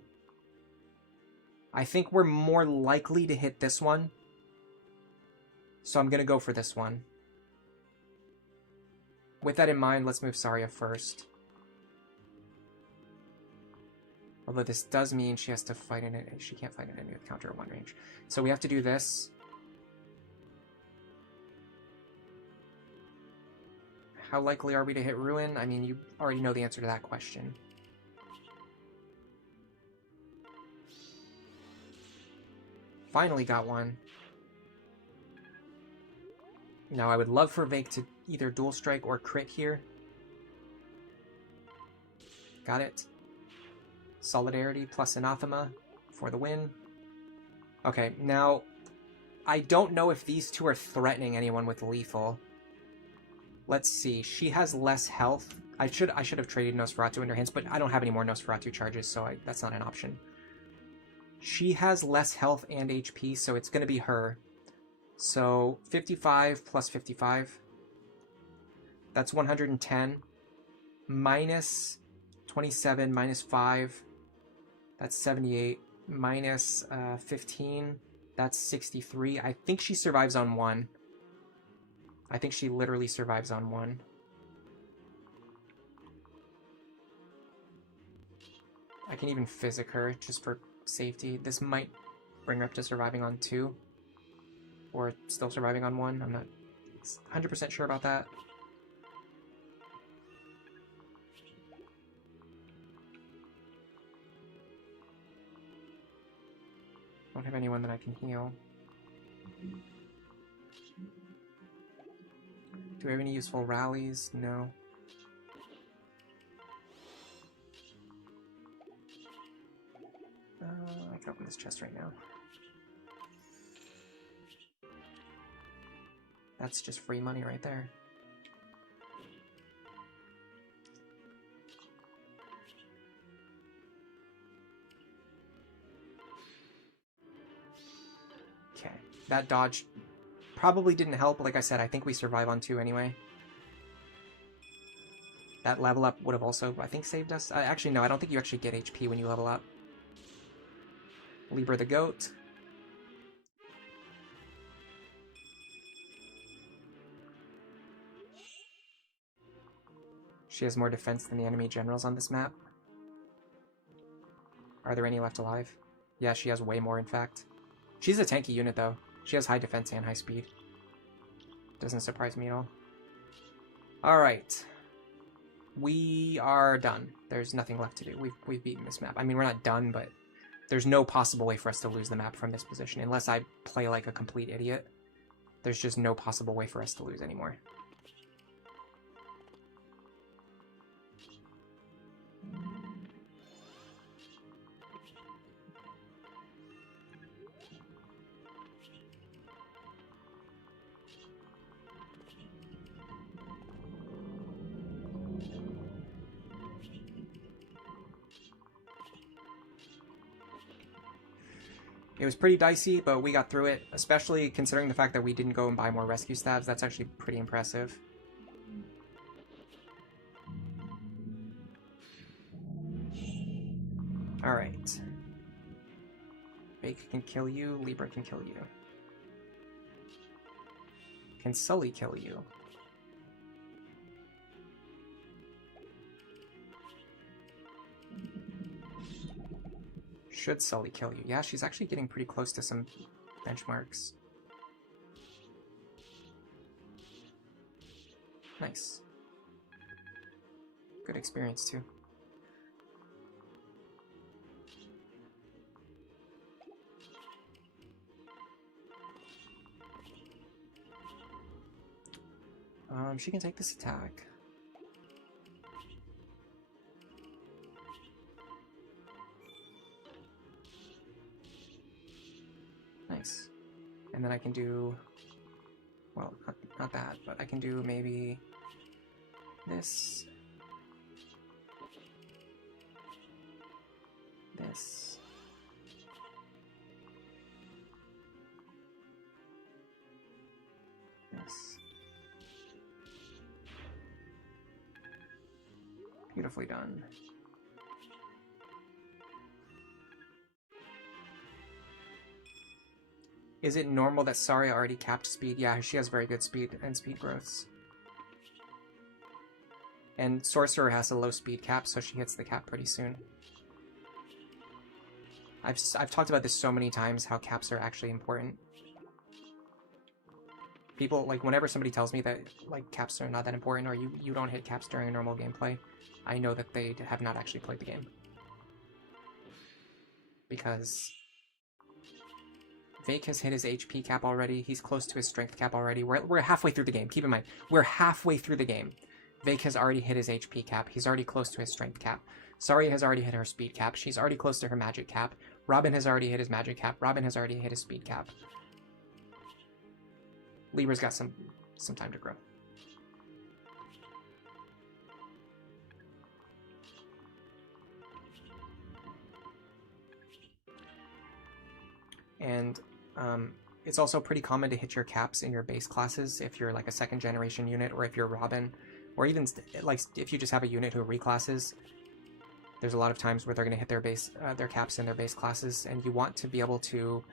I think we're more likely to hit this one, so I'm going to go for this one. With that in mind, let's move Saria first. Although this does mean she has to fight in it. She can't fight an enemy with counter at 1 range. So we have to do this. How likely are we to hit Ruin? I mean, you already know the answer to that question. Finally got one. Now, I would love for Vaike to either dual strike or crit here. Got it. Solidarity plus Anathema for the win. Okay, now, I don't know if these two are threatening anyone with lethal. Let's see. She has less health. I should have traded Nosferatu in her hands, but I don't have any more Nosferatu charges, so that's not an option. She has less health and HP, so it's going to be her. So 55 plus 55. That's 110. Minus 27 minus 5. That's 78. Minus 15. That's 63. I think she survives on 1. I think she literally survives on 1. I can even physic her just for safety. This might bring her up to surviving on 2. Or still surviving on 1. I'm not 100% sure about that. Don't have anyone that I can heal. Do we have any useful rallies? No. I can open this chest right now. That's just free money right there. Okay, that dodge probably didn't help. Like I said, I think we survive on 2 anyway. That level up would have also, I think, saved us. Actually, no, I don't think you actually get HP when you level up. Libra the goat. She has more defense than the enemy generals on this map. Are there any left alive? Yeah, she has way more, in fact. She's a tanky unit, though. She has high defense and high speed. Doesn't surprise me at all. Alright. We are done. There's nothing left to do. We've beaten this map. I mean, we're not done, but there's no possible way for us to lose the map from this position. Unless I play like a complete idiot, there's just no possible way for us to lose anymore. It was pretty dicey, but we got through it, especially considering the fact that we didn't go and buy more rescue stabs. That's actually pretty impressive. Alright. Vaike can kill you, Libra can kill you. Can Sully kill you? Should Sully kill you? Yeah, she's actually getting pretty close to some benchmarks. Nice. Good experience, too. She can take this attack. Nice. And then I can do, well, not that, but I can do maybe this, this, this. Beautifully done. Is it normal that Saria already capped speed? Yeah, she has very good speed and speed growths. And Sorcerer has a low speed cap, so she hits the cap pretty soon. I've talked about this so many times, how caps are actually important. People, like, whenever somebody tells me that, like, caps are not that important, or you don't hit caps during a normal gameplay, I know that they have not actually played the game. Because Vaike has hit his HP cap already. He's close to his strength cap already. We're halfway through the game. Keep in mind, we're halfway through the game. Vaike has already hit his HP cap. He's already close to his strength cap. Saria has already hit her speed cap. She's already close to her magic cap. Robin has already hit his magic cap. Robin has already hit his speed cap. Libra's got some time to grow. And it's also pretty common to hit your caps in your base classes if you're like a second generation unit, or if you're Robin, or even like if you just have a unit who reclasses. There's a lot of times where they're going to hit their caps in their base classes, and you want to be able to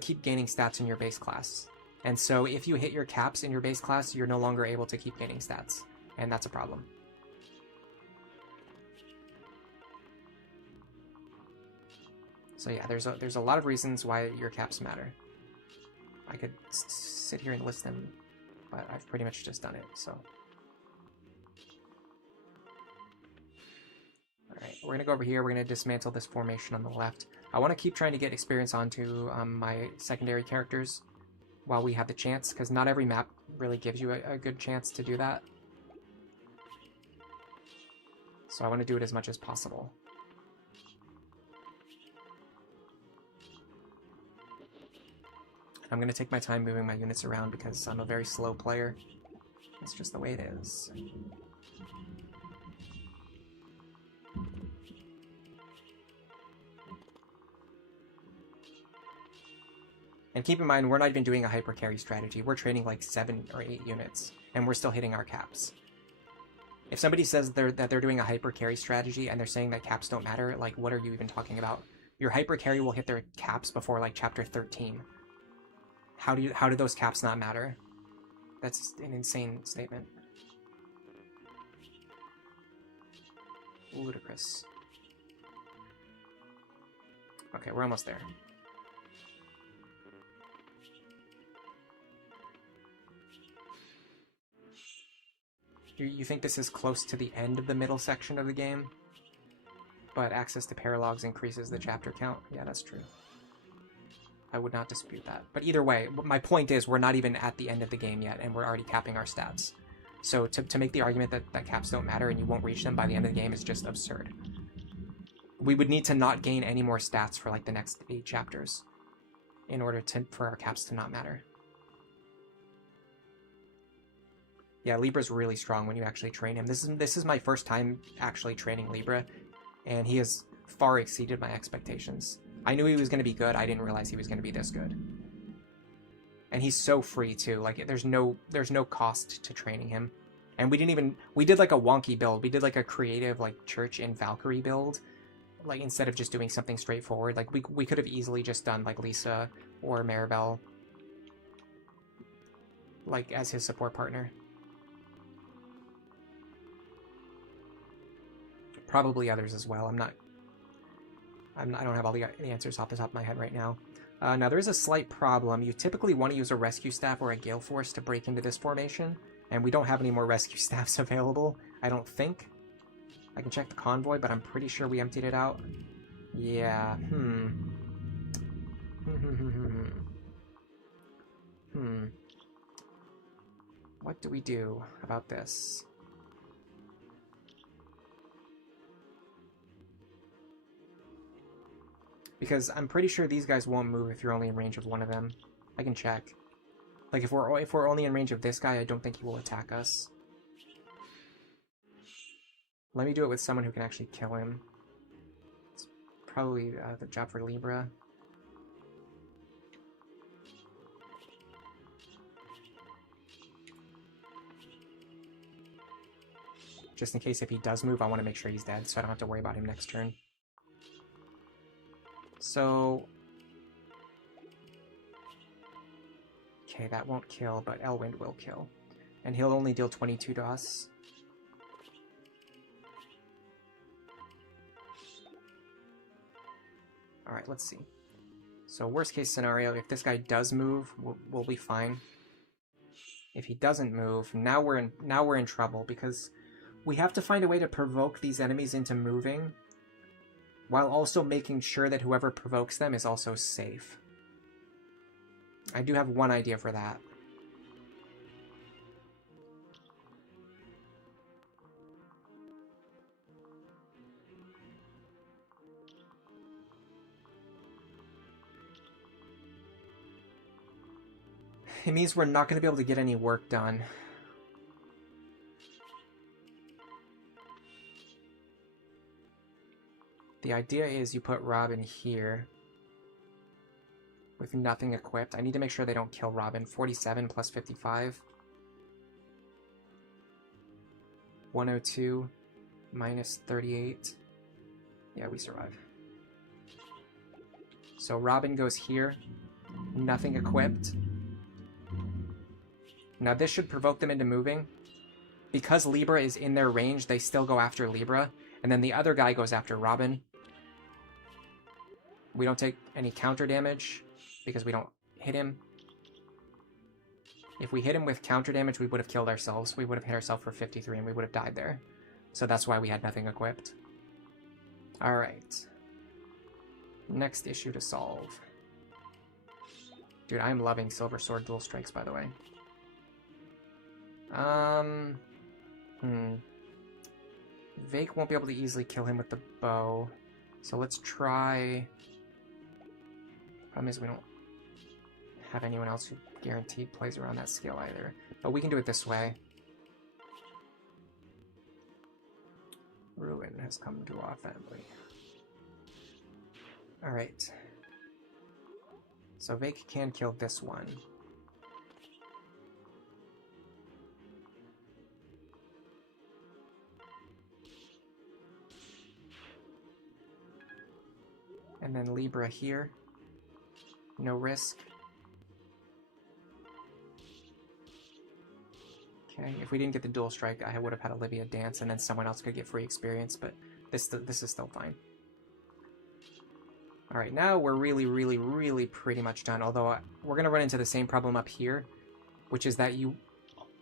keep gaining stats in your base class. And so if you hit your caps in your base class, you're no longer able to keep gaining stats, and that's a problem. So yeah, there's a lot of reasons why your caps matter. I could sit here and list them, but I've pretty much just done it, so. Alright, we're going to go over here. We're going to dismantle this formation on the left. I want to keep trying to get experience onto my secondary characters. while we have the chance, because not every map really gives you a good chance to do that. So I want to do it as much as possible. I'm going to take my time moving my units around because I'm a very slow player. It's just the way it is. And keep in mind, we're not even doing a hyper carry strategy. We're training like 7 or 8 units, and we're still hitting our caps. If somebody says that they're doing a hyper carry strategy and they're saying that caps don't matter, like, what are you even talking about? Your hyper carry will hit their caps before like chapter 13. How do those caps not matter? That's an insane statement. Ludicrous. Okay, we're almost there. You think this is close to the end of the middle section of the game? But access to paralogs increases the chapter count? Yeah, that's true. I would not dispute that. But either way, my point is we're not even at the end of the game yet, and we're already capping our stats. So to make the argument that caps don't matter and you won't reach them by the end of the game is just absurd. We would need to not gain any more stats for like the next 8 chapters in order for our caps to not matter. Yeah, Libra's really strong when you actually train him. This is my first time actually training Libra, and he has far exceeded my expectations. I knew he was going to be good. I didn't realize he was going to be this good. And he's so free too. Like there's no cost to training him. And we did like a wonky build. We did like a creative like Church and Valkyrie build. Like instead of just doing something straightforward, like we could have easily just done like Lisa or Maribel like as his support partner. Probably others as well. I don't have all the answers off the top of my head right now. Now there is a slight problem. You typically want to use a rescue staff or a gale force to break into this formation, and we don't have any more rescue staffs available, I don't think. I can check the convoy, but I'm pretty sure we emptied it out. Yeah, What do we do about this? Because I'm pretty sure these guys won't move if you're only in range of one of them. I can check. Like if we're only in range of this guy, I don't think he will attack us. Let me do it with someone who can actually kill him. It's probably the job for Libra. Just in case if he does move, I want to make sure he's dead, so I don't have to worry about him next turn. So, okay, that won't kill, but Elwind will kill. And he'll only deal 22 to us. Alright, let's see. So worst case scenario, if this guy does move, we'll be fine. If he doesn't move, now we're in trouble, because we have to find a way to provoke these enemies into moving, while also making sure that whoever provokes them is also safe. I do have one idea for that. It means we're not going to be able to get any work done. The idea is you put Robin here with nothing equipped. I need to make sure they don't kill Robin. 47 plus 55. 102 minus 38. Yeah, we survive. So Robin goes here. Nothing equipped. Now this should provoke them into moving. Because Libra is in their range, they still go after Libra. And then the other guy goes after Robin. We don't take any counter damage because we don't hit him. If we hit him with counter damage, we would have killed ourselves. We would have hit ourselves for 53 and we would have died there. So that's why we had nothing equipped. Alright. Next issue to solve. Dude, I'm loving Silver Sword dual strikes, by the way. Vaike won't be able to easily kill him with the bow. So let's try... Problem is we don't have anyone else who guaranteed plays around that skill either. But we can do it this way. Ruin has come to our family. Alright. So Vaike can kill this one. And then Libra here. No risk. Okay, if we didn't get the dual strike, I would have had Olivia dance and then someone else could get free experience, but this is still fine. Alright, now we're really pretty much done, although we're going to run into the same problem up here, which is that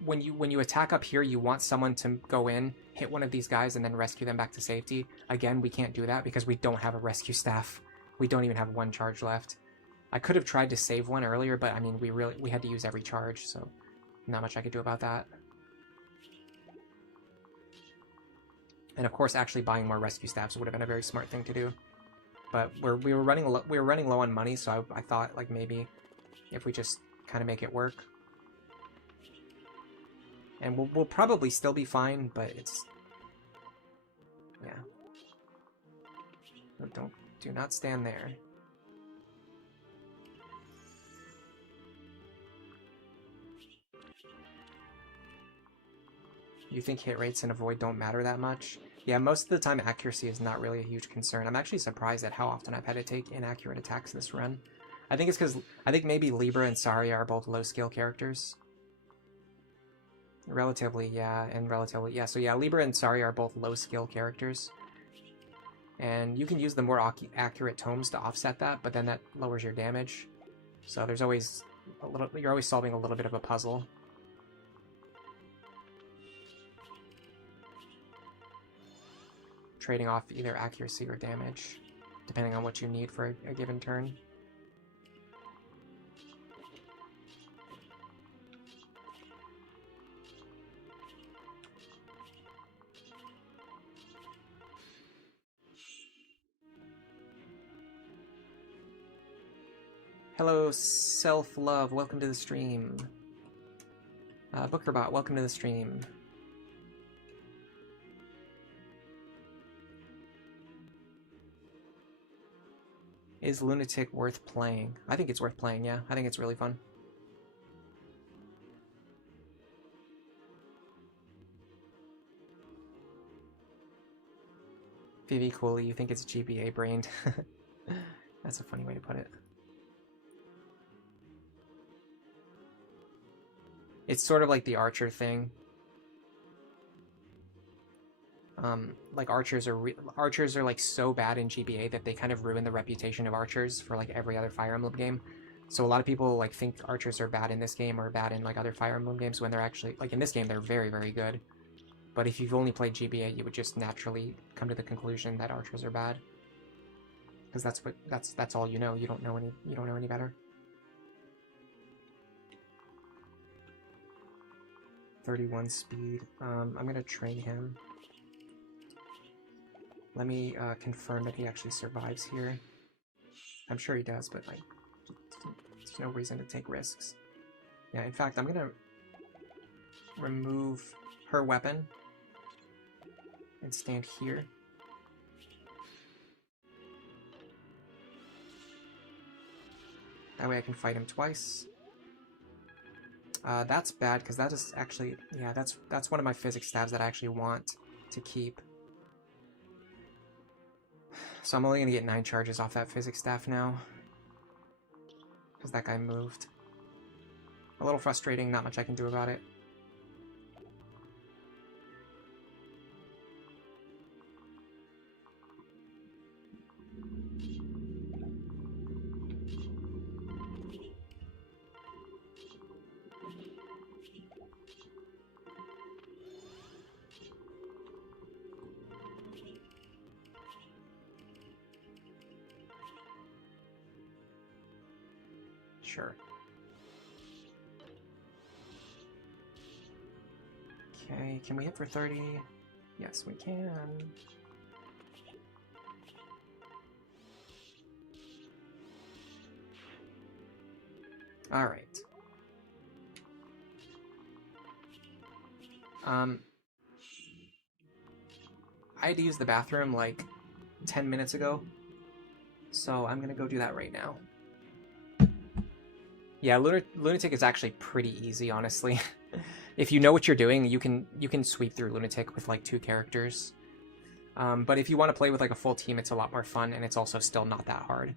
when you attack up here, you want someone to go in, hit one of these guys, and then rescue them back to safety. Again, we can't do that because we don't have a rescue staff. We don't even have one charge left. I could have tried to save one earlier, but I mean, we had to use every charge, so not much I could do about that. And of course, actually buying more rescue staffs would have been a very smart thing to do. But we were running low on money, so I thought like maybe if we just kind of make it work, and we'll probably still be fine. But it's do not stand there. You think hit rates in a void don't matter that much? Yeah, most of the time accuracy is not really a huge concern. I'm actually surprised at how often I've had to take inaccurate attacks this run. I think it's because I think maybe Libra and Saria are both low skill characters. Relatively, yeah, and relatively, yeah. So yeah, Libra and Saria are both low skill characters. And you can use the more accurate tomes to offset that, but then that lowers your damage. So there's always a little, you're always solving a little bit of a puzzle. Trading off either accuracy or damage, depending on what you need for a given turn. Hello, Self-Love, welcome to the stream. Bookerbot, welcome to the stream. Is Lunatic worth playing? I think it's worth playing, yeah. I think it's really fun. Vivi Cooley, you think it's GBA brained? That's a funny way to put it. It's sort of like the Archer thing. Like archers are like so bad in GBA that they kind of ruin the reputation of archers for like every other Fire Emblem game. So a lot of people like think archers are bad in this game or bad in like other Fire Emblem games when they're actually like in this game they're very good. But if you've only played GBA, you would just naturally come to the conclusion that archers are bad. Because that's all you know. You don't know any better. 31 speed. I'm gonna train him. Let me confirm that he actually survives here. I'm sure he does, but like, there's no reason to take risks. Yeah, in fact, I'm gonna remove her weapon and stand here. That way I can fight him twice. That's bad, because that is actually, yeah, that's one of my physics stabs that I actually want to keep. So I'm only going to get 9 charges off that physics staff now. Because that guy moved. A little frustrating, not much I can do about it. Sure. Okay, can we hit for 30? Yes, we can. Alright. I had to use the bathroom like 10 minutes ago, so I'm gonna go do that right now. Yeah, Lunatic is actually pretty easy, honestly. If you know what you're doing, you can sweep through Lunatic with like 2 characters. But if you want to play with like a full team, it's a lot more fun, and it's also still not that hard.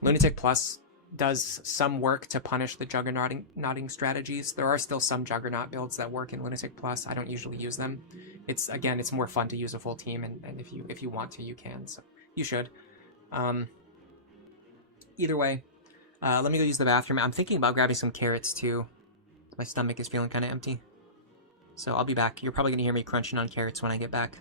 Lunatic Plus does some work to punish the juggernauting strategies. There are still some Juggernaut builds that work in Lunatic Plus. I don't usually use them. It's more fun to use a full team, and if you want to, you can. So you should. Either way, let me go use the bathroom. I'm thinking about grabbing some carrots too. My stomach is feeling kind of empty. So I'll be back. You're probably going to hear me crunching on carrots when I get back.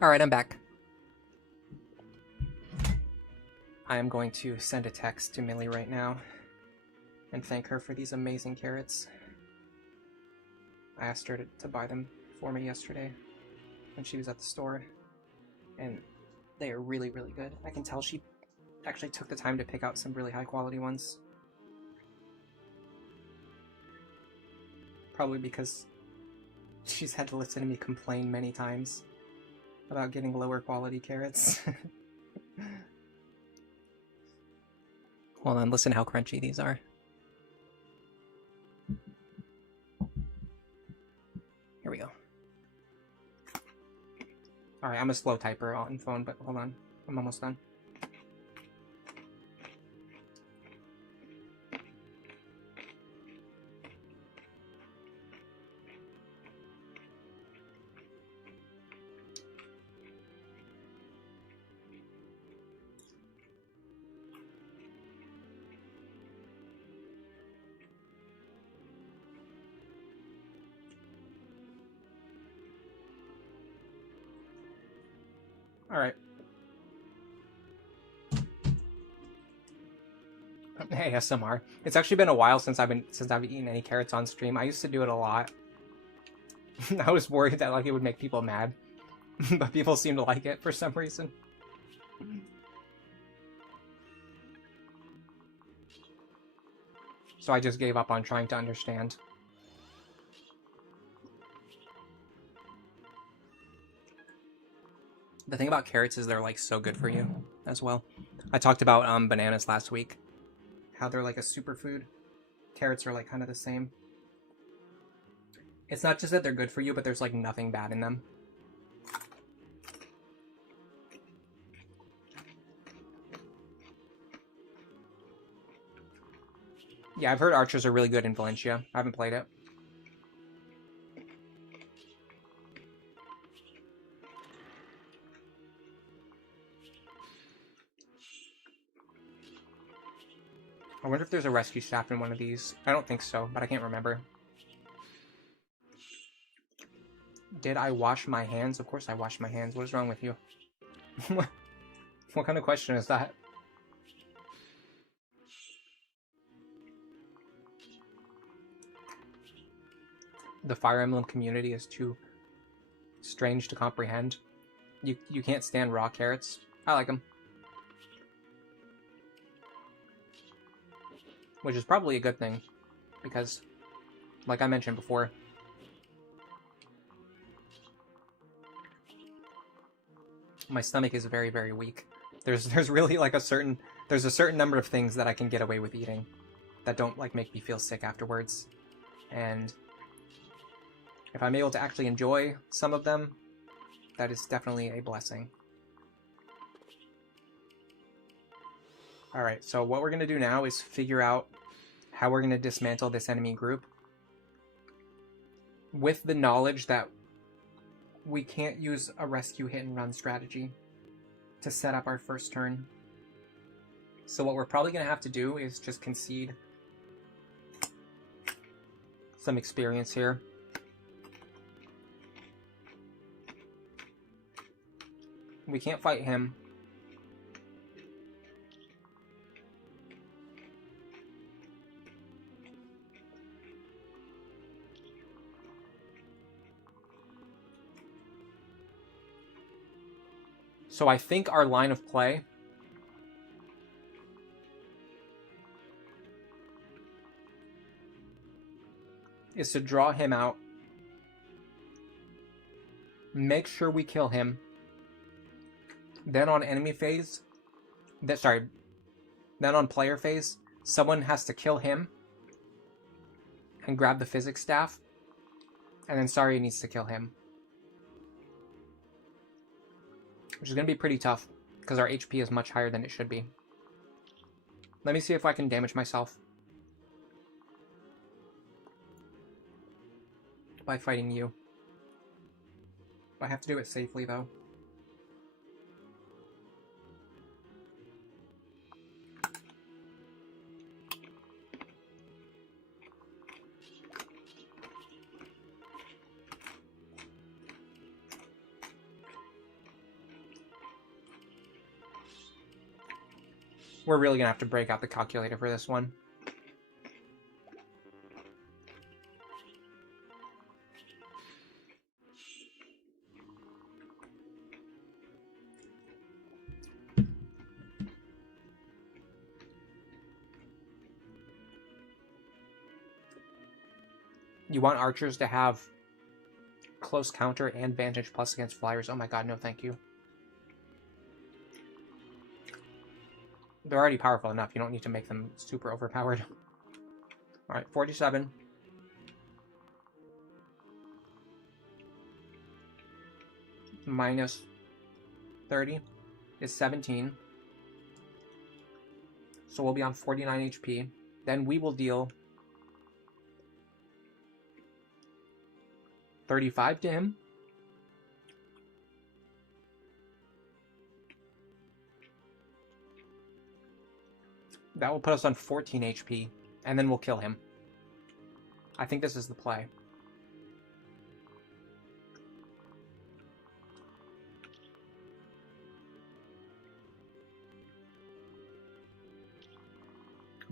Alright, I'm back. I am going to send a text to Millie right now and thank her for these amazing carrots. I asked her to buy them for me yesterday when she was at the store, and they are really, really good. I can tell she actually took the time to pick out some really high quality ones. Probably because she's had to listen to me complain many times about getting lower quality carrots. Hold on, listen how crunchy these are. Here we go. Alright, I'm a slow typer on phone, but hold on. I'm almost done. Alright. Hey, SMR. It's actually been a while since I've eaten any carrots on stream. I used to do it a lot. I was worried that like it would make people mad. But people seem to like it for some reason. So I just gave up on trying to understand. The thing about carrots is they're like so good for you as well. I talked about bananas last week. How they're like a superfood. Carrots are like kind of the same. It's not just that they're good for you, but there's like nothing bad in them. Yeah, I've heard archers are really good in Valencia. I haven't played it. I wonder if there's a rescue staff in one of these. I don't think so, but I can't remember. Did I wash my hands? Of course I washed my hands. What is wrong with you? What kind of question is that? The Fire Emblem community is too strange to comprehend. You can't stand raw carrots. I like them. Which is probably a good thing, because, like I mentioned before, my stomach is very, very weak. There's really like a certain number of things that I can get away with eating that don't like make me feel sick afterwards. And if I'm able to actually enjoy some of them, that is definitely a blessing. Alright, so what we're going to do now is figure out how we're going to dismantle this enemy group with the knowledge that we can't use a rescue hit and run strategy to set up our first turn. So what we're probably going to have to do is just concede some experience here. We can't fight him. So I think our line of play is to draw him out, make sure we kill him, then on enemy phase, then on player phase, someone has to kill him and grab the physics staff, and then Sari needs to kill him. Which is going to be pretty tough, because our HP is much higher than it should be. Let me see if I can damage myself by fighting you. I have to do it safely, though. We're really going to have to break out the calculator for this one. You want archers to have close counter and vantage plus against flyers. Oh my god, no thank you. They're already powerful enough. You don't need to make them super overpowered. Alright, 47. Minus 30 is 17. So we'll be on 49 HP. Then we will deal 35 to him. That will put us on 14 HP, and then we'll kill him. I think this is the play.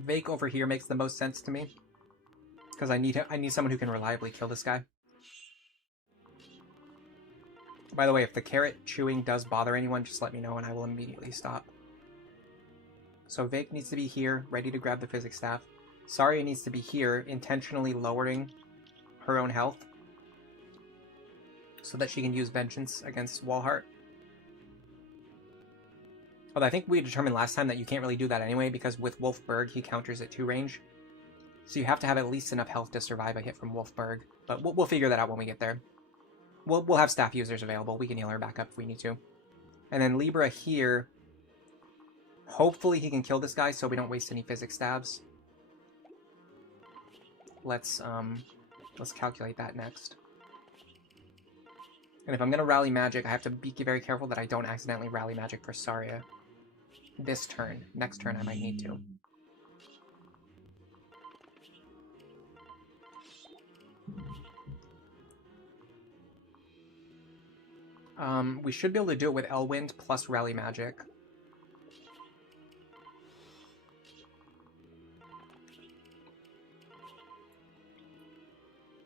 Vaike over here makes the most sense to me, because I need someone who can reliably kill this guy. By the way, if the carrot chewing does bother anyone, just let me know and I will immediately stop. So Vaike needs to be here, ready to grab the physics staff. Saria needs to be here, intentionally lowering her own health, so that she can use Vengeance against Walhart. Although I think we determined last time that you can't really do that anyway, because with Wolfberg, he counters at 2 range. So you have to have at least enough health to survive a hit from Wolfberg. But we'll figure that out when we get there. We'll have staff users available. We can heal her back up if we need to. And then Libra here. Hopefully he can kill this guy so we don't waste any physics stabs. Let's calculate that next. And if I'm going to rally magic, I have to be very careful that I don't accidentally rally magic for Saria. This turn. Next turn I might need to. We should be able to do it with Elwind plus rally magic.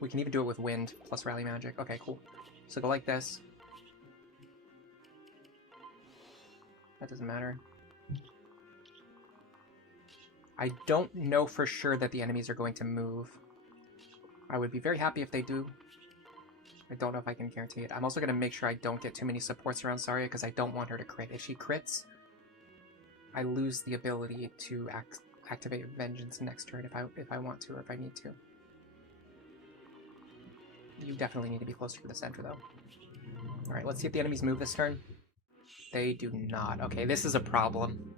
We can even do it with wind plus rally magic. Okay, cool. So go like this. That doesn't matter. I don't know for sure that the enemies are going to move. I would be very happy if they do. I don't know if I can guarantee it. I'm also going to make sure I don't get too many supports around Saria because I don't want her to crit. If she crits, I lose the ability to activate Vengeance next turn if I want to or if I need to. You definitely need to be closer to the center, though. Alright, let's see if the enemies move this turn. They do not. Okay, this is a problem.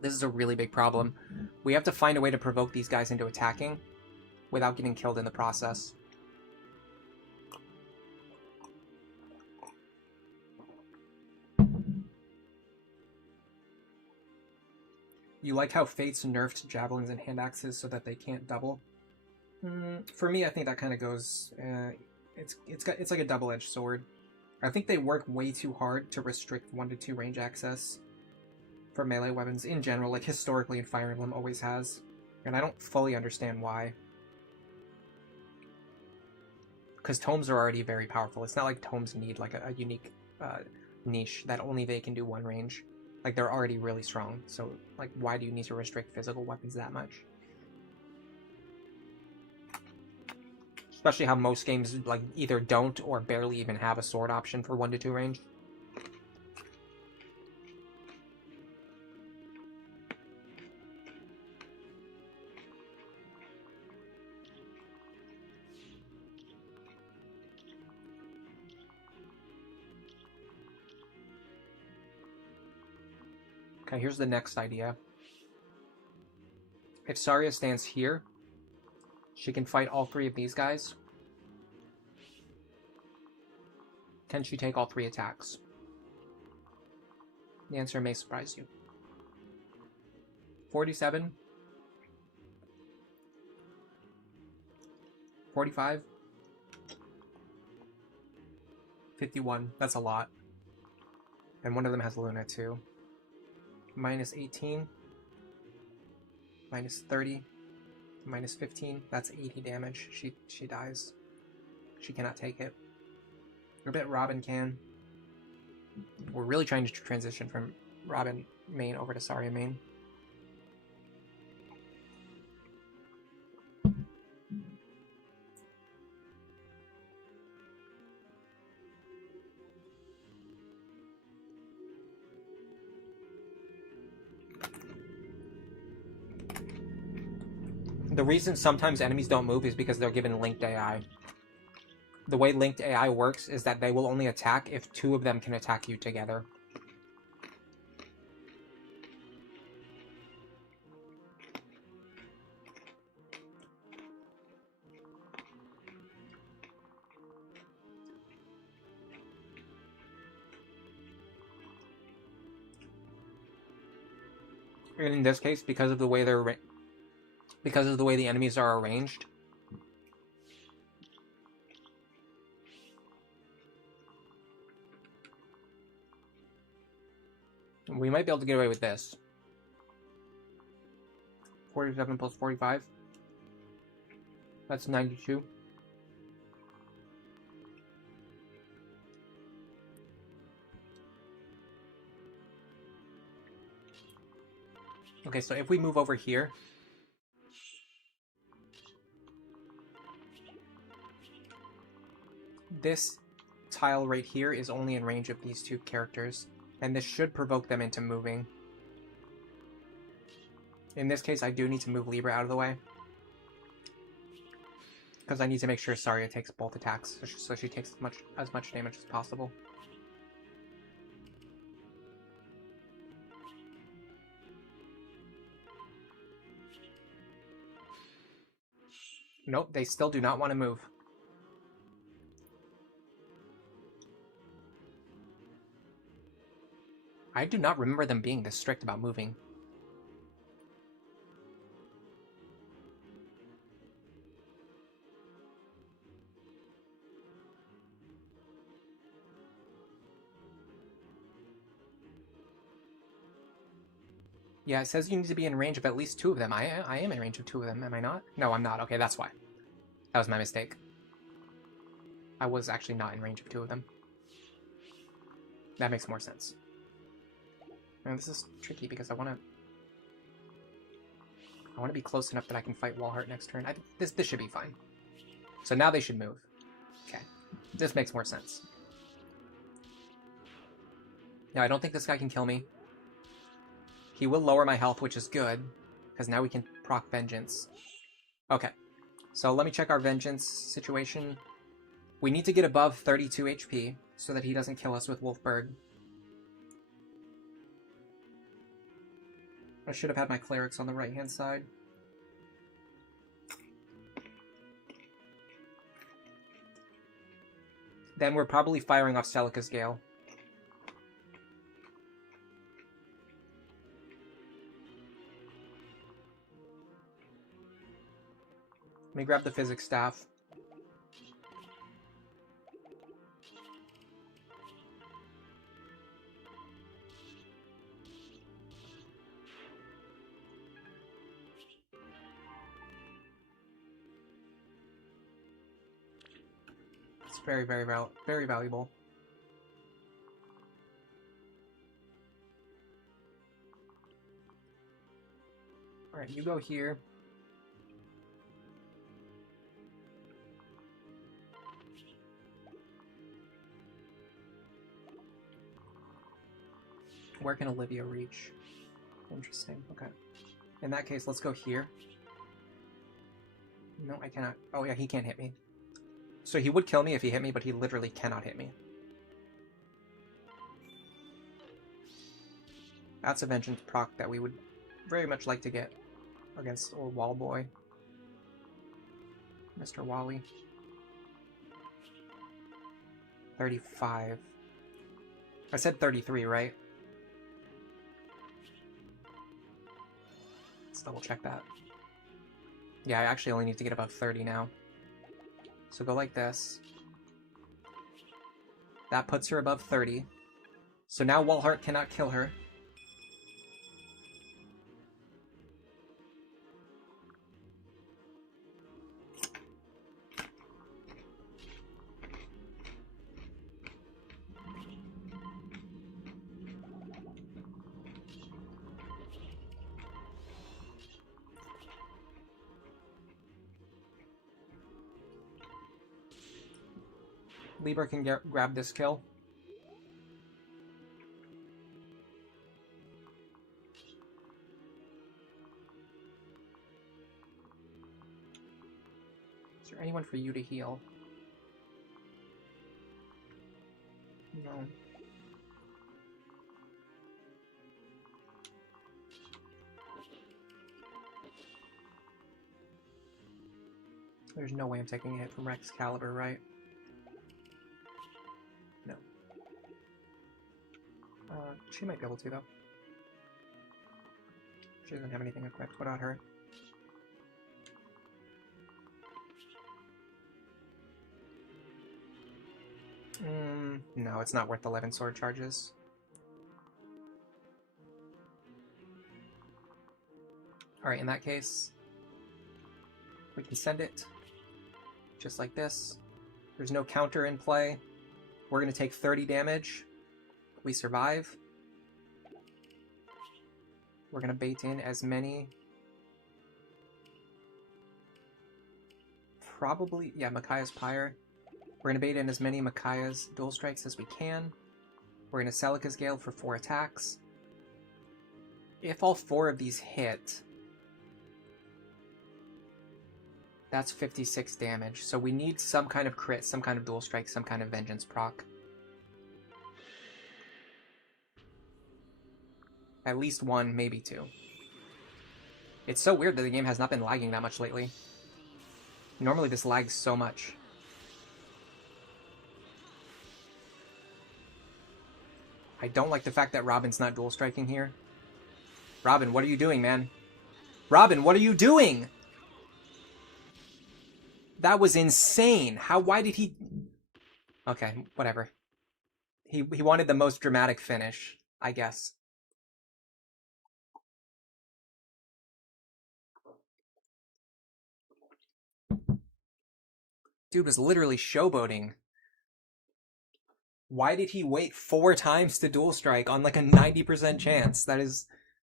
This is a really big problem. We have to find a way to provoke these guys into attacking without getting killed in the process. You like how Fates nerfed javelins and hand axes so that they can't double? For me, I think that kind of goes... It's like a double-edged sword. I think they work way too hard to restrict 1 to 2 range access for melee weapons in general, like historically in Fire Emblem always has. And I don't fully understand why. Because tomes are already very powerful. It's not like tomes need like a unique niche that only they can do 1 range. Like, they're already really strong, so, like, why do you need to restrict physical weapons that much? Especially how most games, like, either don't or barely even have a sword option for 1 to 2 range. Okay, here's the next idea. If Saria stands here, she can fight all 3 of these guys. Can she take all 3 attacks? The answer may surprise you. 47. 45. 51. That's a lot. And one of them has Luna too. Minus 18, minus 30, minus 15, that's 80 damage. She dies. She cannot take it. I bet Robin can. We're really trying to transition from Robin main over to Saria main. The reason sometimes enemies don't move is because they're given linked AI. The way linked AI works is that they will only attack if 2 of them can attack you together. And in this case, because of the way the enemies are arranged, we might be able to get away with this. 47 plus 45. That's 92. Okay, so if we move over here, this tile right here is only in range of these two characters, and this should provoke them into moving. In this case, I do need to move Libra out of the way, because I need to make sure Saria takes both attacks, so she takes as much damage as possible. Nope, they still do not want to move. I do not remember them being this strict about moving. Yeah, it says you need to be in range of at least two of them. I am in range of two of them, am I not? No, I'm not. Okay, that's why. That was my mistake. I was actually not in range of two of them. That makes more sense. And this is tricky because I want to be close enough that I can fight Walhart next turn. This should be fine. So now they should move. Okay, this makes more sense. Now I don't think this guy can kill me. He will lower my health, which is good, because now we can proc Vengeance. Okay, so let me check our Vengeance situation. We need to get above 32 HP so that he doesn't kill us with Wolfberg. I should have had my Clerics on the right-hand side. Then we're probably firing off Celica's Gale. Let me grab the Physics Staff. It's very, very valuable. Alright, you go here. Where can Olivia reach? Interesting, okay. In that case, let's go here. No, I cannot. Oh yeah, he can't hit me. So he would kill me if he hit me, but he literally cannot hit me. That's a Vengeance proc that we would very much like to get against old Wall Boy. Mr. Wally. 35. I said 33, right? Let's double check that. Yeah, I actually only need to get above 30 now. So go like this. That puts her above 30. So now Walhart cannot kill her. Libra can grab this kill. Is there anyone for you to heal? No. There's no way I'm taking a hit from Excalibur, right? No. She might be able to, though. She doesn't have anything equipped. What about her? No, it's not worth 11 sword charges. Alright, in that case, we can send it just like this. There's no counter in play. We're going to take 30 damage. We survive. We're going to bait in as many... Probably... Yeah, Micaiah's Pyre. We're going to bait in as many Micaiah's Dual Strikes as we can. We're going to Celica's Gale for 4 attacks. If all 4 of these hit... That's 56 damage. So we need some kind of crit, some kind of Dual Strike, some kind of Vengeance proc. At least 1, maybe 2. It's so weird that the game has not been lagging that much lately. Normally this lags so much. I don't like the fact that Robin's not dual striking here. Robin, what are you doing, man? Robin, what are you doing? That was insane. Why did he... Okay, whatever. He wanted the most dramatic finish, I guess. Dude was literally showboating. Why did he wait 4 times to dual strike on like a 90% chance? That is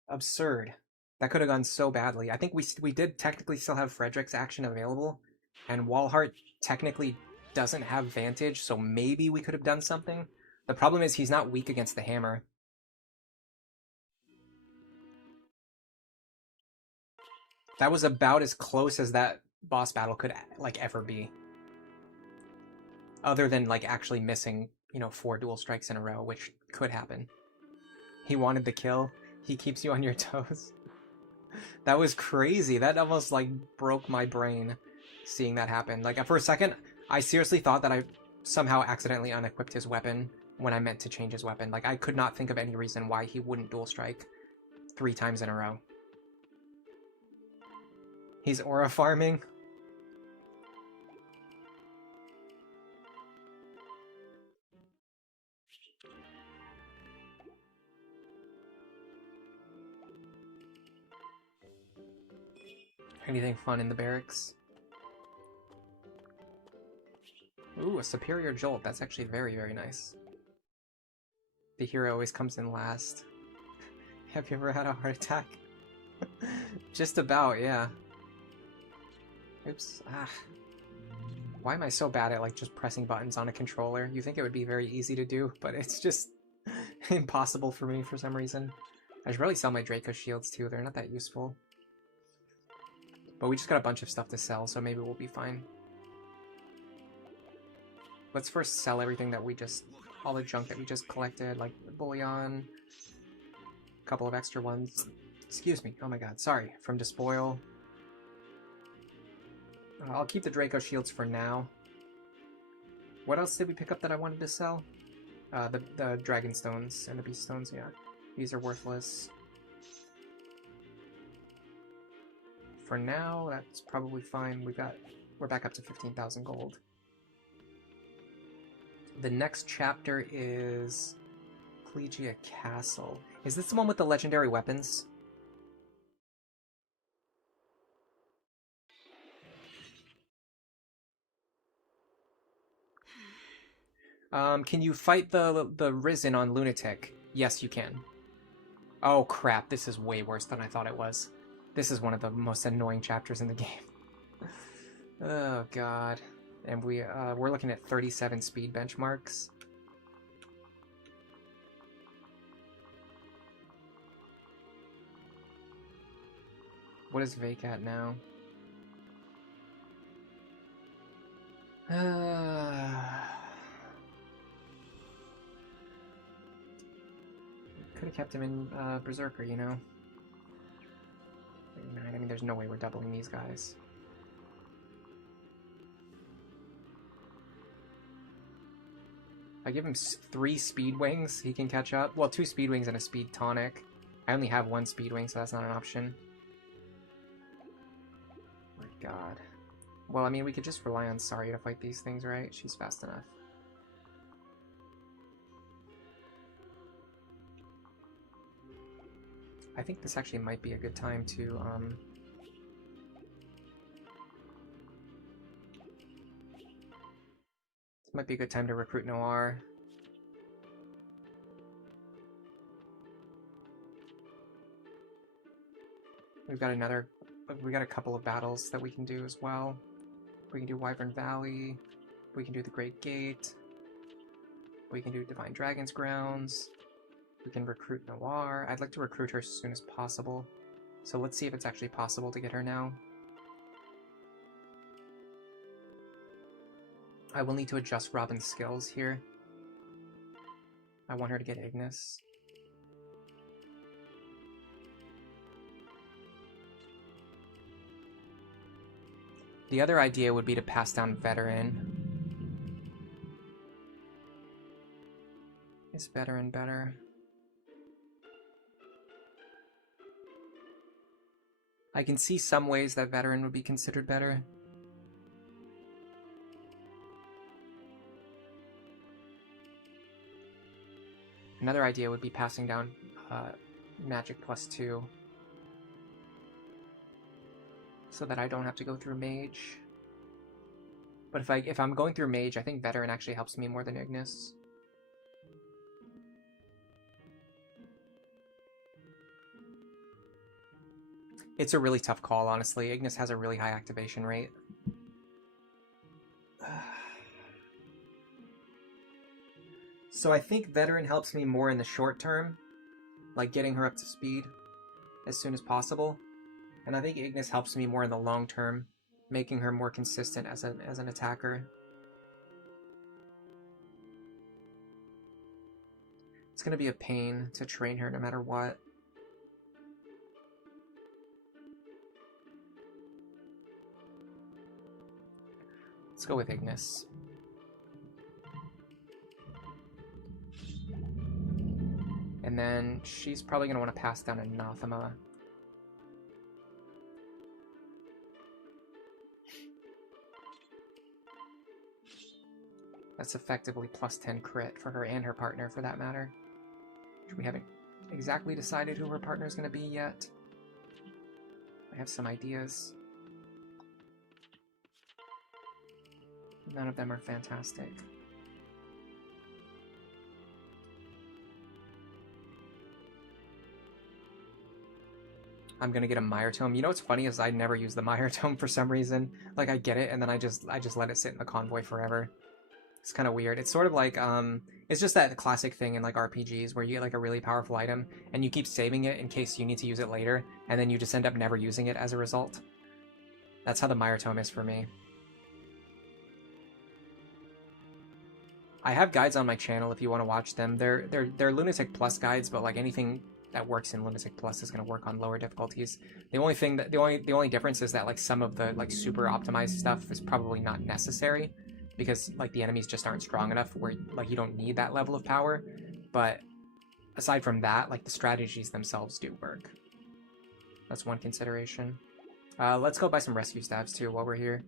absurd. That could have gone so badly. I think we did technically still have Frederick's action available, and Walhart technically doesn't have Vantage, so maybe we could have done something. The problem is he's not weak against the hammer. That was about as close as that boss battle could like ever be. Other than like actually missing, you know, 4 dual strikes in a row, which could happen. He wanted the kill. He keeps you on your toes. That was crazy. That almost like broke my brain seeing that happen. Like for a second, I seriously thought that I somehow accidentally unequipped his weapon when I meant to change his weapon. Like I could not think of any reason why he wouldn't dual strike 3 times in a row. He's aura farming. Anything fun in the barracks? Ooh, a superior jolt. That's actually very, very nice. The hero always comes in last. Have you ever had a heart attack? Just about, yeah. Oops. Why am I so bad at like just pressing buttons on a controller? You think it would be very easy to do, but it's just impossible for me for some reason. I should probably sell my Draco shields too. They're not that useful. But we just got a bunch of stuff to sell, so maybe we'll be fine. Let's first sell everything that we just... all the junk that we just collected, like bullion, a couple of extra ones. Excuse me, oh my god, sorry. From Despoil. I'll keep the Draco shields for now. What else did we pick up that I wanted to sell? The Dragon Stones and the Beast Stones, yeah. These are worthless. For now, that's probably fine. We're back up to 15,000 gold. The next chapter is Plegia Castle. Is this the one with the legendary weapons? Can you fight the Risen on Lunatic? Yes, you can. Oh crap, this is way worse than I thought it was. This is one of the most annoying chapters in the game. Oh god. And we're looking at 37 speed benchmarks. What is Vaike at now? Could have kept him in Berserker, you know? 39. I mean, there's no way we're doubling these guys. I give him 3 speed wings, he can catch up. Well, 2 speed wings and a speed tonic. I only have one Speedwing, so that's not an option. My god. Well, I mean, we could just rely on Sari to fight these things, right? She's fast enough. I think this actually might be a good time to, this might be a good time to recruit Noir. We got a couple of battles that we can do as well. We can do Wyvern Valley. We can do the Great Gate. We can do Divine Dragon's Grounds. We can recruit Noir. I'd like to recruit her as soon as possible. So let's see if it's actually possible to get her now. I will need to adjust Robin's skills here. I want her to get Ignis. The other idea would be to pass down Veteran. Is Veteran better? I can see some ways that Veteran would be considered better. Another idea would be passing down Magic +2. So that I don't have to go through Mage. But if I'm going through Mage, I think Veteran actually helps me more than Ignis. It's a really tough call, honestly. Ignis has a really high activation rate. So I think Veteran helps me more in the short term, like getting her up to speed as soon as possible. And I think Ignis helps me more in the long term, making her more consistent as an attacker. It's going to be a pain to train her no matter what. Let's go with Ignis. And then she's probably going to want to pass down Anathema. That's effectively +10 crit for her and her partner, for that matter. We haven't exactly decided who her partner is going to be yet. I have some ideas. None of them are fantastic. I'm gonna get a Mire Tome. You know what's funny is I never use the Mire Tome for some reason. Like, I get it and then I just let it sit in the convoy forever. It's kind of weird. It's sort of like, it's just that classic thing in like RPGs where you get like a really powerful item and you keep saving it in case you need to use it later, and then you just end up never using it as a result. That's how the Mire Tome is for me. I have guides on my channel if you want to watch them. They're Lunatic Plus guides, but like anything that works in Lunatic Plus is going to work on lower difficulties. The only difference is that like some of the like super optimized stuff is probably not necessary, because like the enemies just aren't strong enough where like you don't need that level of power. But aside from that, like the strategies themselves do work. That's one consideration. Let's go buy some rescue staves too while we're here.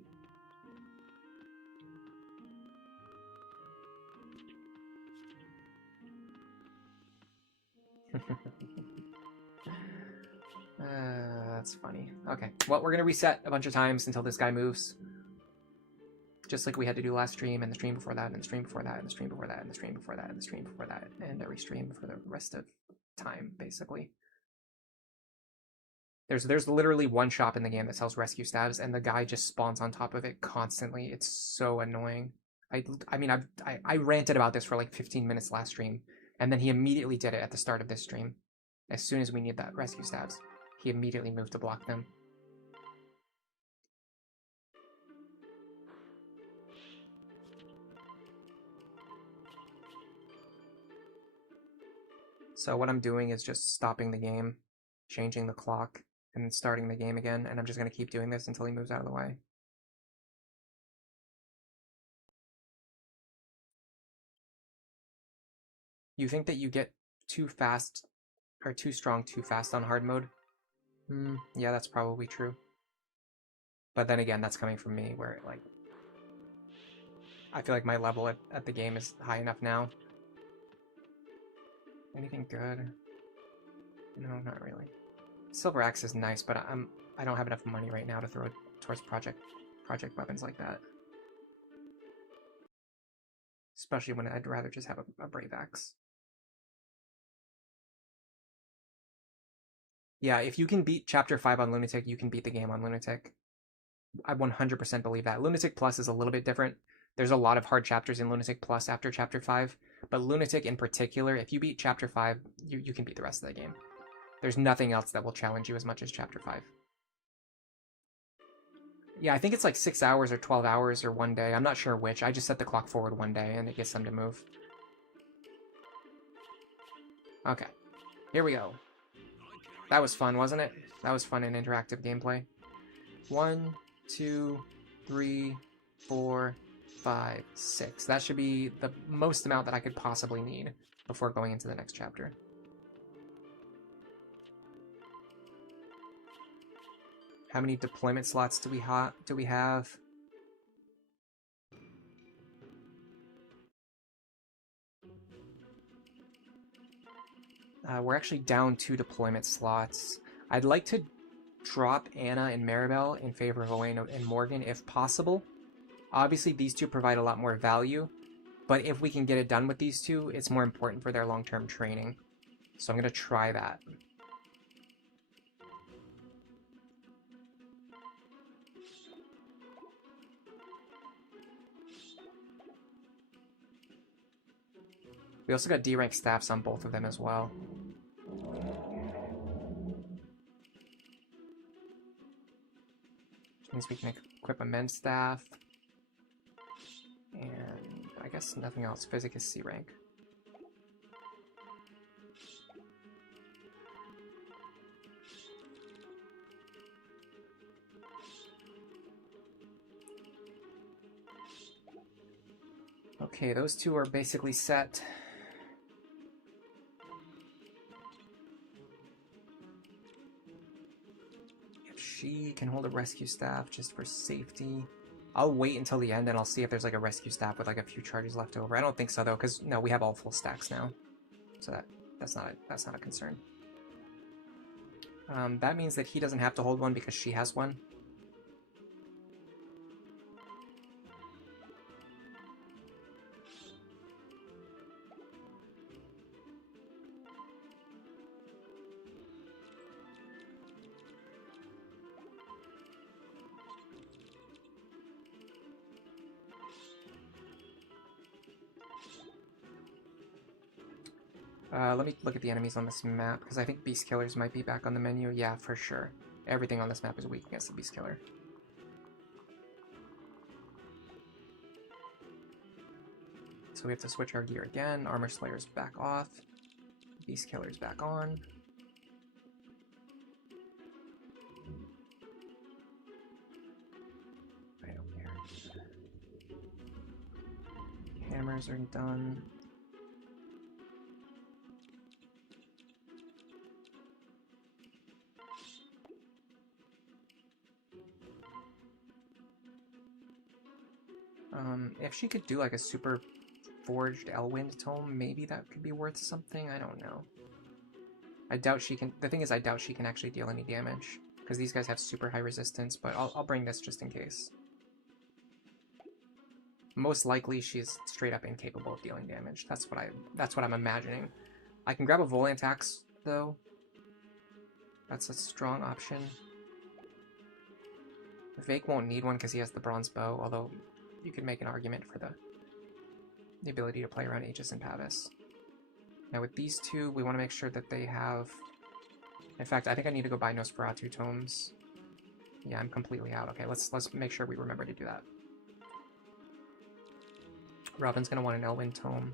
That's funny. Okay, well, we're gonna reset a bunch of times until this guy moves. Just like we had to do last stream, and the stream before that, and the stream before that, and the stream before that, and the stream before that, and the stream before that, and every stream for the rest of time, basically. There's literally one shop in the game that sells rescue stabs, and the guy just spawns on top of it constantly. It's so annoying. I mean, I ranted about this for like 15 minutes last stream, and then he immediately did it at the start of this stream. As soon as we need that rescue stabs, he immediately moved to block them. So what I'm doing is just stopping the game, changing the clock, and then starting the game again, and I'm just going to keep doing this until he moves out of the way. You think that you get too fast are too strong too fast on hard mode. Yeah, that's probably true. But then again, that's coming from me, where, like, I feel like my level at the game is high enough now. Anything good? No, not really. Silver Axe is nice, but I don't have enough money right now to throw towards project weapons like that. Especially when I'd rather just have a Brave Axe. Yeah, if you can beat Chapter 5 on Lunatic, you can beat the game on Lunatic. I 100% believe that. Lunatic Plus is a little bit different. There's a lot of hard chapters in Lunatic Plus after Chapter 5, but Lunatic in particular, if you beat Chapter 5, you can beat the rest of the game. There's nothing else that will challenge you as much as Chapter 5. Yeah, I think it's like 6 hours or 12 hours or one day. I'm not sure which. I just set the clock forward one day and it gets them to move. Okay, here we go. That was fun, wasn't it? That was fun and interactive gameplay. 1, 2, 3, 4, 5, 6. That should be the most amount that I could possibly need before going into the next chapter. How many deployment slots do we have? We're actually down 2 deployment slots. I'd like to drop Anna and Maribel in favor of Owain and Morgan if possible. Obviously, these two provide a lot more value, but if we can get it done with these two, it's more important for their long-term training. So I'm going to try that. We also got D-rank staffs on both of them as well. Which means we can equip a men's staff. And I guess nothing else. Physic is C rank. Okay, those two are basically set. If she can hold a rescue staff just for safety, I'll wait until the end and I'll see if there's like a rescue staff with like a few charges left over. I don't think so though, because no, we have all full stacks now, so that's not a concern. That means that he doesn't have to hold one because she has one. Let me look at the enemies on this map, because I think Beast Killers might be back on the menu. Yeah, for sure. Everything on this map is weak against the Beast Killer. So we have to switch our gear again. Armor Slayer's back off. Beast Killer's back on. Right over here. Hammers are done. If she could do like a super forged Elwind tome, maybe that could be worth something. I don't know. I doubt she can. The thing is, I doubt she can actually deal any damage because these guys have super high resistance. But I'll bring this just in case. Most likely, she's straight up incapable of dealing damage. That's what I'm imagining. I can grab a Volant Axe though. That's a strong option. Vaike won't need one because he has the bronze bow, although you could make an argument for the ability to play around Aegis and Pavis. Now with these two, we want to make sure that they have... In fact, I think I need to go buy Nosferatu tomes. Yeah, I'm completely out. Okay, let's make sure we remember to do that. Robin's going to want an Elwind tome.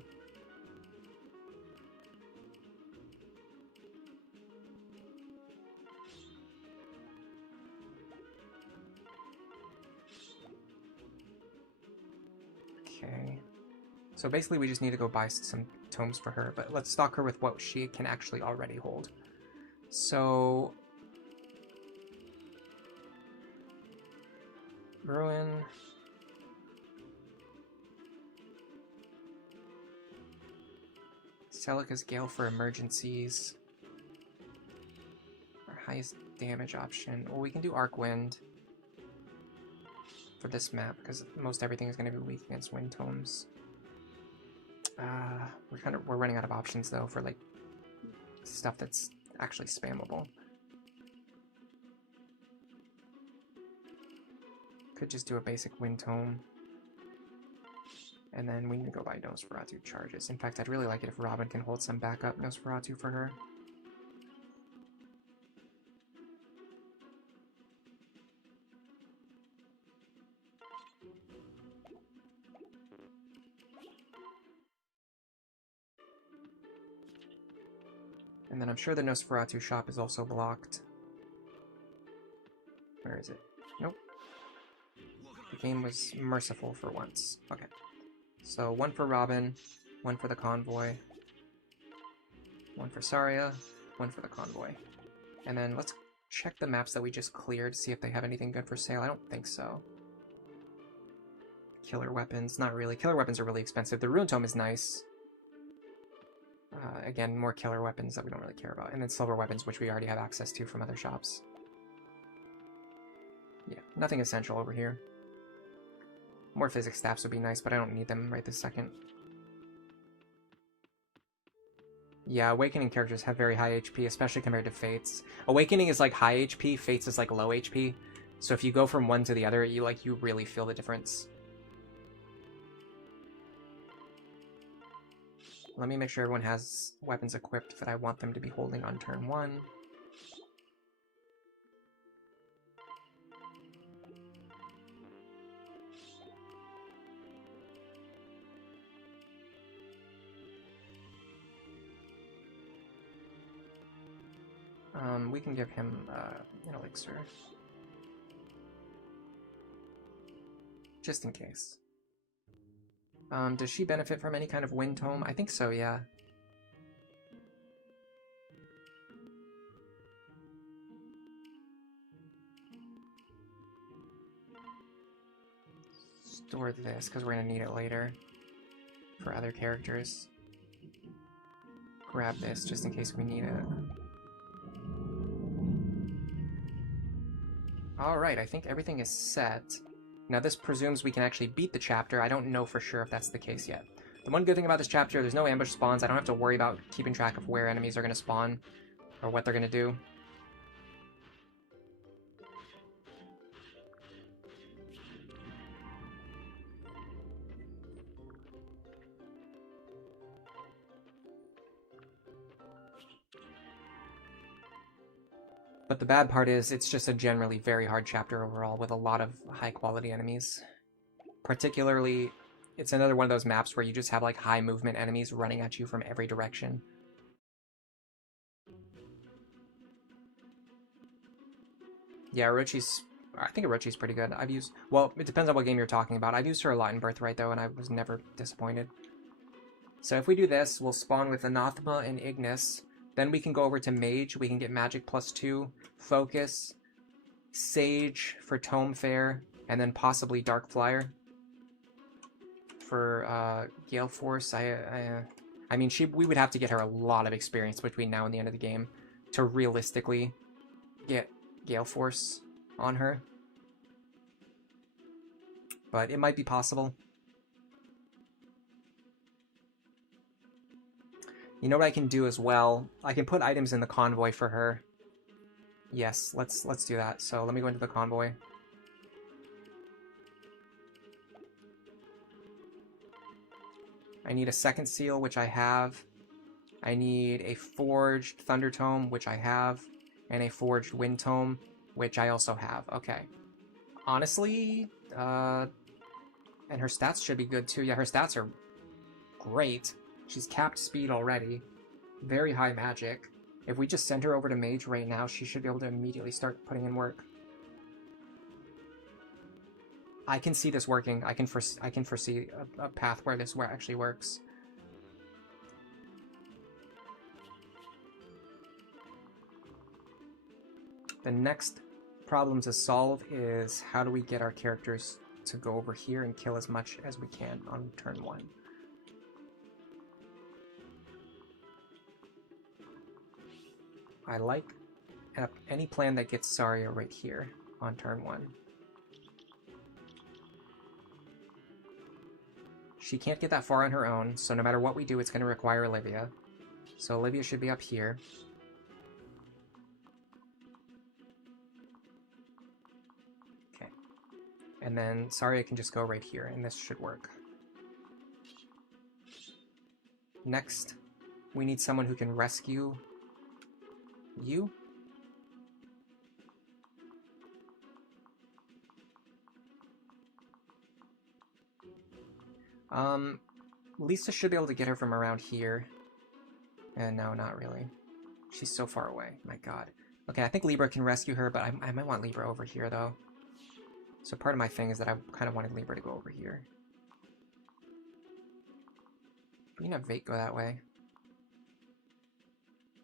Okay. So basically we just need to go buy some tomes for her, but let's stock her with what she can actually already hold. So Ruin. Celica's Gale for emergencies. Our highest damage option. Well, we can do Arc Wind for this map because most everything is going to be weak against Wind Tomes. We're running out of options though for like stuff that's actually spammable. Could just do a basic Wind Tome. And then we need to go by Nosferatu charges. In fact, I'd really like it if Robin can hold some backup Nosferatu for her. And then I'm sure the Nosferatu shop is also blocked. Where is it? Nope. The game was merciful for once. Okay. So one for Robin, one for the convoy, one for Saria, one for the convoy. And then let's check the maps that we just cleared, see if they have anything good for sale. I don't think so. Killer weapons, not really. Killer weapons are really expensive. The Rune Tome is nice. Again, more killer weapons that we don't really care about. And then silver weapons, which we already have access to from other shops. Yeah, nothing essential over here. More physics staffs would be nice, but I don't need them right this second. Yeah, Awakening characters have very high HP, especially compared to Fates. Awakening is like high HP, Fates is like low HP. So if you go from one to the other, you really feel the difference. Let me make sure everyone has weapons equipped that I want them to be holding on turn 1. We can give him an elixir. Just in case. Does she benefit from any kind of Wind Tome? I think so, yeah. Store this, because we're going to need it later for other characters. Grab this, just in case we need it. Alright, I think everything is set. Now this presumes we can actually beat the chapter. I don't know for sure if that's the case yet. The one good thing about this chapter, there's no ambush spawns. I don't have to worry about keeping track of where enemies are going to spawn or what they're going to do. But the bad part is it's just a generally very hard chapter overall with a lot of high quality enemies. Particularly, it's another one of those maps where you just have like high movement enemies running at you from every direction. Yeah, I think Orochi's pretty good. Well, it depends on what game you're talking about. I've used her a lot in Birthright though, and I was never disappointed. So if we do this, we'll spawn with Anathema and Ignis. Then we can go over to Mage. We can get Magic +2, Focus, Sage for Tome Fair, and then possibly Dark Flyer for Gale Force. I mean, we would have to get her a lot of experience between now and the end of the game to realistically get Gale Force on her. But it might be possible. You know what I can do as well? I can put items in the convoy for her. Yes, let's do that. So let me go into the convoy. I need a second seal, which I have. I need a forged Thunder Tome, which I have, and a forged Wind Tome, which I also have. Okay. Honestly, and her stats should be good too. Yeah, her stats are great. She's capped speed already. Very high magic. If we just send her over to Mage right now, she should be able to immediately start putting in work. I can see this working. I can foresee a path where this actually works. The next problem to solve is how do we get our characters to go over here and kill as much as we can on turn 1. I like any plan that gets Zarya right here on turn 1. She can't get that far on her own, so no matter what we do, it's going to require Olivia. So Olivia should be up here. Okay. And then Zarya can just go right here, and this should work. Next, we need someone who can rescue you. Lisa should be able to get her from around here. And no, not really. She's so far away. My god. Okay, I think Libra can rescue her, but I might want Libra over here, though. So part of my thing is that I kind of wanted Libra to go over here. We can have Vaike go that way.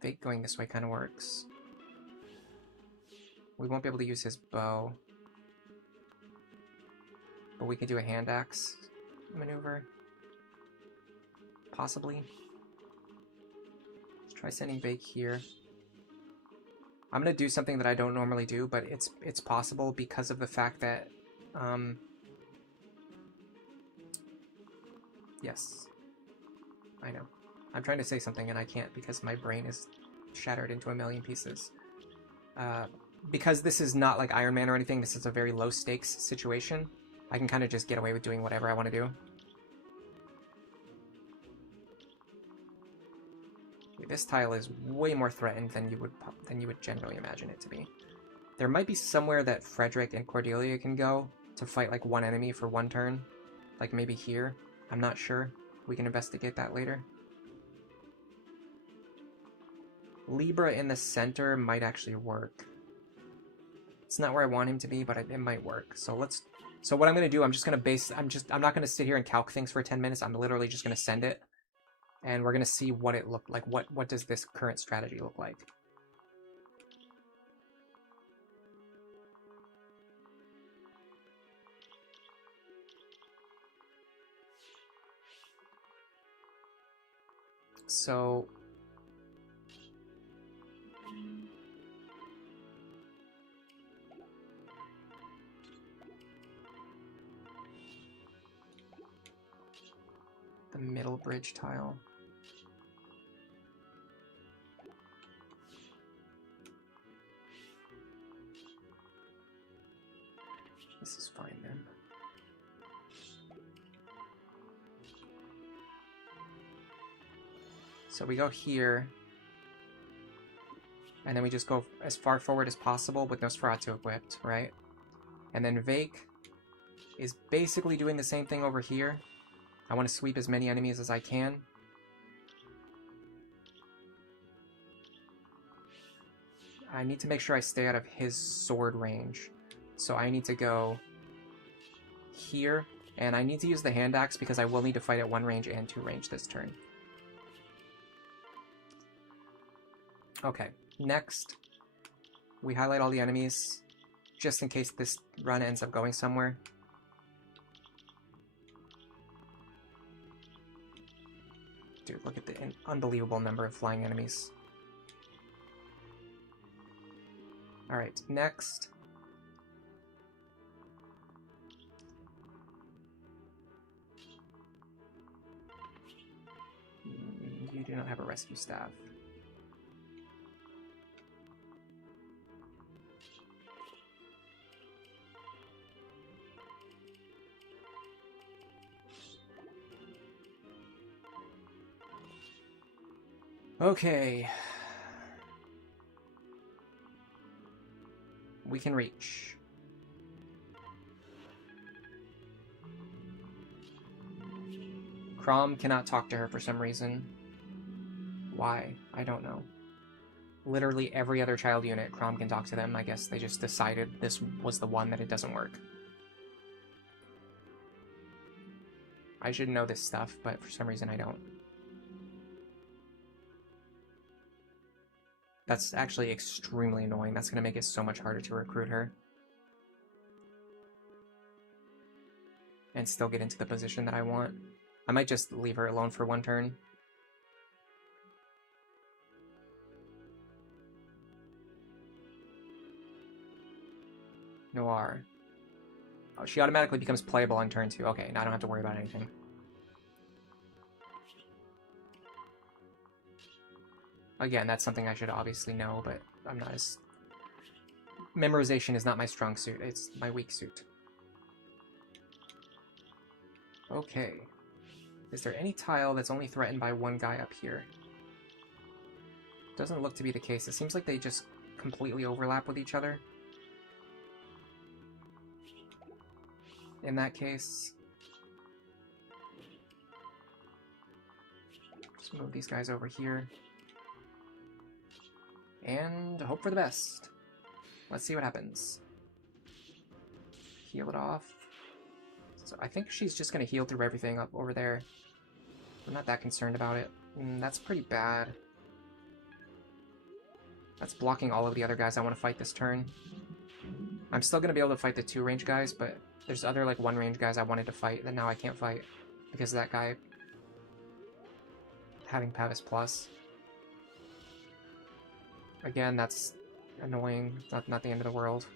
Vaike going this way kind of works. We won't be able to use his bow. But we can do a hand axe maneuver. Possibly. Let's try sending Vaike here. I'm gonna do something that I don't normally do, but it's possible because of the fact that yes. I know. I'm trying to say something and I can't because my brain is shattered into a million pieces. Because this is not like Iron Man or anything, this is a very low stakes situation. I can kind of just get away with doing whatever I want to do. This tile is way more threatened than you would generally imagine it to be. There might be somewhere that Frederick and Cordelia can go to fight like one enemy for one turn. Like maybe here. I'm not sure. We can investigate that later. Libra in the center might actually work. It's not where I want him to be, but it might work. So what I'm going to do, I'm not going to sit here and calc things for 10 minutes. I'm literally just going to send it. And we're going to see what it looked like. What does this current strategy look like? So the middle bridge tile. This is fine then. So we go here, and then we just go as far forward as possible with Nosferatu equipped, right? And then Vaike is basically doing the same thing over here. I want to sweep as many enemies as I can. I need to make sure I stay out of his sword range. So I need to go here, and I need to use the hand axe because I will need to fight at 1 range and 2 range this turn. Okay, next, we highlight all the enemies, just in case this run ends up going somewhere. Dude, look at the unbelievable number of flying enemies. Alright, next. You do not have a rescue staff. Okay. We can reach. Crom cannot talk to her for some reason. Why? I don't know. Literally every other child unit, Crom can talk to them. I guess they just decided this was the one that it doesn't work. I should know this stuff, but for some reason I don't. That's actually extremely annoying. That's going to make it so much harder to recruit her. And still get into the position that I want. I might just leave her alone for one turn. Noir. Oh, she automatically becomes playable on turn 2. Okay, now I don't have to worry about anything. Again, that's something I should obviously know, but I'm not as... Memorization is not my strong suit, it's my weak suit. Okay. Is there any tile that's only threatened by one guy up here? Doesn't look to be the case. It seems like they just completely overlap with each other. In that case... Just move these guys over here. And hope for the best. Let's see what happens. Heal it off. So I think she's just going to heal through everything up over there. I'm not that concerned about it. That's pretty bad. That's blocking all of the other guys I want to fight this turn. I'm still going to be able to fight the 2-range guys, but there's other like 1-range guys I wanted to fight that now I can't fight because of that guy having Pavis Plus. Again, that's annoying. Not the end of the world.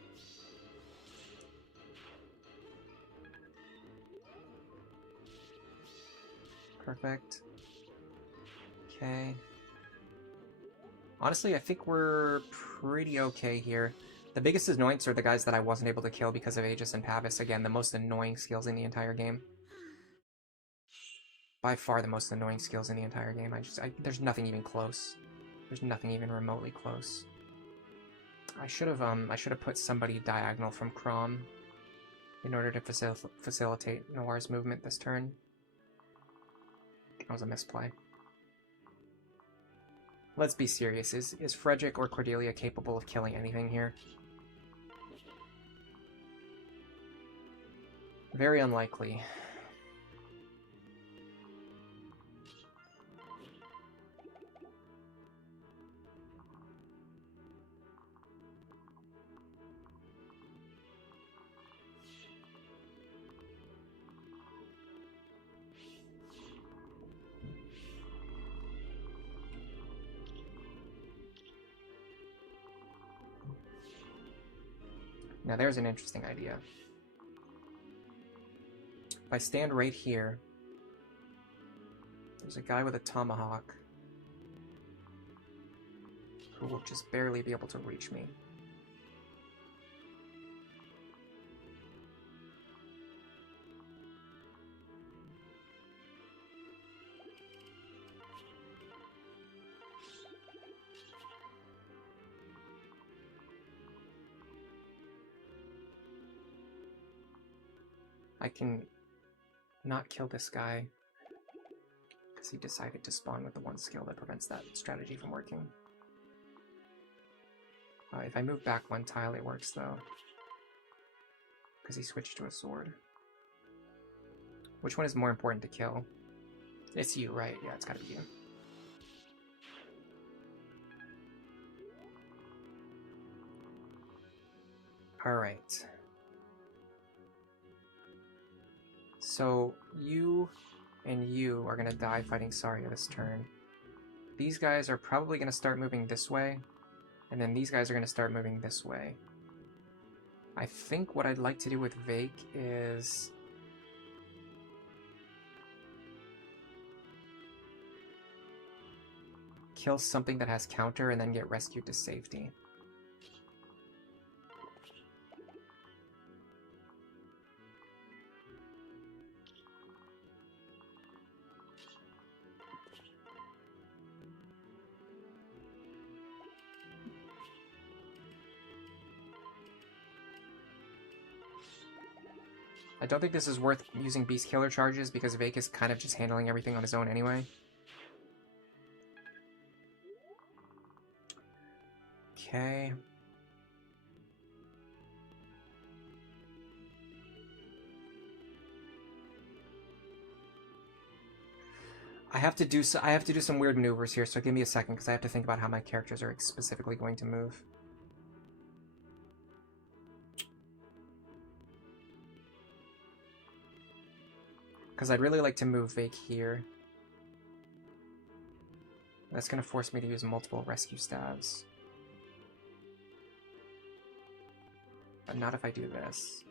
Perfect. Okay. Honestly, I think we're pretty okay here. The biggest annoyance are the guys that I wasn't able to kill because of Aegis and Pavis. Again, the most annoying skills in the entire game. By far the most annoying skills in the entire game. There's nothing even close. There's nothing even remotely close. I should have put somebody diagonal from Crom in order to facilitate Noir's movement this turn. That was a misplay. Let's be serious. Is Frederick or Cordelia capable of killing anything here? Very unlikely. Now there's an interesting idea. If I stand right here, there's a guy with a tomahawk who will just barely be able to reach me. I can not kill this guy because he decided to spawn with the one skill that prevents that strategy from working. If I move back one tile, it works though, because he switched to a sword. Which one is more important to kill? It's you, right? Yeah, it's gotta be you. Alright. So, you and you are gonna die fighting Saria this turn. These guys are probably gonna start moving this way, and then these guys are gonna start moving this way. I think what I'd like to do with Vaike is... kill something that has counter and then get rescued to safety. I don't think this is worth using Beast Killer charges because Vaike is kind of just handling everything on his own anyway. Okay. I have to do some weird maneuvers here, so give me a second because I have to think about how my characters are specifically going to move. Because I'd really like to move Vaike here. That's going to force me to use multiple rescue stabs. But not if I do this.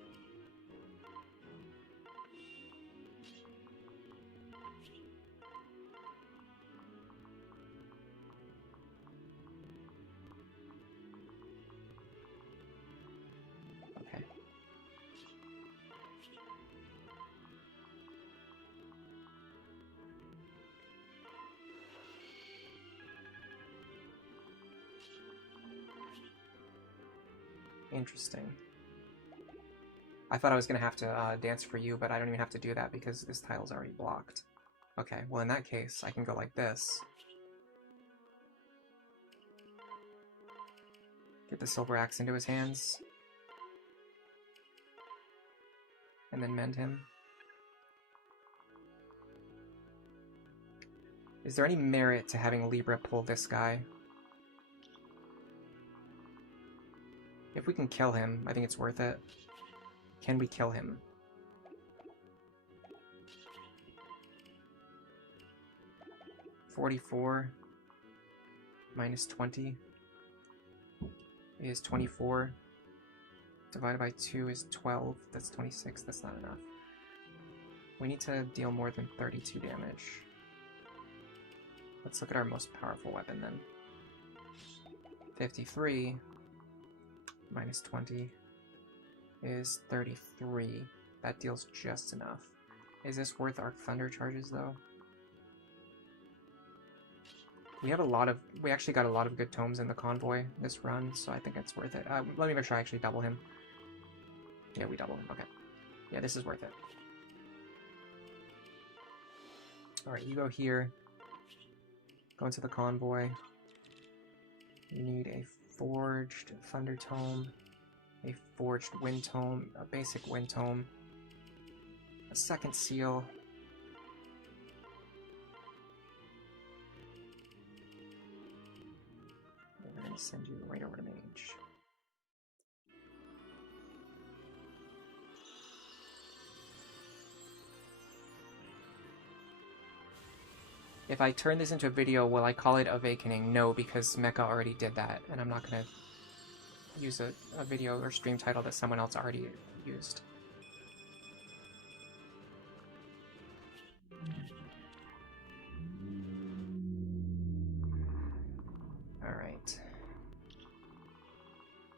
Okay. Interesting. I thought I was going to have to dance for you, but I don't even have to do that because this tile's already blocked. Okay, well in that case, I can go like this. Get the silver axe into his hands. And then mend him. Is there any merit to having Libra pull this guy? If we can kill him, I think it's worth it. Can we kill him? $44 minus 20 is 24. Divided by 2 is 12. That's 26. That's not enough. We need to deal more than 32 damage. Let's look at our most powerful weapon then. 53 minus 20 is 33. That deals just enough. Is this worth Arc Thunder charges though? We actually got a lot of good tomes in the convoy this run, so I think it's worth it. Let me make sure I actually double him. Yeah, we double him. Okay. Yeah, this is worth it. Alright, you go here. Go into the convoy. You need a forged Thunder Tome, a forged Wind Tome, a basic Wind Tome, a second seal, and we're going to send you right over to Mage. If I turn this into a video, will I call it Awakening? No, because Mecha already did that, and I'm not going to use a video or stream title that someone else already used. Alright.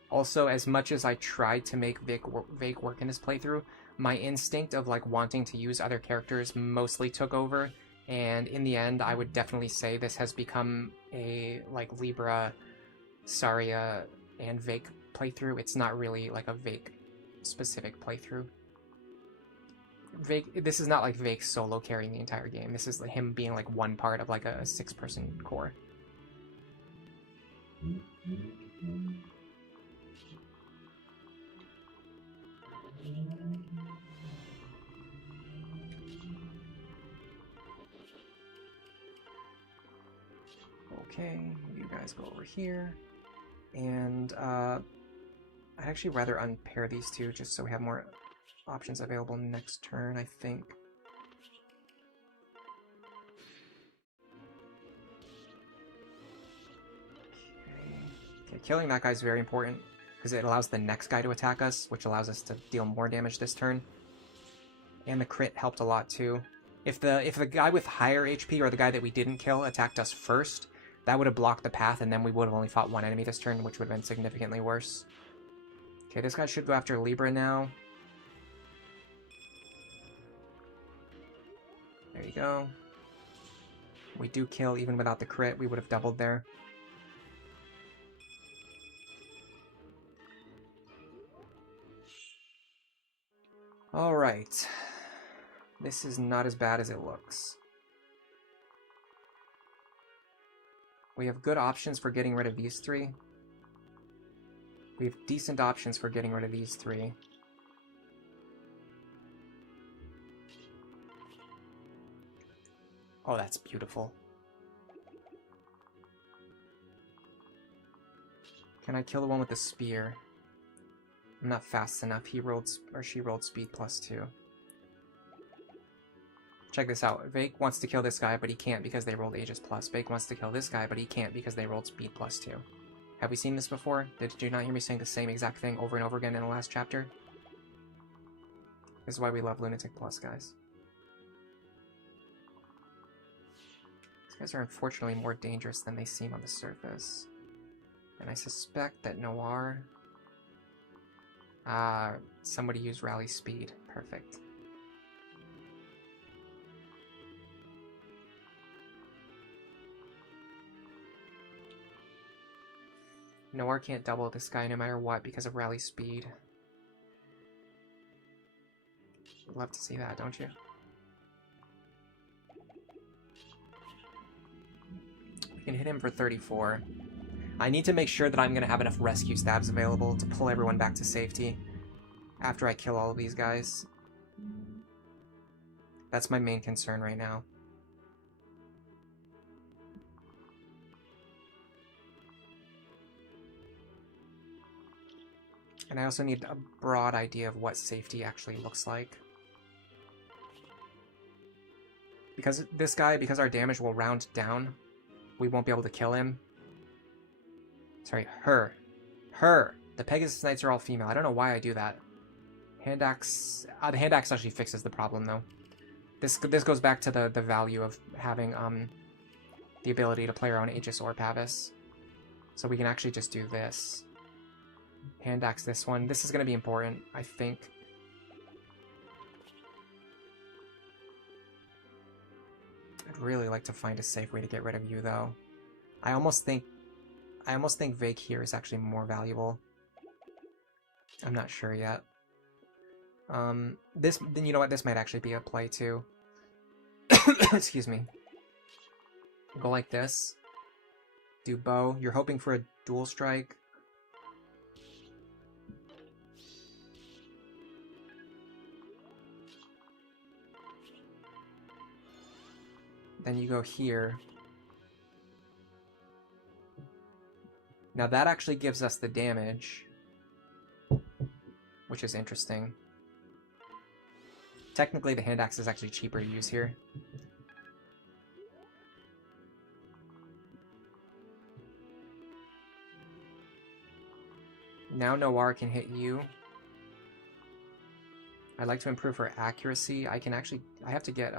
Also, as much as I tried to make Vaike work in this playthrough, my instinct of like wanting to use other characters mostly took over. And in the end, I would definitely say this has become a, like, Libra, Saria, and Vaike playthrough. It's not really, like, a Vaike-specific playthrough. This is not, like, Vaike solo carrying the entire game. This is like, him being, like, one part of, like, a 6-person core. Okay, you guys go over here, and I'd actually rather unpair these two just so we have more options available next turn, I think. Okay, killing that guy is very important because it allows the next guy to attack us, which allows us to deal more damage this turn. And the crit helped a lot too. If the guy with higher HP or the guy that we didn't kill attacked us first, that would have blocked the path, and then we would have only fought one enemy this turn, which would have been significantly worse. Okay, this guy should go after Libra now. There you go. We do kill even without the crit. We would have doubled there. Alright. This is not as bad as it looks. We have good options for getting rid of these three. We have decent options for getting rid of these three. Oh, that's beautiful. Can I kill the one with the spear? I'm not fast enough. He rolled, or she rolled speed +2. Check this out. Vaike wants to kill this guy, but he can't because they rolled Aegis Plus. Vaike wants to kill this guy, but he can't because they rolled speed +2. Have we seen this before? Did you not hear me saying the same exact thing over and over again in the last chapter? This is why we love Lunatic Plus, guys. These guys are unfortunately more dangerous than they seem on the surface. And I suspect that Noir... somebody used Rally Speed. Perfect. Noir can't double this guy no matter what because of Rally Speed. You'd love to see that, don't you? We can hit him for 34. I need to make sure that I'm going to have enough rescue stabs available to pull everyone back to safety after I kill all of these guys. That's my main concern right now. And I also need a broad idea of what safety actually looks like. Because this guy, because our damage will round down, we won't be able to kill him. Sorry, her. Her! The Pegasus Knights are all female. I don't know why I do that. Hand axe... the hand axe actually fixes the problem, though. This goes back to the value of having the ability to play our own Aegis or Pavis. So we can actually just do this. Hand axe this one. This is going to be important, I think. I'd really like to find a safe way to get rid of you, though. I almost think Vaike here is actually more valuable. I'm not sure yet. Then you know what? This might actually be a play too. Excuse me. Go like this. Do bow. You're hoping for a dual strike. Then you go here. Now that actually gives us the damage, which is interesting. Technically, the hand axe is actually cheaper to use here. Now Noir can hit you. I'd like to improve her accuracy. I can actually... I have to get,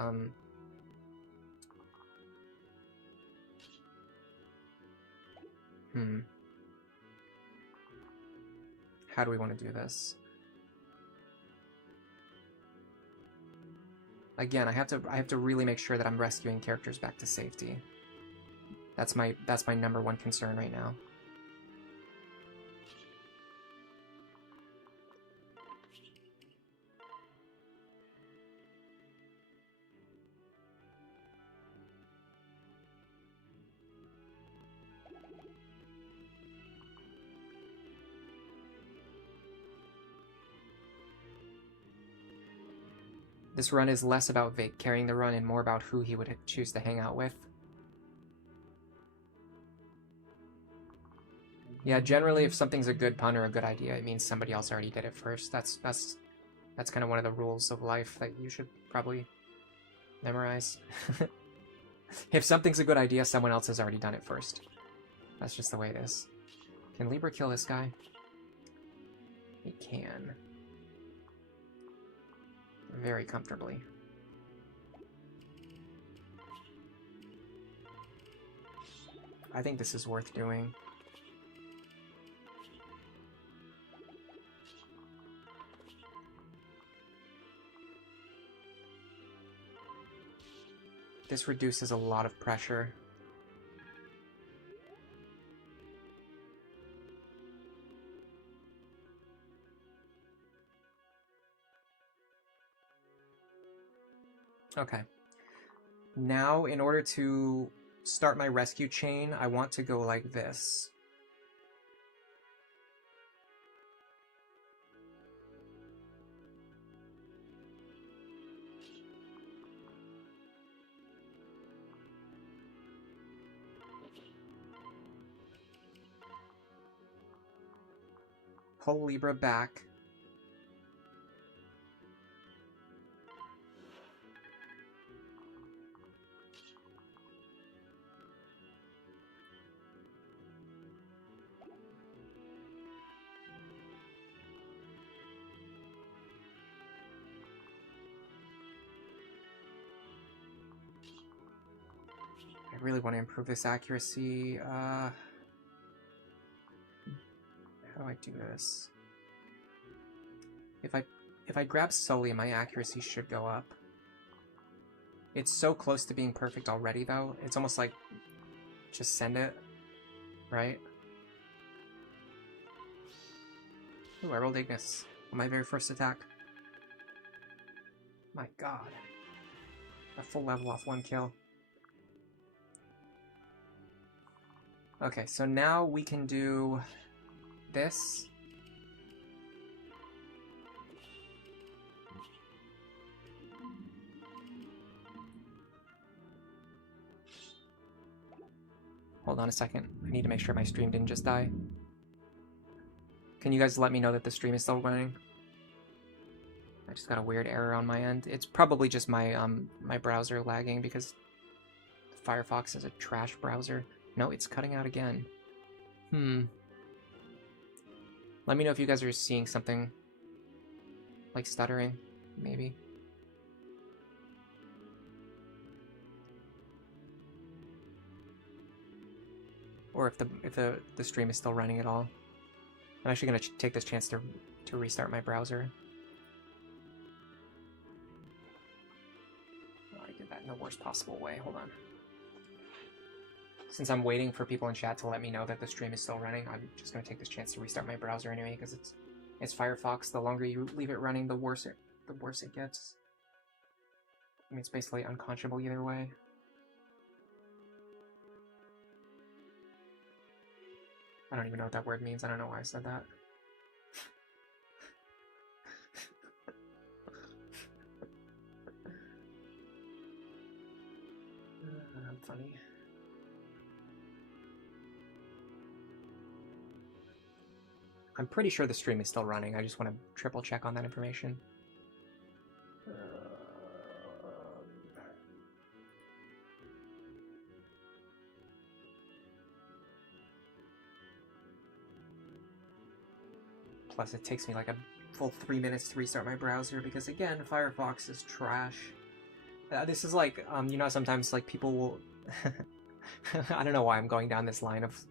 How do we want to do this? Again, I have to really make sure that I'm rescuing characters back to safety. That's my #1 concern right now. This run is less about Vaike carrying the run and more about who he would choose to hang out with. Yeah, generally if something's a good pun or a good idea, it means somebody else already did it first. That's kind of one of the rules of life that you should probably memorize. If something's a good idea, someone else has already done it first. That's just the way it is. Can Libra kill this guy? He can. Very comfortably. I think this is worth doing. This reduces a lot of pressure. Okay. Now, in order to start my rescue chain, I want to go like this. pull Libra back. I really want to improve this accuracy. How do I do this? If I grab Sully, my accuracy should go up. It's so close to being perfect already, though. It's almost like just send it, right? Ooh, I rolled Ignis on my very first attack. My god. A full level off 1 kill. Okay, so now we can do this. Hold on a second. I need to make sure my stream didn't just die. Can you guys let me know that the stream is still running? I just got a weird error on my end. It's probably just my my browser lagging because Firefox is a trash browser. No, it's cutting out again. Let me know if you guys are seeing something like stuttering, maybe. Or if the stream is still running at all. I'm actually going to take this chance to restart my browser. Oh, I did that in the worst possible way. Hold on. Since I'm waiting for people in chat to let me know that the stream is still running, I'm just going to take this chance to restart my browser anyway, because it's Firefox. The longer you leave it running, the worse it gets. I mean, it's basically unconscionable either way. I don't even know what that word means. I don't know why I said that. I'm funny. I'm pretty sure the stream is still running. I just want to triple check on that information. Plus, it takes me like a full 3 minutes to restart my browser because, again, Firefox is trash. This is like, you know, sometimes like people will... I don't know why I'm going down this line of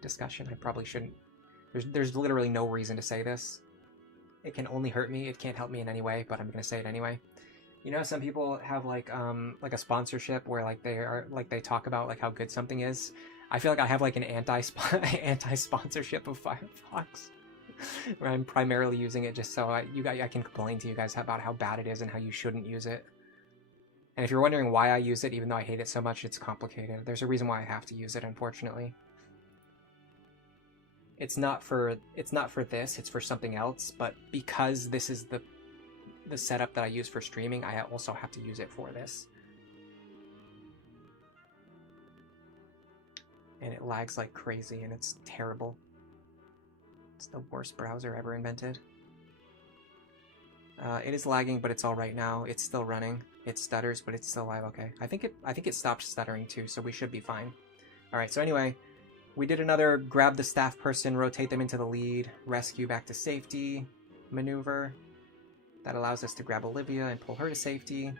discussion. I probably shouldn't. There's literally no reason to say this. It can only hurt me. It can't help me in any way, but I'm gonna say it anyway. You know, some people have like a sponsorship where like they talk about like how good something is. I feel like I have like an anti-sponsorship of Firefox. Where I'm primarily using it just so I can complain to you guys about how bad it is and how you shouldn't use it. And if you're wondering why I use it, even though I hate it so much, it's complicated. There's a reason why I have to use it, unfortunately. It's not for this, it's for something else, but because this is the setup that I use for streaming, I also have to use it for this. And it lags like crazy, and it's terrible. It's the worst browser ever invented. It is lagging, but it's all right now. It's still running. It stutters, but it's still live. Okay, I think it stopped stuttering too, so we should be fine. All right. So anyway, we did another grab the staff person, rotate them into the lead, rescue back to safety maneuver. That allows us to grab Olivia and pull her to safety.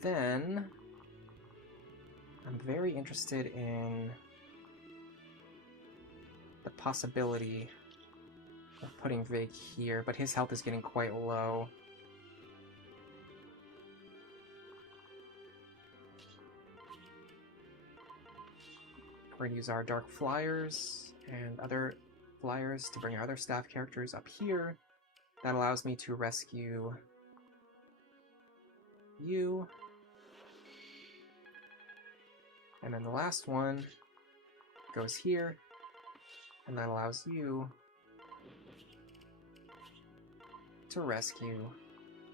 Then I'm very interested in the possibility of putting Vaike here, but his health is getting quite low. We're going to use our Dark Flyers and other flyers to bring our other staff characters up here. That allows me to rescue you. And then the last one goes here, and that allows you to rescue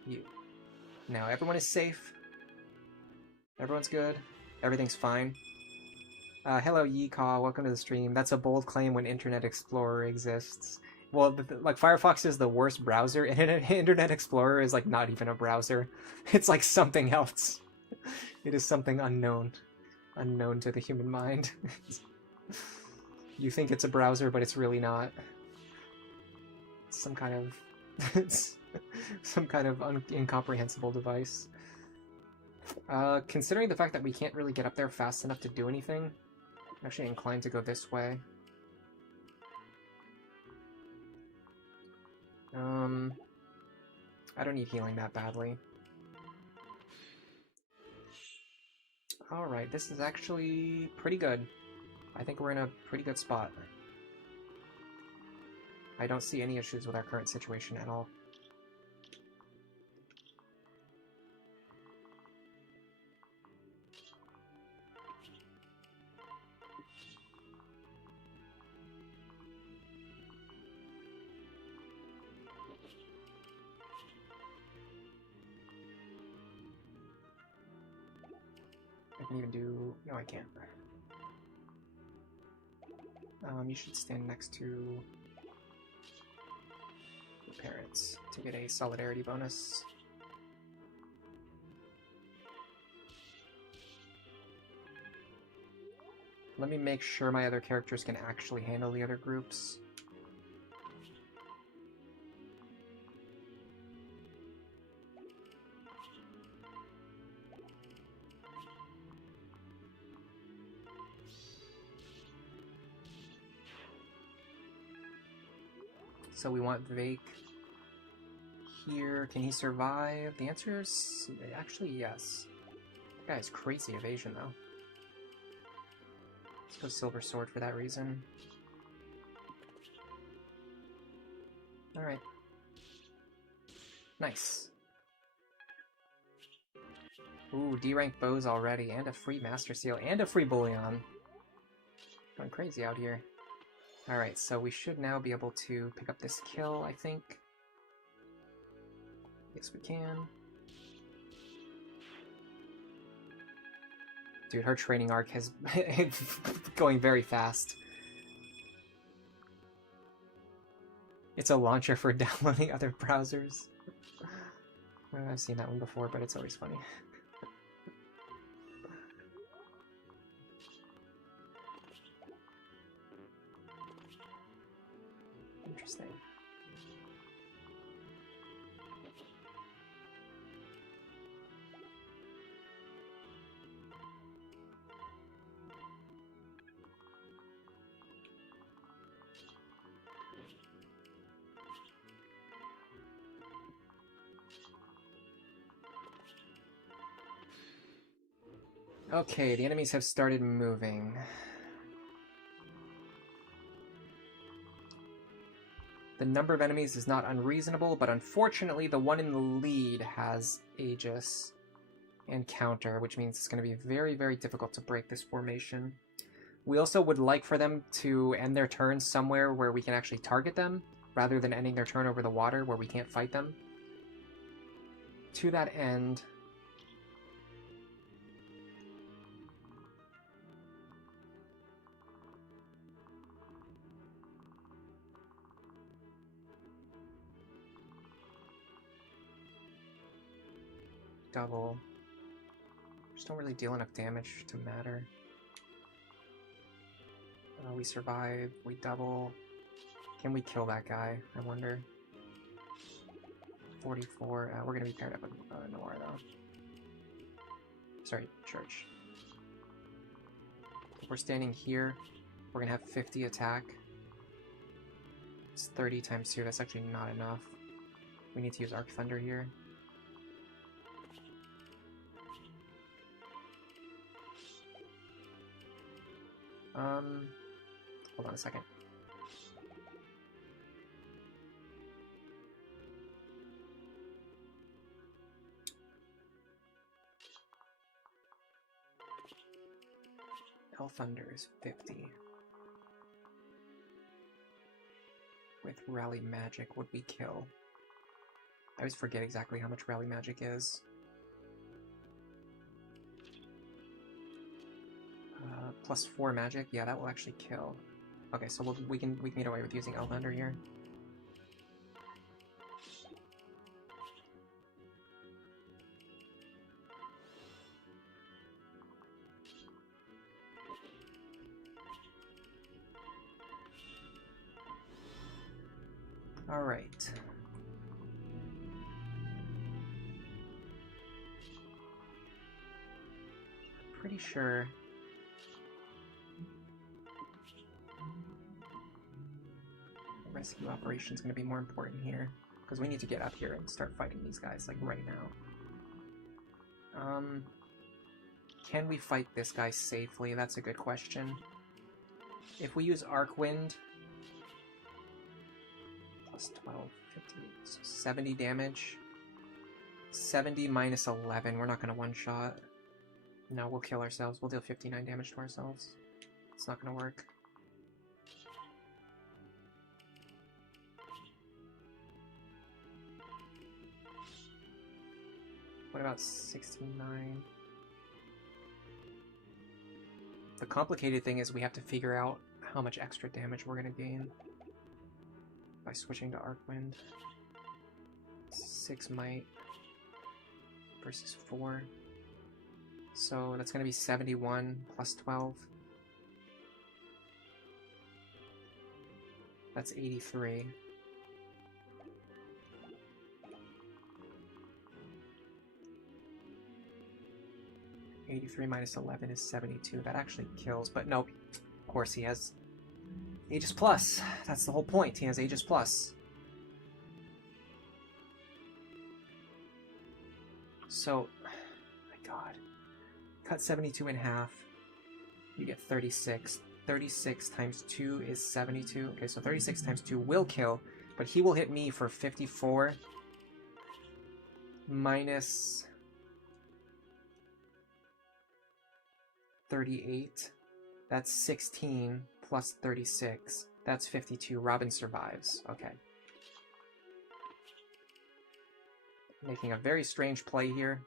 you. Now everyone is safe. Everyone's good. Everything's fine. Hello, Yeecaw. Welcome to the stream. That's a bold claim when Internet Explorer exists. Well, like Firefox is the worst browser, and Internet Explorer is like not even a browser. It's like something else. It is something unknown to the human mind. You think it's a browser, but it's really not. It's some kind of it's some kind of incomprehensible device. Considering the fact that we can't really get up there fast enough to do anything, I'm actually inclined to go this way. I don't need healing that badly. Alright, this is actually pretty good. I think we're in a pretty good spot. I don't see any issues with our current situation at all. I can even do... No, I can't. You should stand next to your parents to get a solidarity bonus. Let me make sure my other characters can actually handle the other groups. So we want Vaike here. Can he survive? The answer is actually yes. That guy has crazy evasion though. Let's go Silver Sword for that reason. Alright. Nice. Ooh, D-rank bows already, and a free Master Seal, and a free Bullion. Going crazy out here. Alright, so we should now be able to pick up this kill, I think. Yes, we can. Dude, her training arc has going very fast. It's a launcher for downloading other browsers. I've seen that one before, but it's always funny. Interesting. Okay, the enemies have started moving. The number of enemies is not unreasonable, but unfortunately the one in the lead has Aegis and Counter, which means it's going to be very, very difficult to break this formation. We also would like for them to end their turn somewhere where we can actually target them, rather than ending their turn over the water where we can't fight them. To that end... double. Just don't really deal enough damage to matter. We survive, we double. Can we kill that guy, I wonder? 44, we're gonna be paired up with Noir though. Sorry, Church. If we're standing here, we're gonna have 50 attack. It's 30 times 2, that's actually not enough. We need to use Arc Thunder here. Hold on a second. Hell Thunder is 50. With Rally Magic, would we kill? I always forget exactly how much Rally Magic is. +4 magic. Yeah, that will actually kill. Okay, so we can get away with using Elthunder here. All right. Pretty sure. Rescue operation is going to be more important here because we need to get up here and start fighting these guys like right now. Can we fight this guy safely? That's a good question. If we use Arc Wind, plus 12, 58, so 70 damage. 70 minus 11. We're not going to one-shot. No, we'll kill ourselves. We'll deal 59 damage to ourselves. It's not going to work. What about 69? The complicated thing is we have to figure out how much extra damage we're going to gain by switching to Arc Wind. 6 might versus 4. So that's going to be 71 plus 12. That's 83. Minus 11 is 72. That actually kills, but nope. Of course, he has Aegis Plus. That's the whole point. He has Aegis Plus. So, my god. Cut 72 in half. You get 36. 36 times 2 is 72. Okay, so 36 times 2 will kill, but he will hit me for 54 minus 38. That's 16 plus 36. That's 52. Robin survives. Okay. Making a very strange play here.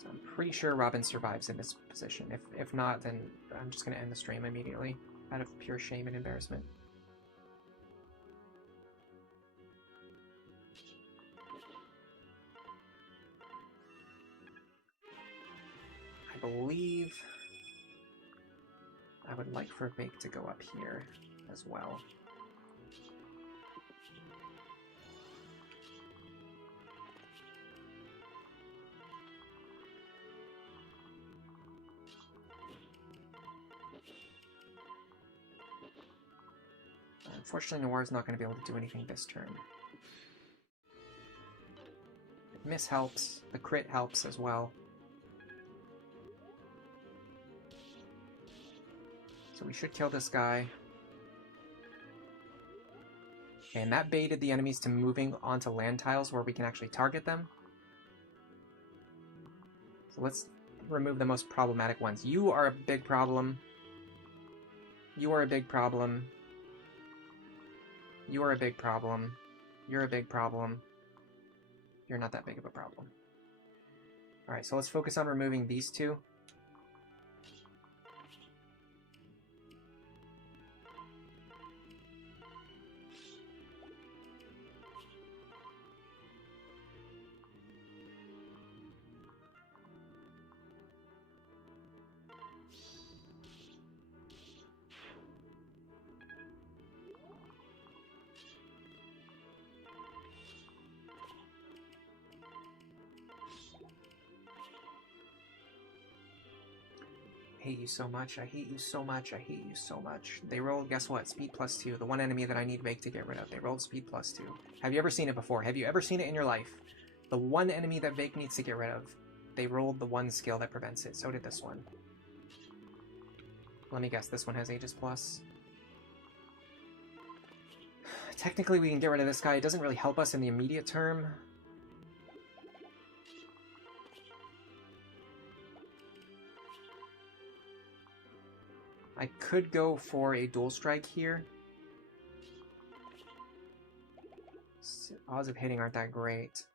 So I'm pretty sure Robin survives in this position. If not, then I'm just going to end the stream immediately out of pure shame and embarrassment. I believe I would like for Vaike to go up here as well. Unfortunately, Noir's not going to be able to do anything this turn. Miss helps. The crit helps as well. So we should kill this guy. And that baited the enemies to moving onto land tiles where we can actually target them. So let's remove the most problematic ones. You are a big problem. You are a big problem. You are a big problem. You're a big problem. You're not that big of a problem. Alright, so let's focus on removing these two. I hate you so much, I hate you so much, I hate you so much. They rolled, guess what, speed +2. The one enemy that I need Vaike to get rid of. They rolled speed +2. Have you ever seen it before? Have you ever seen it in your life? The one enemy that Vaike needs to get rid of, they rolled the one skill that prevents it. So did this one. Let me guess, this one has Aegis Plus. Technically we can get rid of this guy. It doesn't really help us in the immediate term. I could go for a dual strike here. Odds of hitting aren't that great.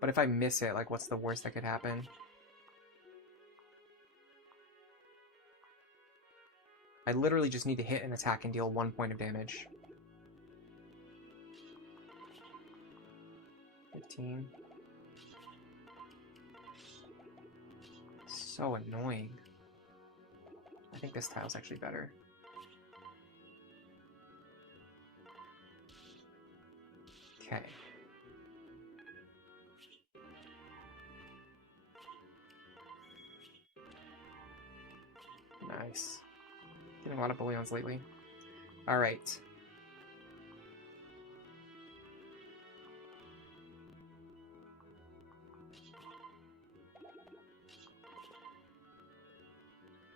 But if I miss it, like, what's the worst that could happen? I literally just need to hit an attack and deal 1 point of damage. 15. So annoying. I think this tile's actually better. Okay. Nice. Getting a lot of bullions lately. Alright.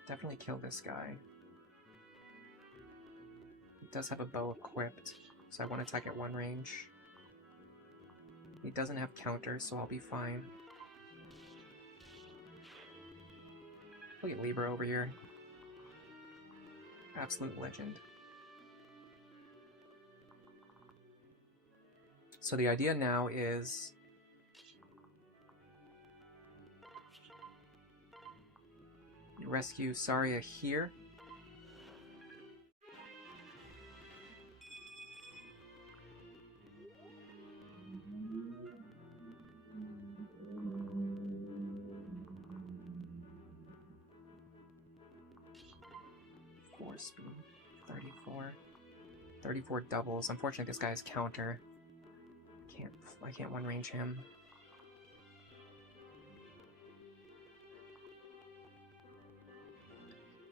Definitely kill this guy. He does have a bow equipped, so I want to attack at 1 range. He doesn't have counters, so I'll be fine. Look at Libra over here. Absolute legend. So the idea now is you rescue Saria here. Speed 34. 34 doubles. Unfortunately, this guy's counter. I can't one range him.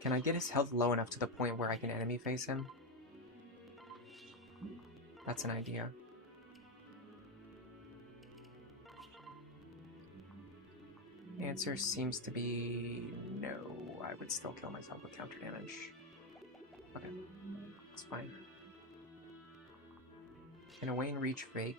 Can I get his health low enough to the point where I can enemy face him? That's an idea. Answer seems to be no. I would still kill myself with counter damage. Okay, it's fine. Can Owain reach Vaike?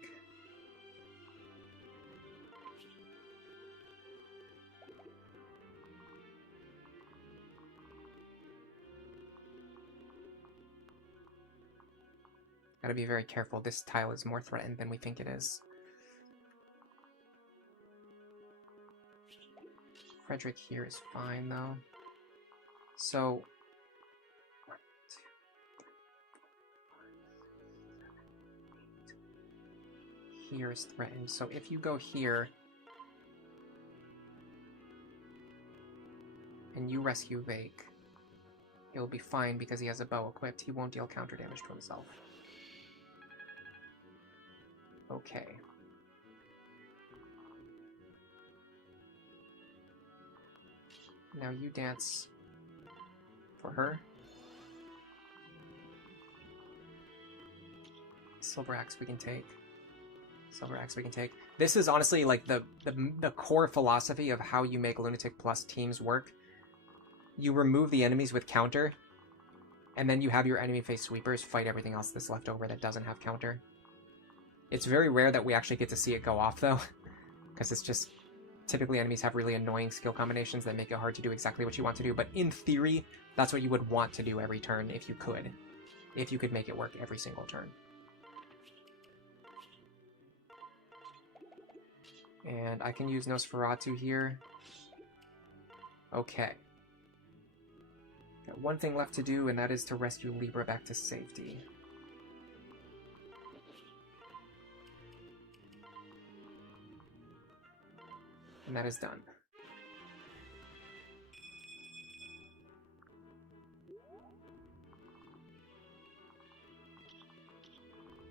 Gotta be very careful. This tile is more threatened than we think it is. Frederick here is fine, though. So... here is threatened. So if you go here and you rescue Vaike, he'll be fine because he has a bow equipped. He won't deal counter damage to himself. Okay. Now you dance for her. Silver Axe we can take. Silver Axe we can take. This is honestly like the core philosophy of how you make Lunatic Plus teams work. You remove the enemies with counter, and then you have your enemy face sweepers fight everything else that's left over that doesn't have counter. It's very rare that we actually get to see it go off, though, because it's just... typically enemies have really annoying skill combinations that make it hard to do exactly what you want to do, but in theory, that's what you would want to do every turn if you could. If you could make it work every single turn. And I can use Nosferatu here. Okay. Got one thing left to do, and that is to rescue Libra back to safety. And that is done.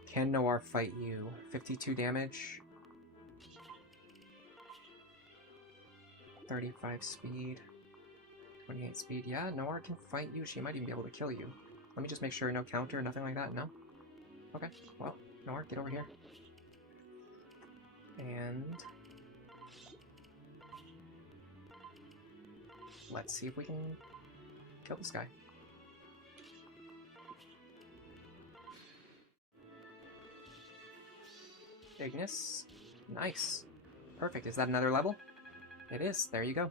Can Noir fight you? 52 damage. 35 speed. 28 speed. Yeah, Noir can fight you. She might even be able to kill you. Let me just make sure no counter, nothing like that. No? Okay. Well, Noir, get over here. And... let's see if we can kill this guy. Ignis. Nice. Perfect. Is that another level? It is. There you go.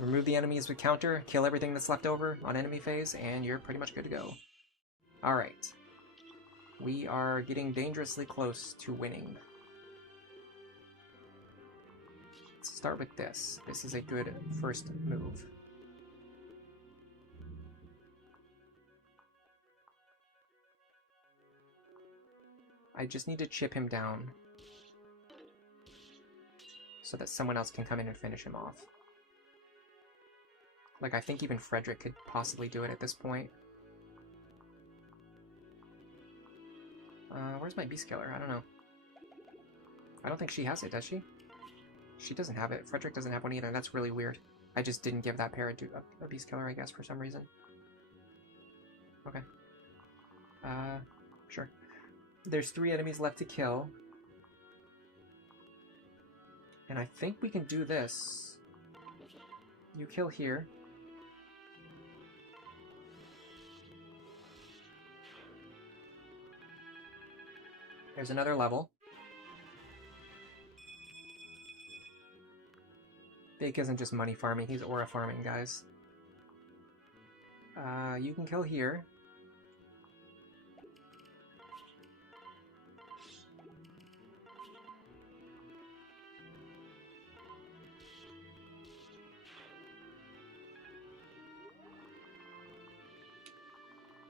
Remove the enemies with counter, kill everything that's left over on enemy phase, and you're pretty much good to go. Alright. We are getting dangerously close to winning. Let's start with this. This is a good first move. I just need to chip him down so that someone else can come in and finish him off. Like, I think even Frederick could possibly do it at this point. Where's my Beast Killer? I don't know. I don't think she has it, does she? She doesn't have it. Frederick doesn't have one either. That's really weird. I just didn't give that pair a Beast Killer, I guess, for some reason. Okay. Sure. There's 3 enemies left to kill. And I think we can do this. You kill here. There's another level. Vaike isn't just money farming, he's aura farming, guys. You can kill here.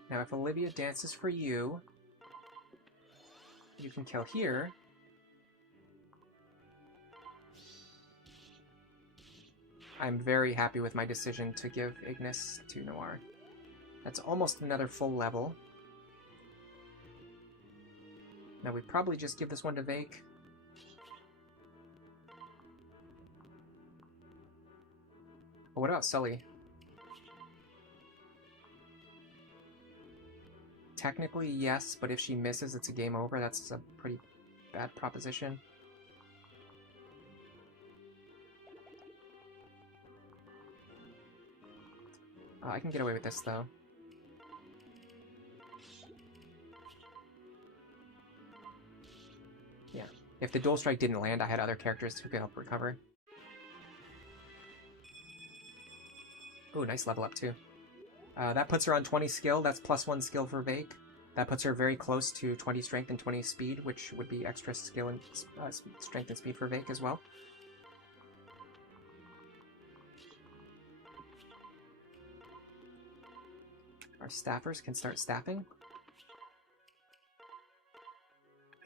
Now if Olivia dances for you, you can kill here. I'm very happy with my decision to give Ignis to Noir. That's almost another full level. Now we probably just give this one to Vaike. But what about Sully? Technically, yes, but if she misses, it's a game over. That's a pretty bad proposition. I can get away with this, though. Yeah. If the dual strike didn't land, I had other characters who could help recover. Ooh, nice level up, too. That puts her on 20 skill. That's +1 skill for Vaike. That puts her very close to 20 strength and 20 speed, which would be extra skill and strength and speed for Vaike as well. Our staffers can start staffing.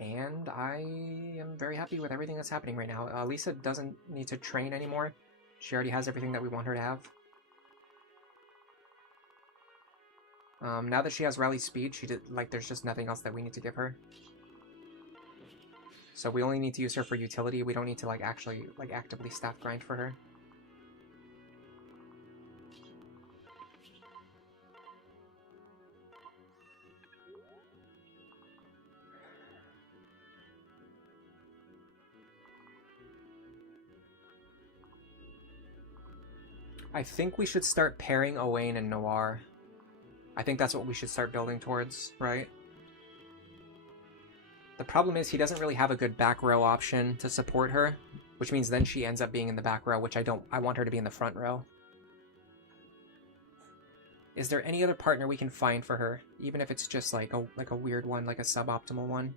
And I am very happy with everything that's happening right now. Lisa doesn't need to train anymore. She already has everything that we want her to have. Now that she has rally speed, there's just nothing else that we need to give her. So we only need to use her for utility. We don't need to actually actively staff grind for her. I think we should start pairing Owain and Noir. I think that's what we should start building towards, right? The problem is he doesn't really have a good back row option to support her, which means then she ends up being in the back row, which I want her to be in the front row. Is there any other partner we can find for her, even if it's just like a weird one, like a suboptimal one?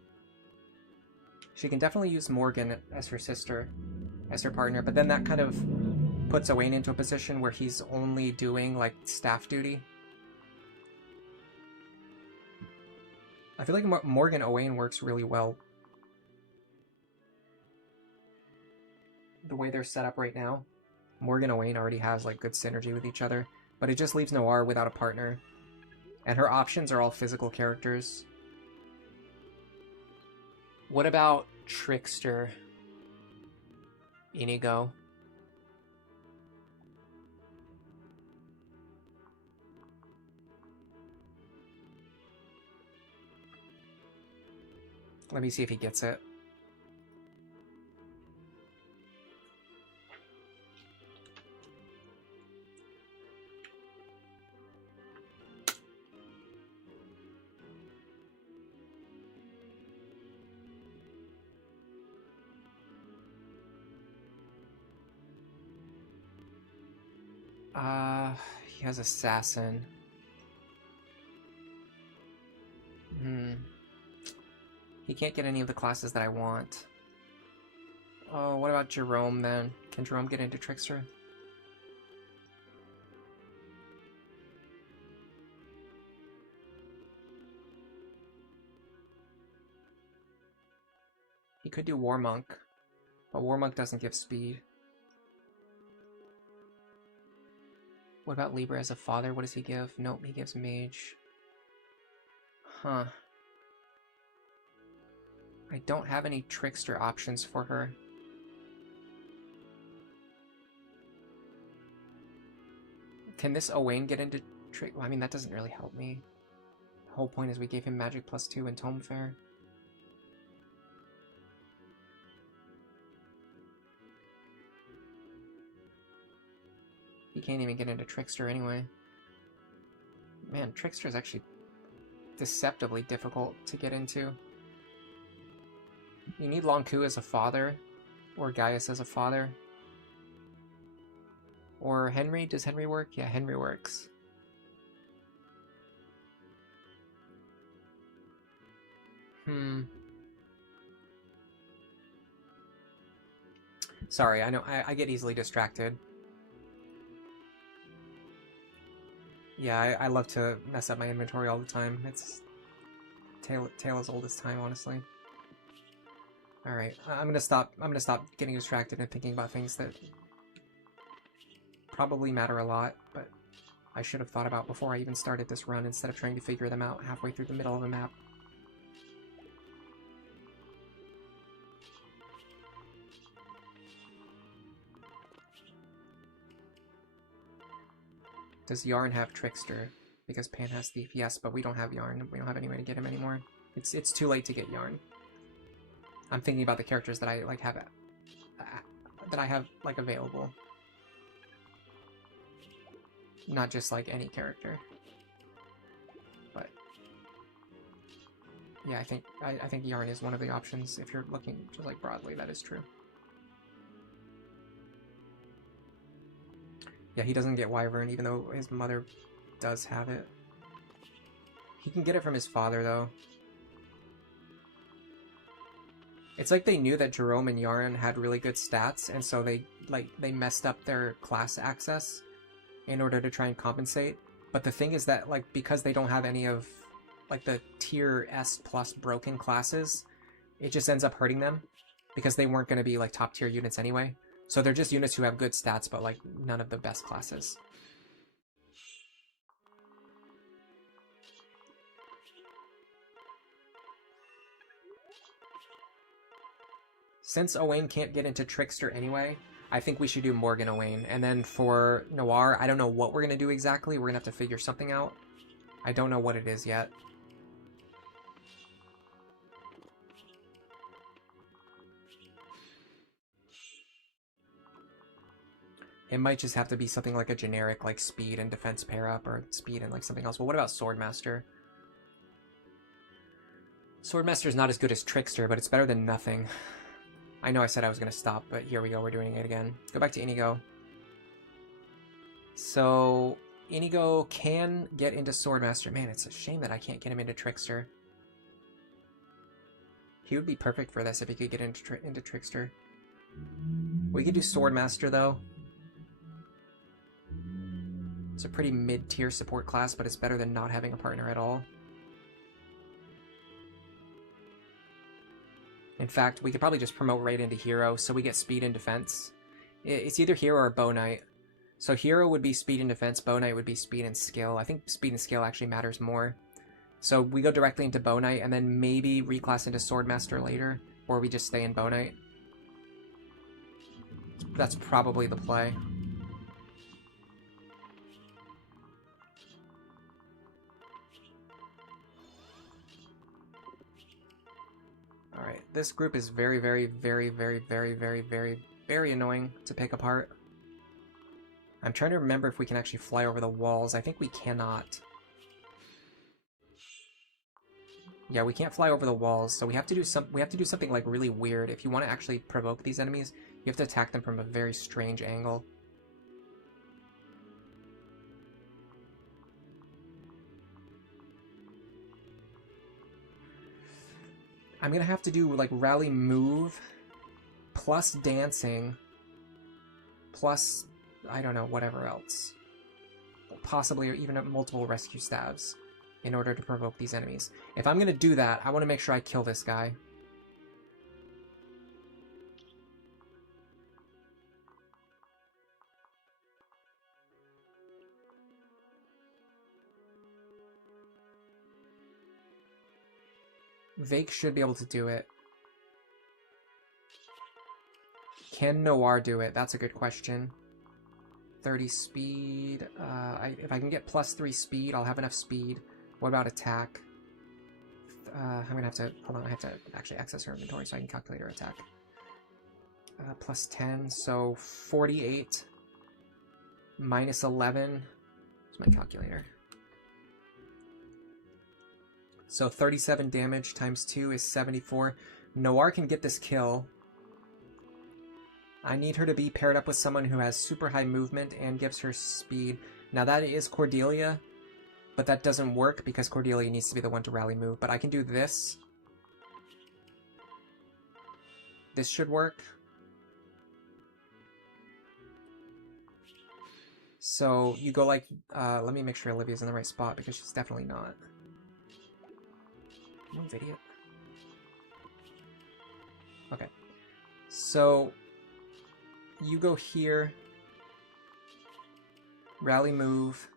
She can definitely use Morgan as her sister, as her partner, but then that kind of puts Owain into a position where he's only doing staff duty. I feel like Morgan Owain works really well. The way they're set up right now. Morgan Owain already has good synergy with each other, but it just leaves Noir without a partner. And her options are all physical characters. What about Trickster? Inigo? Let me see if he gets it. He has Assassin. He can't get any of the classes that I want. Oh, what about Jerome then? Can Jerome get into Trickster? He could do War Monk, but War Monk doesn't give speed. What about Libra as a father? What does he give? Nope, he gives Mage. Huh. I don't have any Trickster options for her. Can this Owain get into Trick? Well, I mean, that doesn't really help me. The whole point is we gave him Magic +2 and Tome Fair. He can't even get into Trickster anyway. Man, Trickster is actually deceptively difficult to get into. You need Lon'qu as a father, or Gaius as a father. Or Henry. Does Henry work? Yeah, Henry works. Sorry, I know I get easily distracted. Yeah, I love to mess up my inventory all the time. It's tale as old as time, honestly. All right, I'm gonna stop getting distracted and thinking about things that probably matter a lot, but I should have thought about before I even started this run instead of trying to figure them out halfway through the middle of a map. Does Yarn have Trickster? Because Pan has Thief, yes, but we don't have Yarn. We don't have any way to get him anymore. It's too late to get Yarn. I'm thinking about the characters that I like have available. Not just like any character. But yeah, I think Yarn is one of the options if you're looking just like broadly. That is true. Yeah, he doesn't get Wyvern, even though his mother does have it. He can get it from his father, though. It's like they knew that Jerome and Yarn had really good stats, and so they messed up their class access in order to try and compensate. But the thing is that, like, because they don't have any of, like, the tier S plus broken classes, it just ends up hurting them, because they weren't going to be, like, top tier units anyway. So they're just units who have good stats, but, like, none of the best classes. Since Owain can't get into Trickster anyway, I think we should do Morgan Owain. And then for Noir, I don't know what we're going to do exactly. We're going to have to figure something out. I don't know what it is yet. It might just have to be something like a generic, like, speed and defense pair-up, or speed and, like, something else. Well, what about Swordmaster? Swordmaster's not as good as Trickster, but it's better than nothing. I know I said I was going to stop, but here we go, we're doing it again. Go back to Inigo. So, Inigo can get into Swordmaster. Man, it's a shame that I can't get him into Trickster. He would be perfect for this if he could get into Trickster. We could do Swordmaster, though. It's a pretty mid-tier support class, but it's better than not having a partner at all. In fact, we could probably just promote right into Hero, so we get speed and defense. It's either Hero or Bow Knight. So Hero would be speed and defense, Bow Knight would be speed and skill. I think speed and skill actually matters more. So we go directly into Bow Knight, and then maybe reclass into Swordmaster later, or we just stay in Bow Knight. That's probably the play. Alright, this group is very, very, very, very, very, very, very, very annoying to pick apart. I'm trying to remember if we can actually fly over the walls. I think we cannot. Yeah, we can't fly over the walls, so we have to do something like really weird. If you want to actually provoke these enemies, you have to attack them from a very strange angle. I'm gonna have to do like rally move plus dancing plus I don't know, whatever else. Possibly even multiple rescue stabs in order to provoke these enemies. If I'm gonna do that, I want to make sure I kill this guy. Vaike should be able to do it. Can Noir do it? That's a good question. 30 speed. If I can get +3 speed, I'll have enough speed. What about attack? I'm gonna have to... Hold on, I have to actually access her inventory so I can calculate her attack. +10, so 48. -11. Where's my calculator? So 37 damage times 2 is 74. Noir can get this kill. I need her to be paired up with someone who has super high movement and gives her speed. Now that is Cordelia, but that doesn't work because Cordelia needs to be the one to rally move. But I can do this. This should work. So you go like, let me make sure Olivia's in the right spot because she's definitely not. Move, idiot. Okay. So you go here, rally move,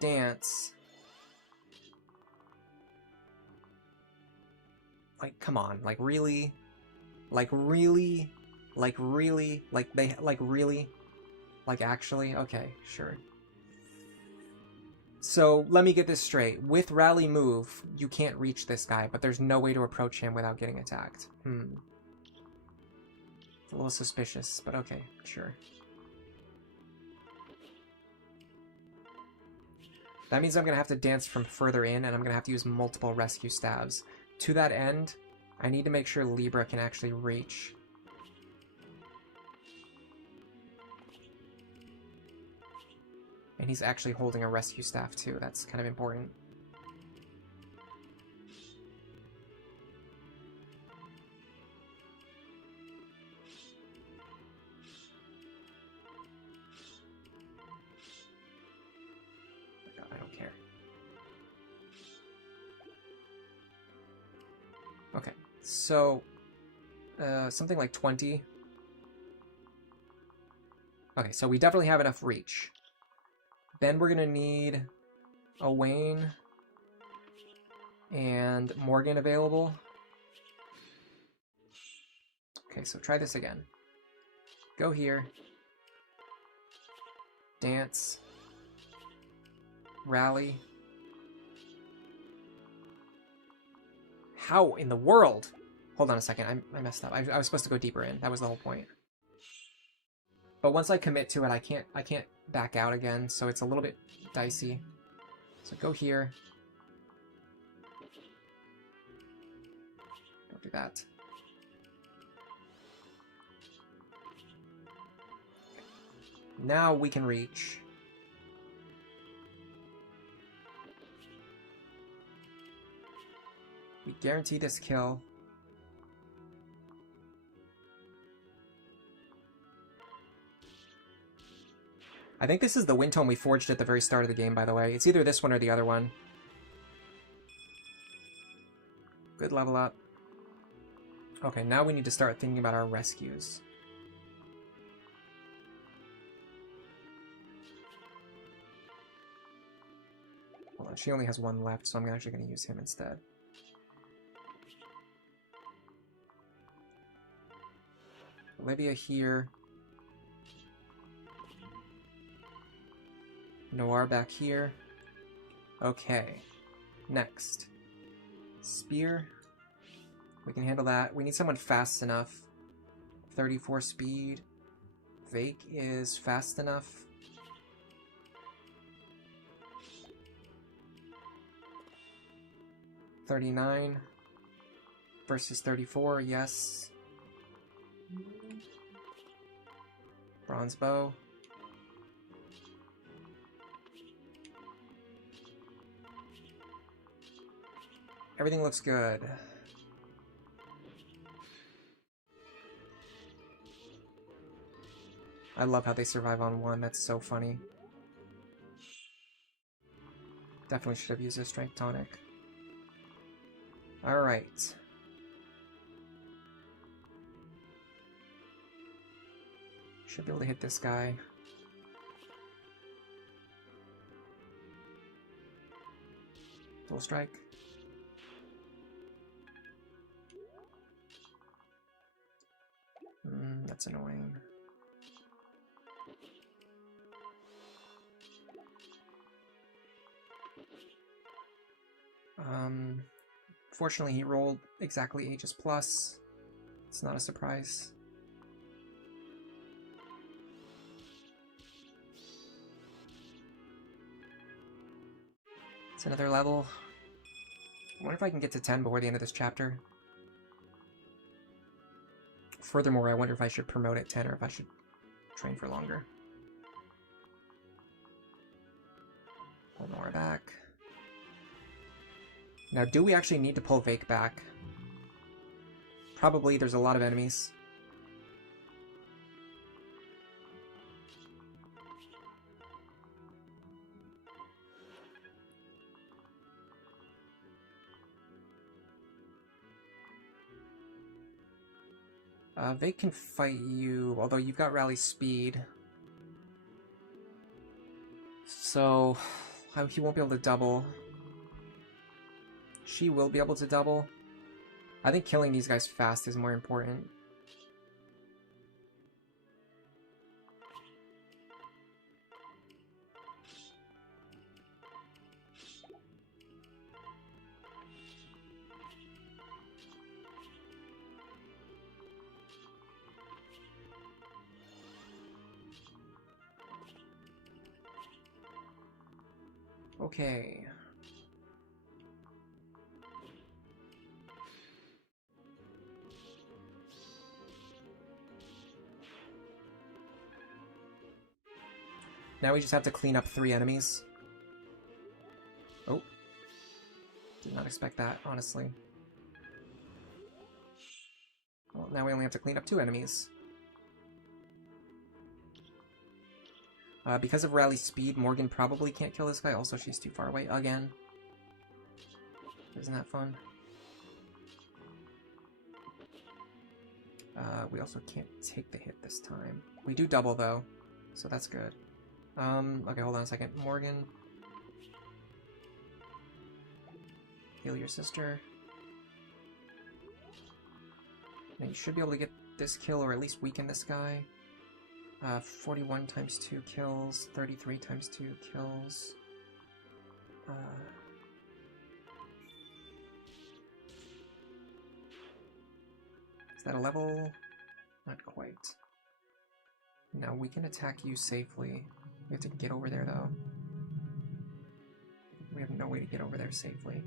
dance. Like, come on, like really? Like really? Like really? Like they, like really? Like actually? Okay, sure. So let me get this straight. With rally move, you can't reach this guy, but there's no way to approach him without getting attacked. It's a little suspicious, but okay, sure. That means I'm going to have to dance from further in, and I'm going to have to use multiple rescue stabs. To that end, I need to make sure Libra can actually reach. And he's actually holding a rescue staff too. That's kind of important. I don't care. Okay, so something like 20. Okay, so we definitely have enough reach. Then we're gonna need a Wayne and Morgan available. Okay, so try this again. Go here. Dance. Rally. How in the world? Hold on a second, I messed up. I was supposed to go deeper in. That was the whole point. But once I commit to it, I can't back out again, so it's a little bit dicey. So go here. Don't do that. Now we can reach. We guarantee this kill. I think this is the wind tome we forged at the very start of the game, by the way. It's either this one or the other one. Good level up. Okay, now we need to start thinking about our rescues. Hold on, she only has one left, so I'm actually going to use him instead. Olivia here. Noir back here. Okay. Next. Spear. We can handle that. We need someone fast enough. 34 speed. Vaike is fast enough. $39 versus 34, yes. Bronze bow. Everything looks good. I love how they survive on one. That's so funny. Definitely should have used a strength tonic. Alright. Should be able to hit this guy. Full strike. That's annoying. Fortunately he rolled exactly Aegis Plus. It's not a surprise. It's another level. I wonder if I can get to 10 before the end of this chapter. Furthermore, I wonder if I should promote at 10 or if I should train for longer. Pull Nora back. Now, do we actually need to pull Vaike back? Probably. There's a lot of enemies. Vaike can fight you, although you've got rally speed. So, he won't be able to double. She will be able to double. I think killing these guys fast is more important. Okay. Now we just have to clean up 3 enemies. Oh. Did not expect that, honestly. Well, now we only have to clean up 2 enemies. Because of rally speed, Morgan probably can't kill this guy. Also, she's too far away again. Isn't that fun? We also can't take the hit this time. We do double, though, so that's good. Okay, hold on a second. Morgan. Heal your sister. Now you should be able to get this kill, or at least weaken this guy. 41 times 2 kills, 33 times 2 kills. Is that a level? Not quite. Now we can attack you safely. We have to get over there, though. We have no way to get over there safely.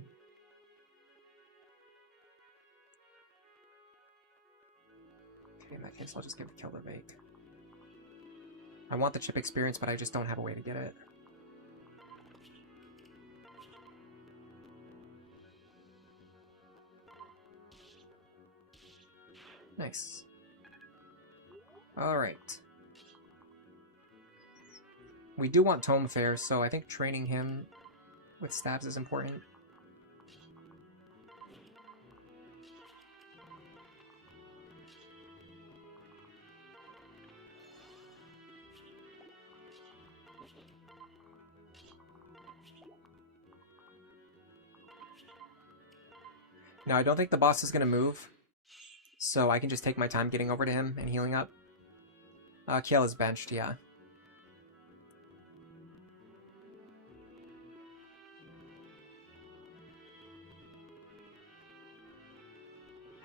Okay, in that case, I'll just give the kill to Vaike. I want the chip experience, but I just don't have a way to get it. Nice. Alright. We do want Tome Fair, so I think training him with stabs is important. Now, I don't think the boss is going to move, so I can just take my time getting over to him and healing up. Kiel is benched, yeah.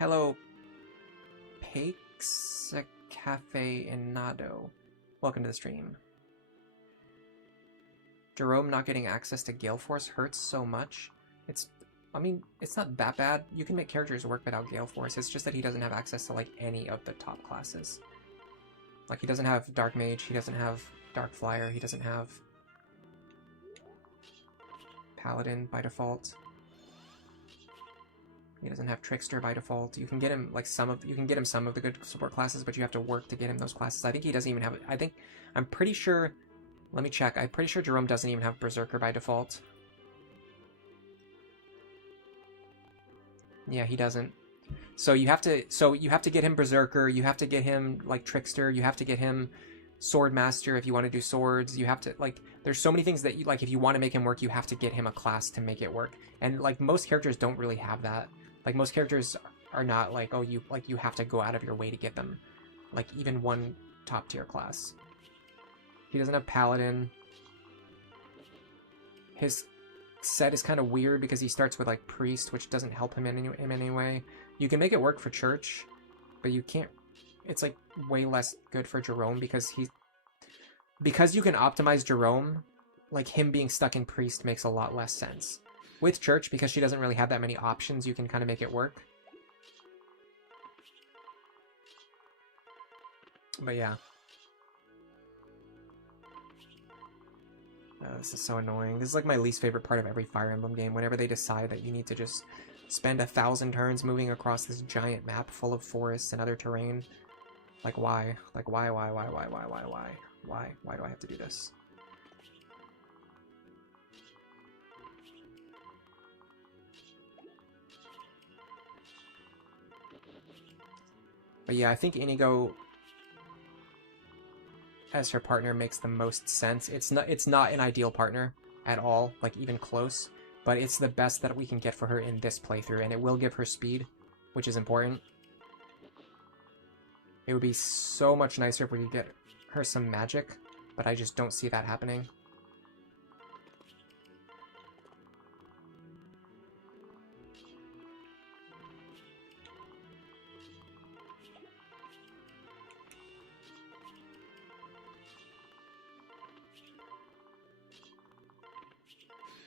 Hello, Pakes Cafe in Nado. Welcome to the stream. Jerome not getting access to Gale Force hurts so much. I mean, it's not that bad. You can make characters work without Gale Force. It's just that he doesn't have access to, like, any of the top classes. Like, he doesn't have Dark Mage, he doesn't have Dark Flyer, he doesn't have Paladin by default. He doesn't have Trickster by default. You can get him like some of the good support classes, but you have to work to get him those classes. I think he doesn't even have. I'm pretty sure. Let me check. I'm pretty sure Jerome doesn't even have Berserker by default. Yeah, he doesn't. So you have to get him Berserker. You have to get him like Trickster. You have to get him Sword Master if you want to do swords. You have to like. There's so many things that you like. If you want to make him work, you have to get him a class to make it work. And like most characters don't really have that. Like most characters are not like, oh, you have to go out of your way to get them. Like even one top tier class. He doesn't have Paladin. His set is kind of weird because he starts with like Priest, which doesn't help him in any way. You can make it work for Church, but you can't. It's like way less good for Jerome because you can optimize Jerome. Like him being stuck in Priest makes a lot less sense. With Church, because she doesn't really have that many options, you can kind of make it work. But yeah. This is so annoying. This is like my least favorite part of every Fire Emblem game. Whenever they decide that you need to just spend 1,000 turns moving across this giant map full of forests and other terrain. Like why? Like why? Why do I have to do this? But yeah, I think Inigo as her partner makes the most sense. It's not an ideal partner at all, like even close, but it's the best that we can get for her in this playthrough, and it will give her speed, which is important. It would be so much nicer if we could get her some magic, but I just don't see that happening.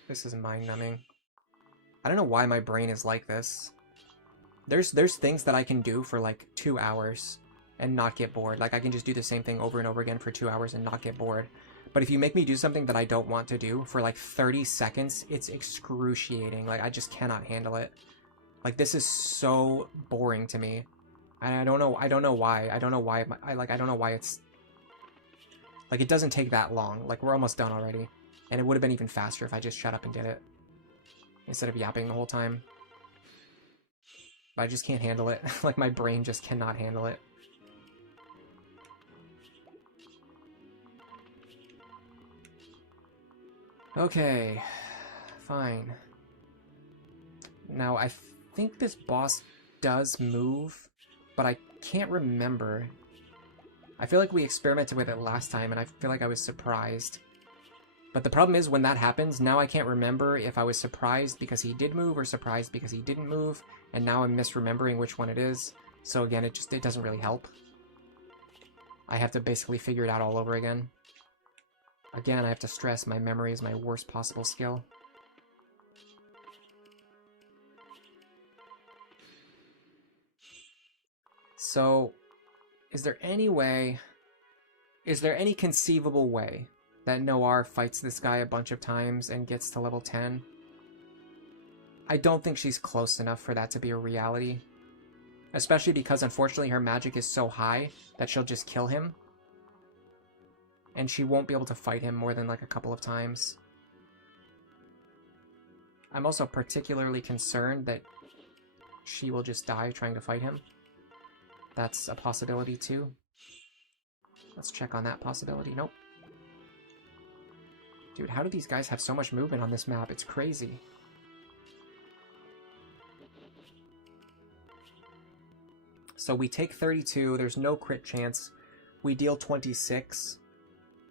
This is mind-numbing. I don't know why my brain is like this. There's things that I can do for like 2 hours and not get bored. Like I can just do the same thing over and over again for 2 hours and not get bored. But if you make me do something that I don't want to do for like 30 seconds, it's excruciating. Like I just cannot handle it. Like this is so boring to me. And I don't know why. I don't know why it's like it doesn't take that long. Like we're almost done already. And it would have been even faster if I just shut up and did it. Instead of yapping the whole time. But I just can't handle it. Like, my brain just cannot handle it. Okay. Fine. Now, I think this boss does move, but I can't remember. I feel like we experimented with it last time, and I feel like I was surprised. But the problem is, when that happens, now I can't remember if I was surprised because he did move or surprised because he didn't move, and now I'm misremembering which one it is. So again, it doesn't really help. I have to basically figure it out all over again. Again, I have to stress my memory is my worst possible skill. So, is there any conceivable way that Noir fights this guy a bunch of times and gets to level 10? I don't think she's close enough for that to be a reality. Especially because, unfortunately, her magic is so high that she'll just kill him. And she won't be able to fight him more than like a couple of times. I'm also particularly concerned that she will just die trying to fight him. That's a possibility too. Let's check on that possibility. Nope. Dude, how do these guys have so much movement on this map? It's crazy. So we take 32, there's no crit chance. We deal 26,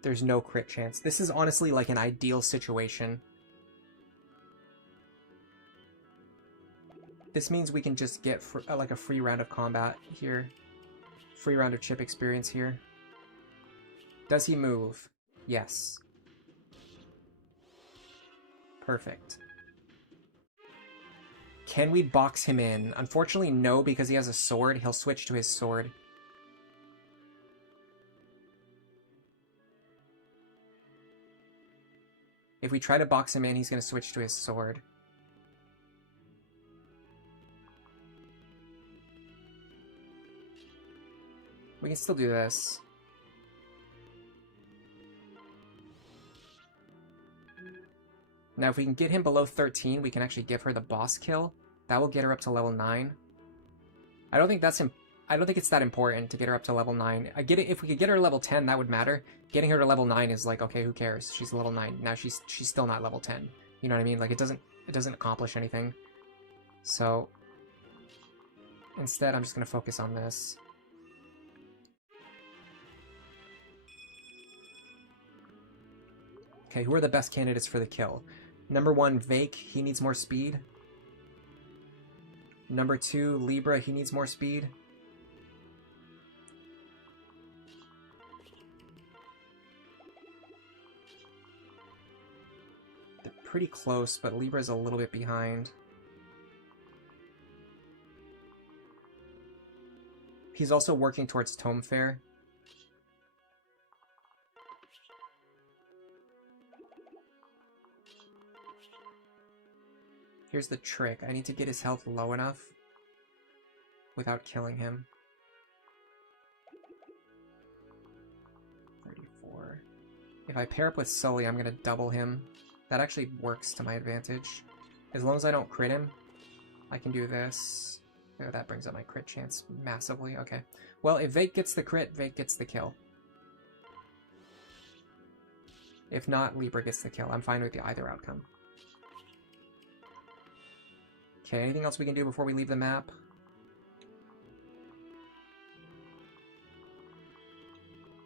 there's no crit chance. This is honestly like an ideal situation. This means we can just get like a free round of combat here. Free round of chip experience here. Does he move? Yes. Perfect. Can we box him in? Unfortunately, no, because he has a sword. He'll switch to his sword. If we try to box him in, he's going to switch to his sword. We can still do this. Now, if we can get him below 13, we can actually give her the boss kill. That will get her up to level 9. I don't think it's that important to get her up to level 9. If we could get her to level 10, that would matter. Getting her to level 9 is like, okay, who cares? She's level 9. Now she's still not level 10. You know what I mean? Like, it doesn't accomplish anything. So instead, I'm just going to focus on this. Okay, who are the best candidates for the kill? Number 1, Vaike, he needs more speed. Number 2, Libra, he needs more speed. They're pretty close, but Libra's a little bit behind. He's also working towards Tome Fair. Here's the trick. I need to get his health low enough without killing him. 34. If I pair up with Sully, I'm going to double him. That actually works to my advantage. As long as I don't crit him, I can do this. Oh, that brings up my crit chance massively. Okay. Well, if Vaike gets the crit, Vaike gets the kill. If not, Libra gets the kill. I'm fine with either outcome. Okay, anything else we can do before we leave the map?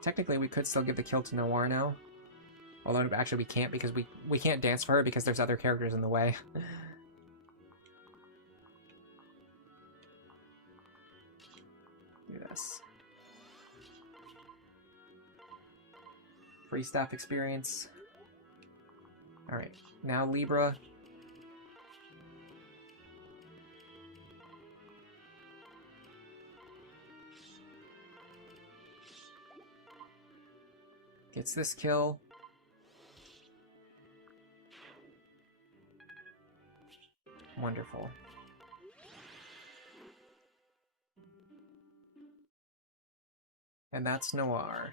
Technically, we could still give the kill to Noir now. Although, actually, we can't because we can't dance for her because there's other characters in the way. Do this. Free staff experience. Alright, now Libra. Gets this kill. Wonderful. And that's Noir.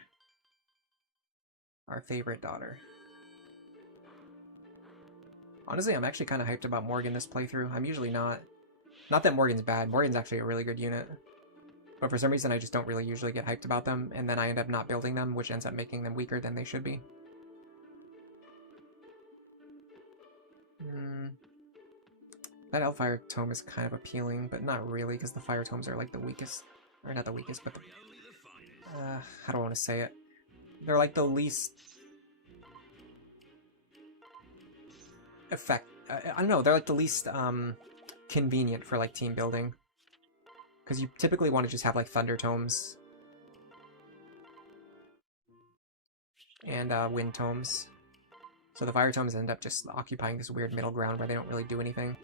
Our favorite daughter. Honestly, I'm actually kind of hyped about Morgan this playthrough. I'm usually not. Not that Morgan's bad. Morgan's actually a really good unit. But for some reason, I just don't really usually get hyped about them, and then I end up not building them, which ends up making them weaker than they should be. That Hellfire Tome is kind of appealing, but not really, because the Fire Tomes are like the weakest. Or not the weakest, but the... how do I want to say it? They're like the least... I don't know, they're like the least convenient for like team building. Because you typically want to just have like Thunder Tomes. And Wind Tomes. So the Fire Tomes end up just occupying this weird middle ground where they don't really do anything.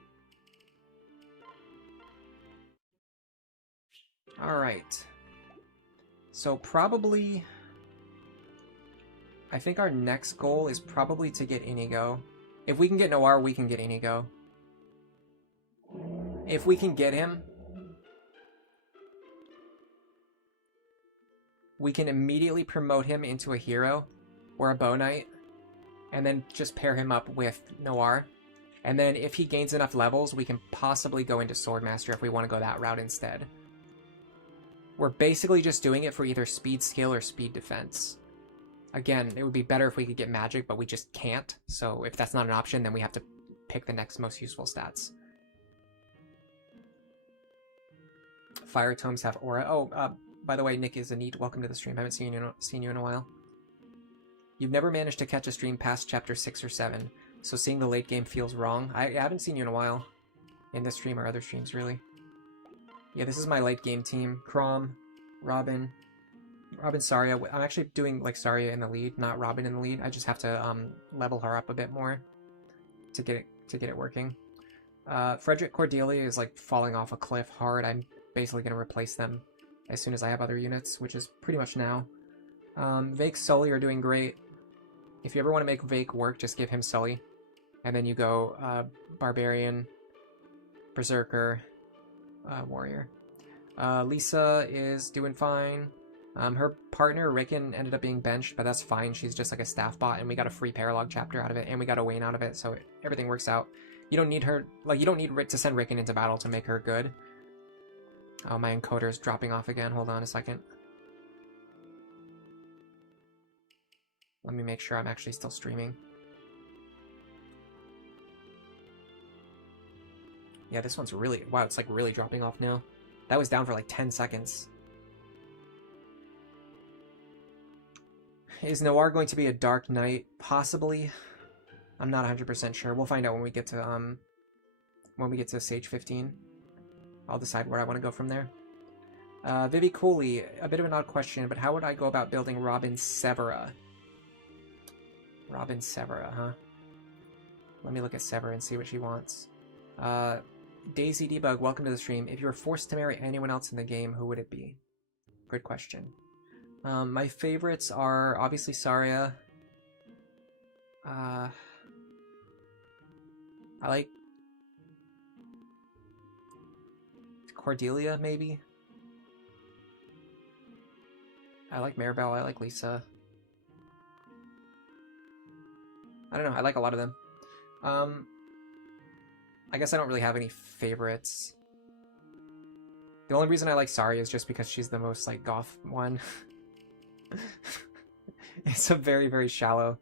Alright. So probably... I think our next goal is probably to get Inigo. If we can get Noir, we can get Inigo. If we can get him, we can immediately promote him into a hero or a Bow Knight, and then just pair him up with Noir. And then if he gains enough levels, we can possibly go into Swordmaster if we want to go that route instead. We're basically just doing it for either speed skill or speed defense. Again, it would be better if we could get magic, but we just can't. So if that's not an option, then we have to pick the next most useful stats. Fire Tomes have aura. Oh, by the way, Nick is a neat. Welcome to the stream. I haven't seen you in a while. You've never managed to catch a stream past chapter 6 or 7, so seeing the late game feels wrong. I haven't seen you in a while. In this stream or other streams, really. Yeah, this is my late game team. Chrom, Robin, Saria. I'm actually doing like Saria in the lead, not Robin in the lead. I just have to level her up a bit more to get it working. Frederick Cordelia is like falling off a cliff hard. I'm basically going to replace them as soon as I have other units, which is pretty much now. Vaike, Sully are doing great. If you ever want to make Vaike work, just give him Sully. And then you go Barbarian, Berserker, Warrior. Lisa is doing fine. Her partner, Rickon, ended up being benched, but that's fine. She's just like a staff bot, and we got a free Paralog chapter out of it, and we got a Wayne out of it, so everything works out. You don't need her, like, you don't need to send Rickon into battle to make her good. Oh, my encoder's dropping off again. Hold on a second. Let me make sure I'm actually still streaming. Yeah, this one's really... Wow, it's like really dropping off now. That was down for like 10 seconds. Is Noir going to be a Dark Knight? Possibly. I'm not 100% sure. We'll find out when we get to Sage 15. I'll decide where I want to go from there. Vivi Cooley, a bit of an odd question, but how would I go about building Robin Severa? Robin Severa, huh? Let me look at Severa and see what she wants. Daisy Debug, welcome to the stream. If you were forced to marry anyone else in the game, who would it be? Good question. My favorites are obviously Saria. I like Cordelia, maybe. I like Maribel. I like Lisa. I don't know. I like a lot of them. I guess I don't really have any favorites. The only reason I like Saria is just because she's the most, like, goth one. It's a very, very shallow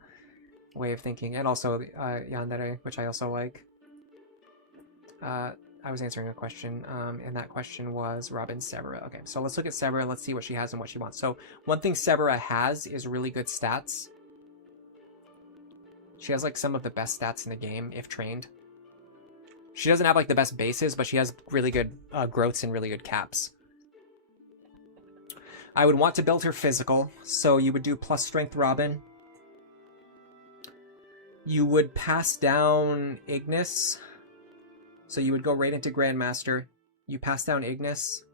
way of thinking. And also Yandere, which I also like. I was answering a question, and that question was Robin Severa. Okay, so let's look at Severa. Let's see what she has and what she wants. So one thing Severa has is really good stats. She has, like, some of the best stats in the game, if trained. She doesn't have, like, the best bases, but she has really good growths and really good caps. I would want to build her physical, so you would do plus strength Robin. You would pass down Ignis. So you would go right into Grandmaster. You pass down Ignis.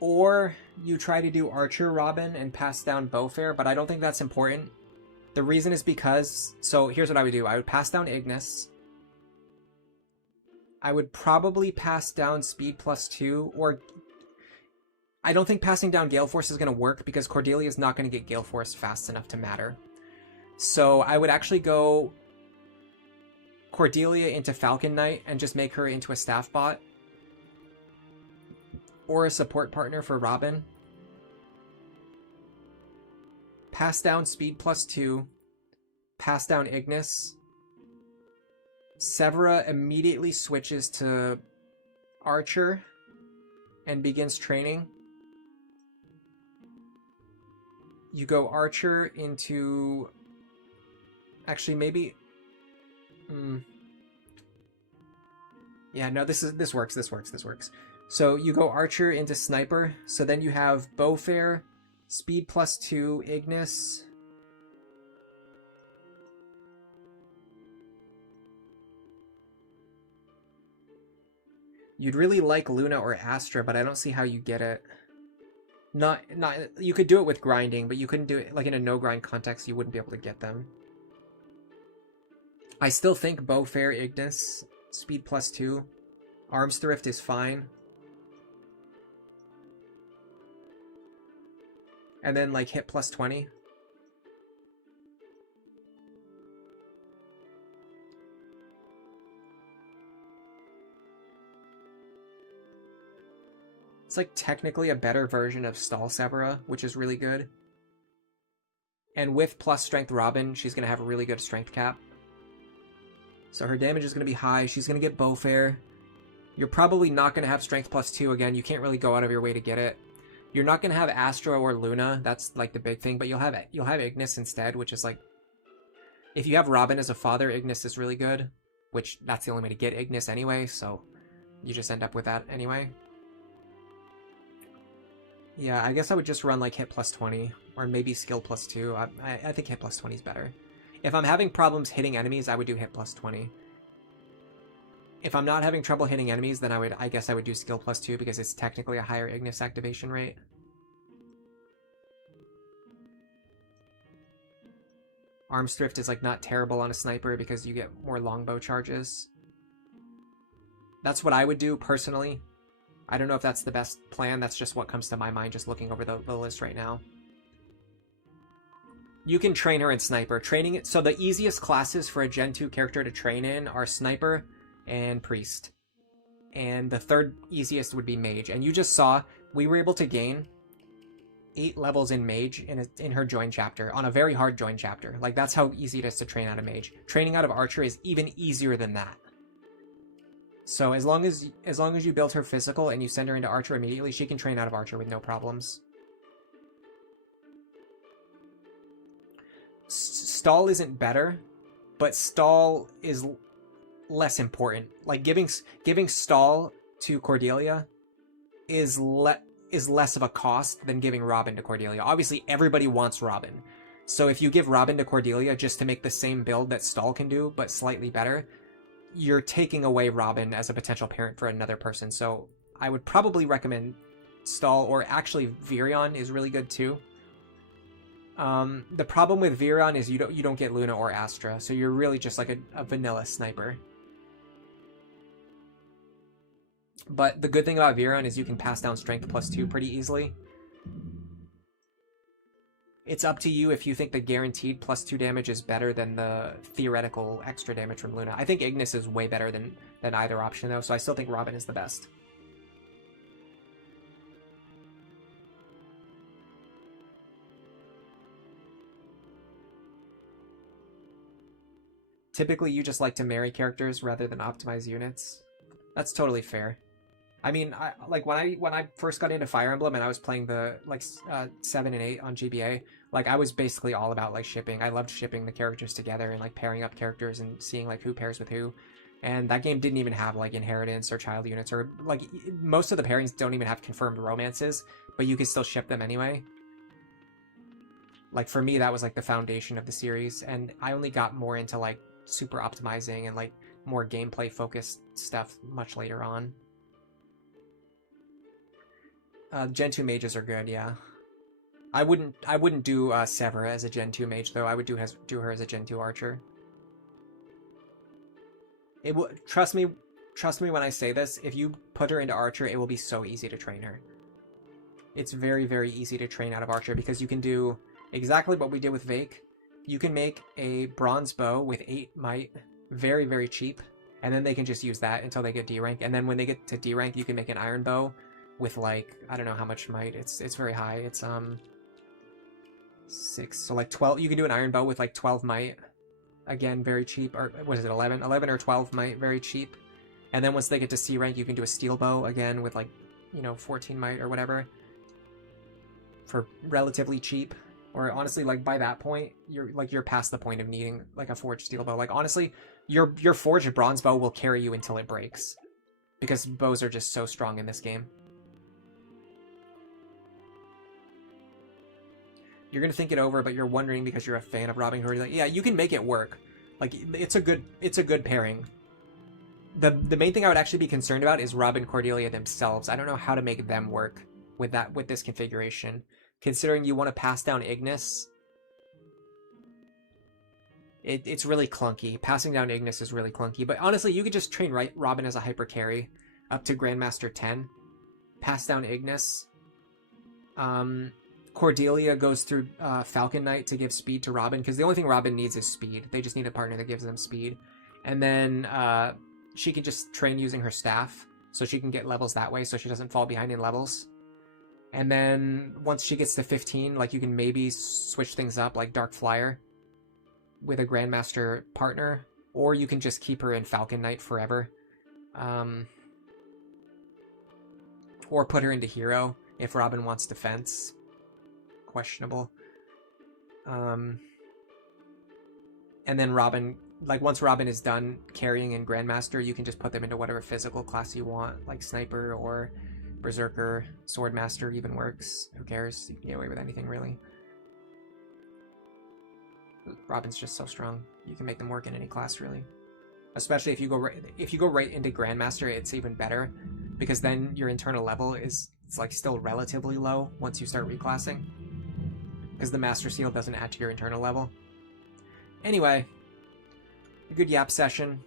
Or you try to do Archer Robin and pass down Beaufair, but I don't think that's important. The reason is because... So here's what I would do. I would pass down Ignis. I would probably pass down Speed +2, or... I don't think passing down Gale Force is going to work because Cordelia is not going to get Gale Force fast enough to matter. So I would actually go Cordelia into Falcon Knight and just make her into a staff bot. Or a support partner for Robin. Pass down Speed +2. Pass down Ignis. Severa immediately switches to Archer and begins training. You go Archer into... Actually, maybe... Yeah, no, this works. So you go Archer into Sniper. So then you have Beaufair, Speed +2, Ignis. You'd really like Luna or Astra, but I don't see how you get it. Not you could do it with grinding, but you couldn't do it like in a no grind context. You wouldn't be able to get them. I still think Beaufair, Ignis, Speed +2, Arms Thrift is fine. And then like hit +20. It's like technically a better version of Stall Severa, which is really good. And with plus strength Robin, she's going to have a really good strength cap. So her damage is going to be high. She's going to get Beaufair. You're probably not going to have strength +2 again. You can't really go out of your way to get it. You're not going to have Astra or Luna. That's like the big thing. But you'll have Ignis instead, which is like... If you have Robin as a father, Ignis is really good. Which, that's the only way to get Ignis anyway, so you just end up with that anyway. Yeah, I guess I would just run like hit +20, or maybe skill +2. I think hit +20 is better. If I'm having problems hitting enemies, I would do hit +20. If I'm not having trouble hitting enemies, then I guess I would do skill +2 because it's technically a higher Ignis activation rate. Arms Thrift is like not terrible on a sniper because you get more longbow charges. That's what I would do personally. I don't know if that's the best plan. That's just what comes to my mind just looking over the list right now. You can train her in Sniper. Training it. So the easiest classes for a Gen 2 character to train in are Sniper and Priest. And the third easiest would be Mage. And you just saw we were able to gain 8 levels in Mage in her join chapter on a very hard join chapter. Like, that's how easy it is to train out of Mage. Training out of Archer is even easier than that. So as long as you build her physical and you send her into Archer immediately, she can train out of Archer with no problems. Stall isn't better, but stall is less important. Like, giving stall to Cordelia is less of a cost than giving Robin to Cordelia. Obviously, everybody wants Robin. So if you give Robin to Cordelia just to make the same build that Stall can do, but slightly better, you're taking away Robin as a potential parent for another person. So I would probably recommend Stall, or actually Virion is really good too. The problem with Virion is you don't get Luna or Astra, so you're really just like a vanilla sniper. But the good thing about Virion is you can pass down strength +2 pretty easily. It's up to you if you think the guaranteed +2 damage is better than the theoretical extra damage from Luna. I think Ignis is way better than either option though, so I still think Robin is the best. Typically, you just like to marry characters rather than optimize units. That's totally fair. I mean, when I first got into Fire Emblem and I was playing the 7 and 8 on GBA, like, I was basically all about like shipping. I loved shipping the characters together and like pairing up characters and seeing like who pairs with who. And that game didn't even have like inheritance or child units, or like most of the pairings don't even have confirmed romances, but you can still ship them anyway. Like, for me, that was like the foundation of the series, and I only got more into like super optimizing and like more gameplay focused stuff much later on. Gen 2 mages are good, yeah. I wouldn't do Severa as a Gen 2 mage though. I would do her as a Gen 2 archer. It will, trust me when I say this, if you put her into Archer, it will be so easy to train her. It's very, very easy to train out of Archer because you can do exactly what we did with Vaike. You can make a bronze bow with 8 might, very, very cheap, and then they can just use that until they get D rank. And then when they get to D rank, you can make an iron bow with like, I don't know how much might. It's very high. It's 6, so like 12. You can do an iron bow with like 12 might. Again, very cheap. Or was it 11? 11 or 12 might, very cheap. And then once they get to C rank, you can do a steel bow again with like, 14 might or whatever for relatively cheap. Or honestly, like by that point, you're past the point of needing like a forged steel bow. Like honestly, your forged bronze bow will carry you until it breaks, because bows are just so strong in this game. You're gonna think it over, but you're wondering because you're a fan of Robin Hood. Like, yeah, you can make it work. Like, it's a good pairing. The main thing I would actually be concerned about is Robin Cordelia themselves. I don't know how to make them work with this configuration. Considering you want to pass down Ignis, it's really clunky. Passing down Ignis is really clunky. But honestly, you could just train Robin as a hyper carry up to Grandmaster 10. Pass down Ignis. Cordelia goes through Falcon Knight to give speed to Robin, because the only thing Robin needs is speed. They just need a partner that gives them speed. And then she can just train using her staff, so she can get levels that way, so she doesn't fall behind in levels. And then once she gets to 15, like, you can maybe switch things up, like Dark Flyer with a Grandmaster partner, or you can just keep her in Falcon Knight forever. Or put her into Hero if Robin wants defense. Questionable. And then Robin, like, once Robin is done carrying in Grandmaster, you can just put them into whatever physical class you want, like Sniper or Berserker. Swordmaster even works. Who cares? You can get away with anything, really. Robin's just so strong. You can make them work in any class, really. Especially if you go right into Grandmaster, it's even better, because then your internal level is like still relatively low once you start reclassing, because the Master Seal doesn't add to your internal level. Anyway, a good yap session.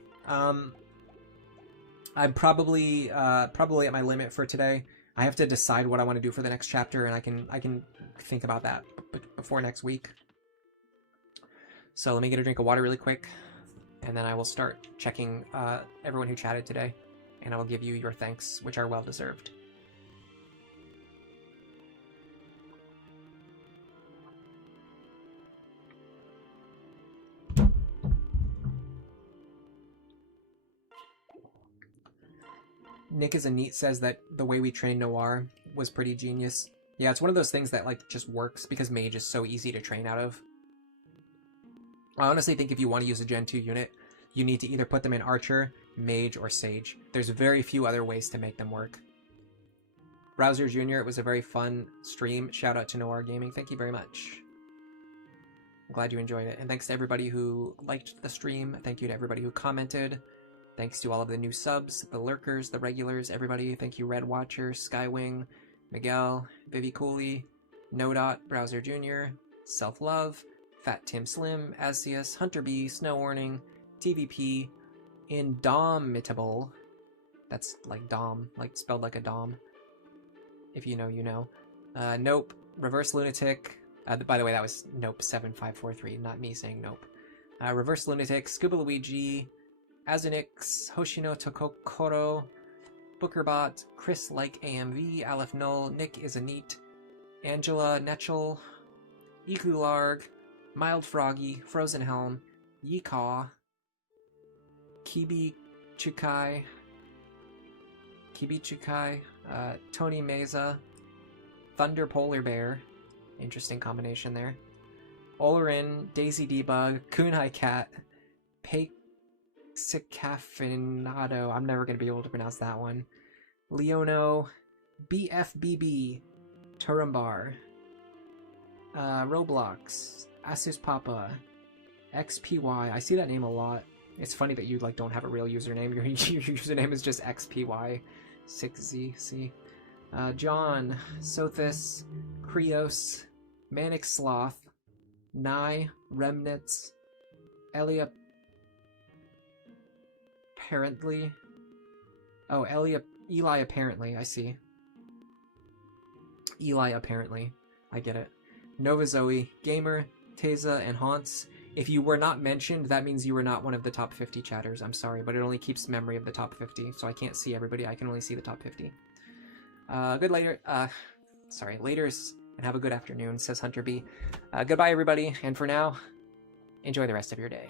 I'm probably at my limit for today. I have to decide what I want to do for the next chapter, and I can think about that before next week. So let me get a drink of water really quick, and then I will start checking everyone who chatted today, and I will give you your thanks, which are well deserved. Nick is a neat says that the way we trained Noir was pretty genius. Yeah, it's one of those things that like just works because Mage is so easy to train out of. I honestly think if you want to use a Gen 2 unit, you need to either put them in Archer, Mage, or Sage. There's very few other ways to make them work. Browser Jr., it was a very fun stream. Shout out to Noir Gaming. Thank you very much. I'm glad you enjoyed it. And thanks to everybody who liked the stream. Thank you to everybody who commented. Thanks to all of the new subs, the lurkers, the regulars, everybody. Thank you, Red Watcher, Skywing, Miguel, Vivi Cooley, Nodot, Browser Jr., Self Love, Fat Tim Slim, Asius, Hunter B, Snow Warning, TVP, Indomitable. That's like Dom, like spelled like a Dom. If you know, you know. Nope, Reverse Lunatic. By the way, that was Nope 7543, not me saying Nope. Reverse Lunatic, Scuba Luigi, Azunix, Hoshino Tokokoro, Bookerbot, Chris Like AMV, Aleph Null, Nick is a Neat, Angela Netchel, Ikularg, Mild Froggy, Frozen Helm, Yikaw, Kibi Chukai, Tony Meza, Thunder Polar Bear, interesting combination there, Olerin, Daisy Debug, Kunai Cat, Pexicaffinado, I'm never going to be able to pronounce that one, Leono, BFBB, Turumbar, Roblox, Asus Papa, XPY, I see that name a lot. It's funny that you like don't have a real username. Your username is just XPY6ZC. John, Sothis, Krios, Manic Sloth, Nye, Remnants, Elia apparently. Oh, Eli apparently, I see. Eli apparently. I get it. Nova Zoe, Gamer, Teza, and Haunts. If you were not mentioned, that means you were not one of the top 50 chatters. I'm sorry, but it only keeps memory of the top 50, so I can't see everybody. I can only see the top 50. Laters, and have a good afternoon, says Hunter B. Goodbye, everybody, and for now, enjoy the rest of your day.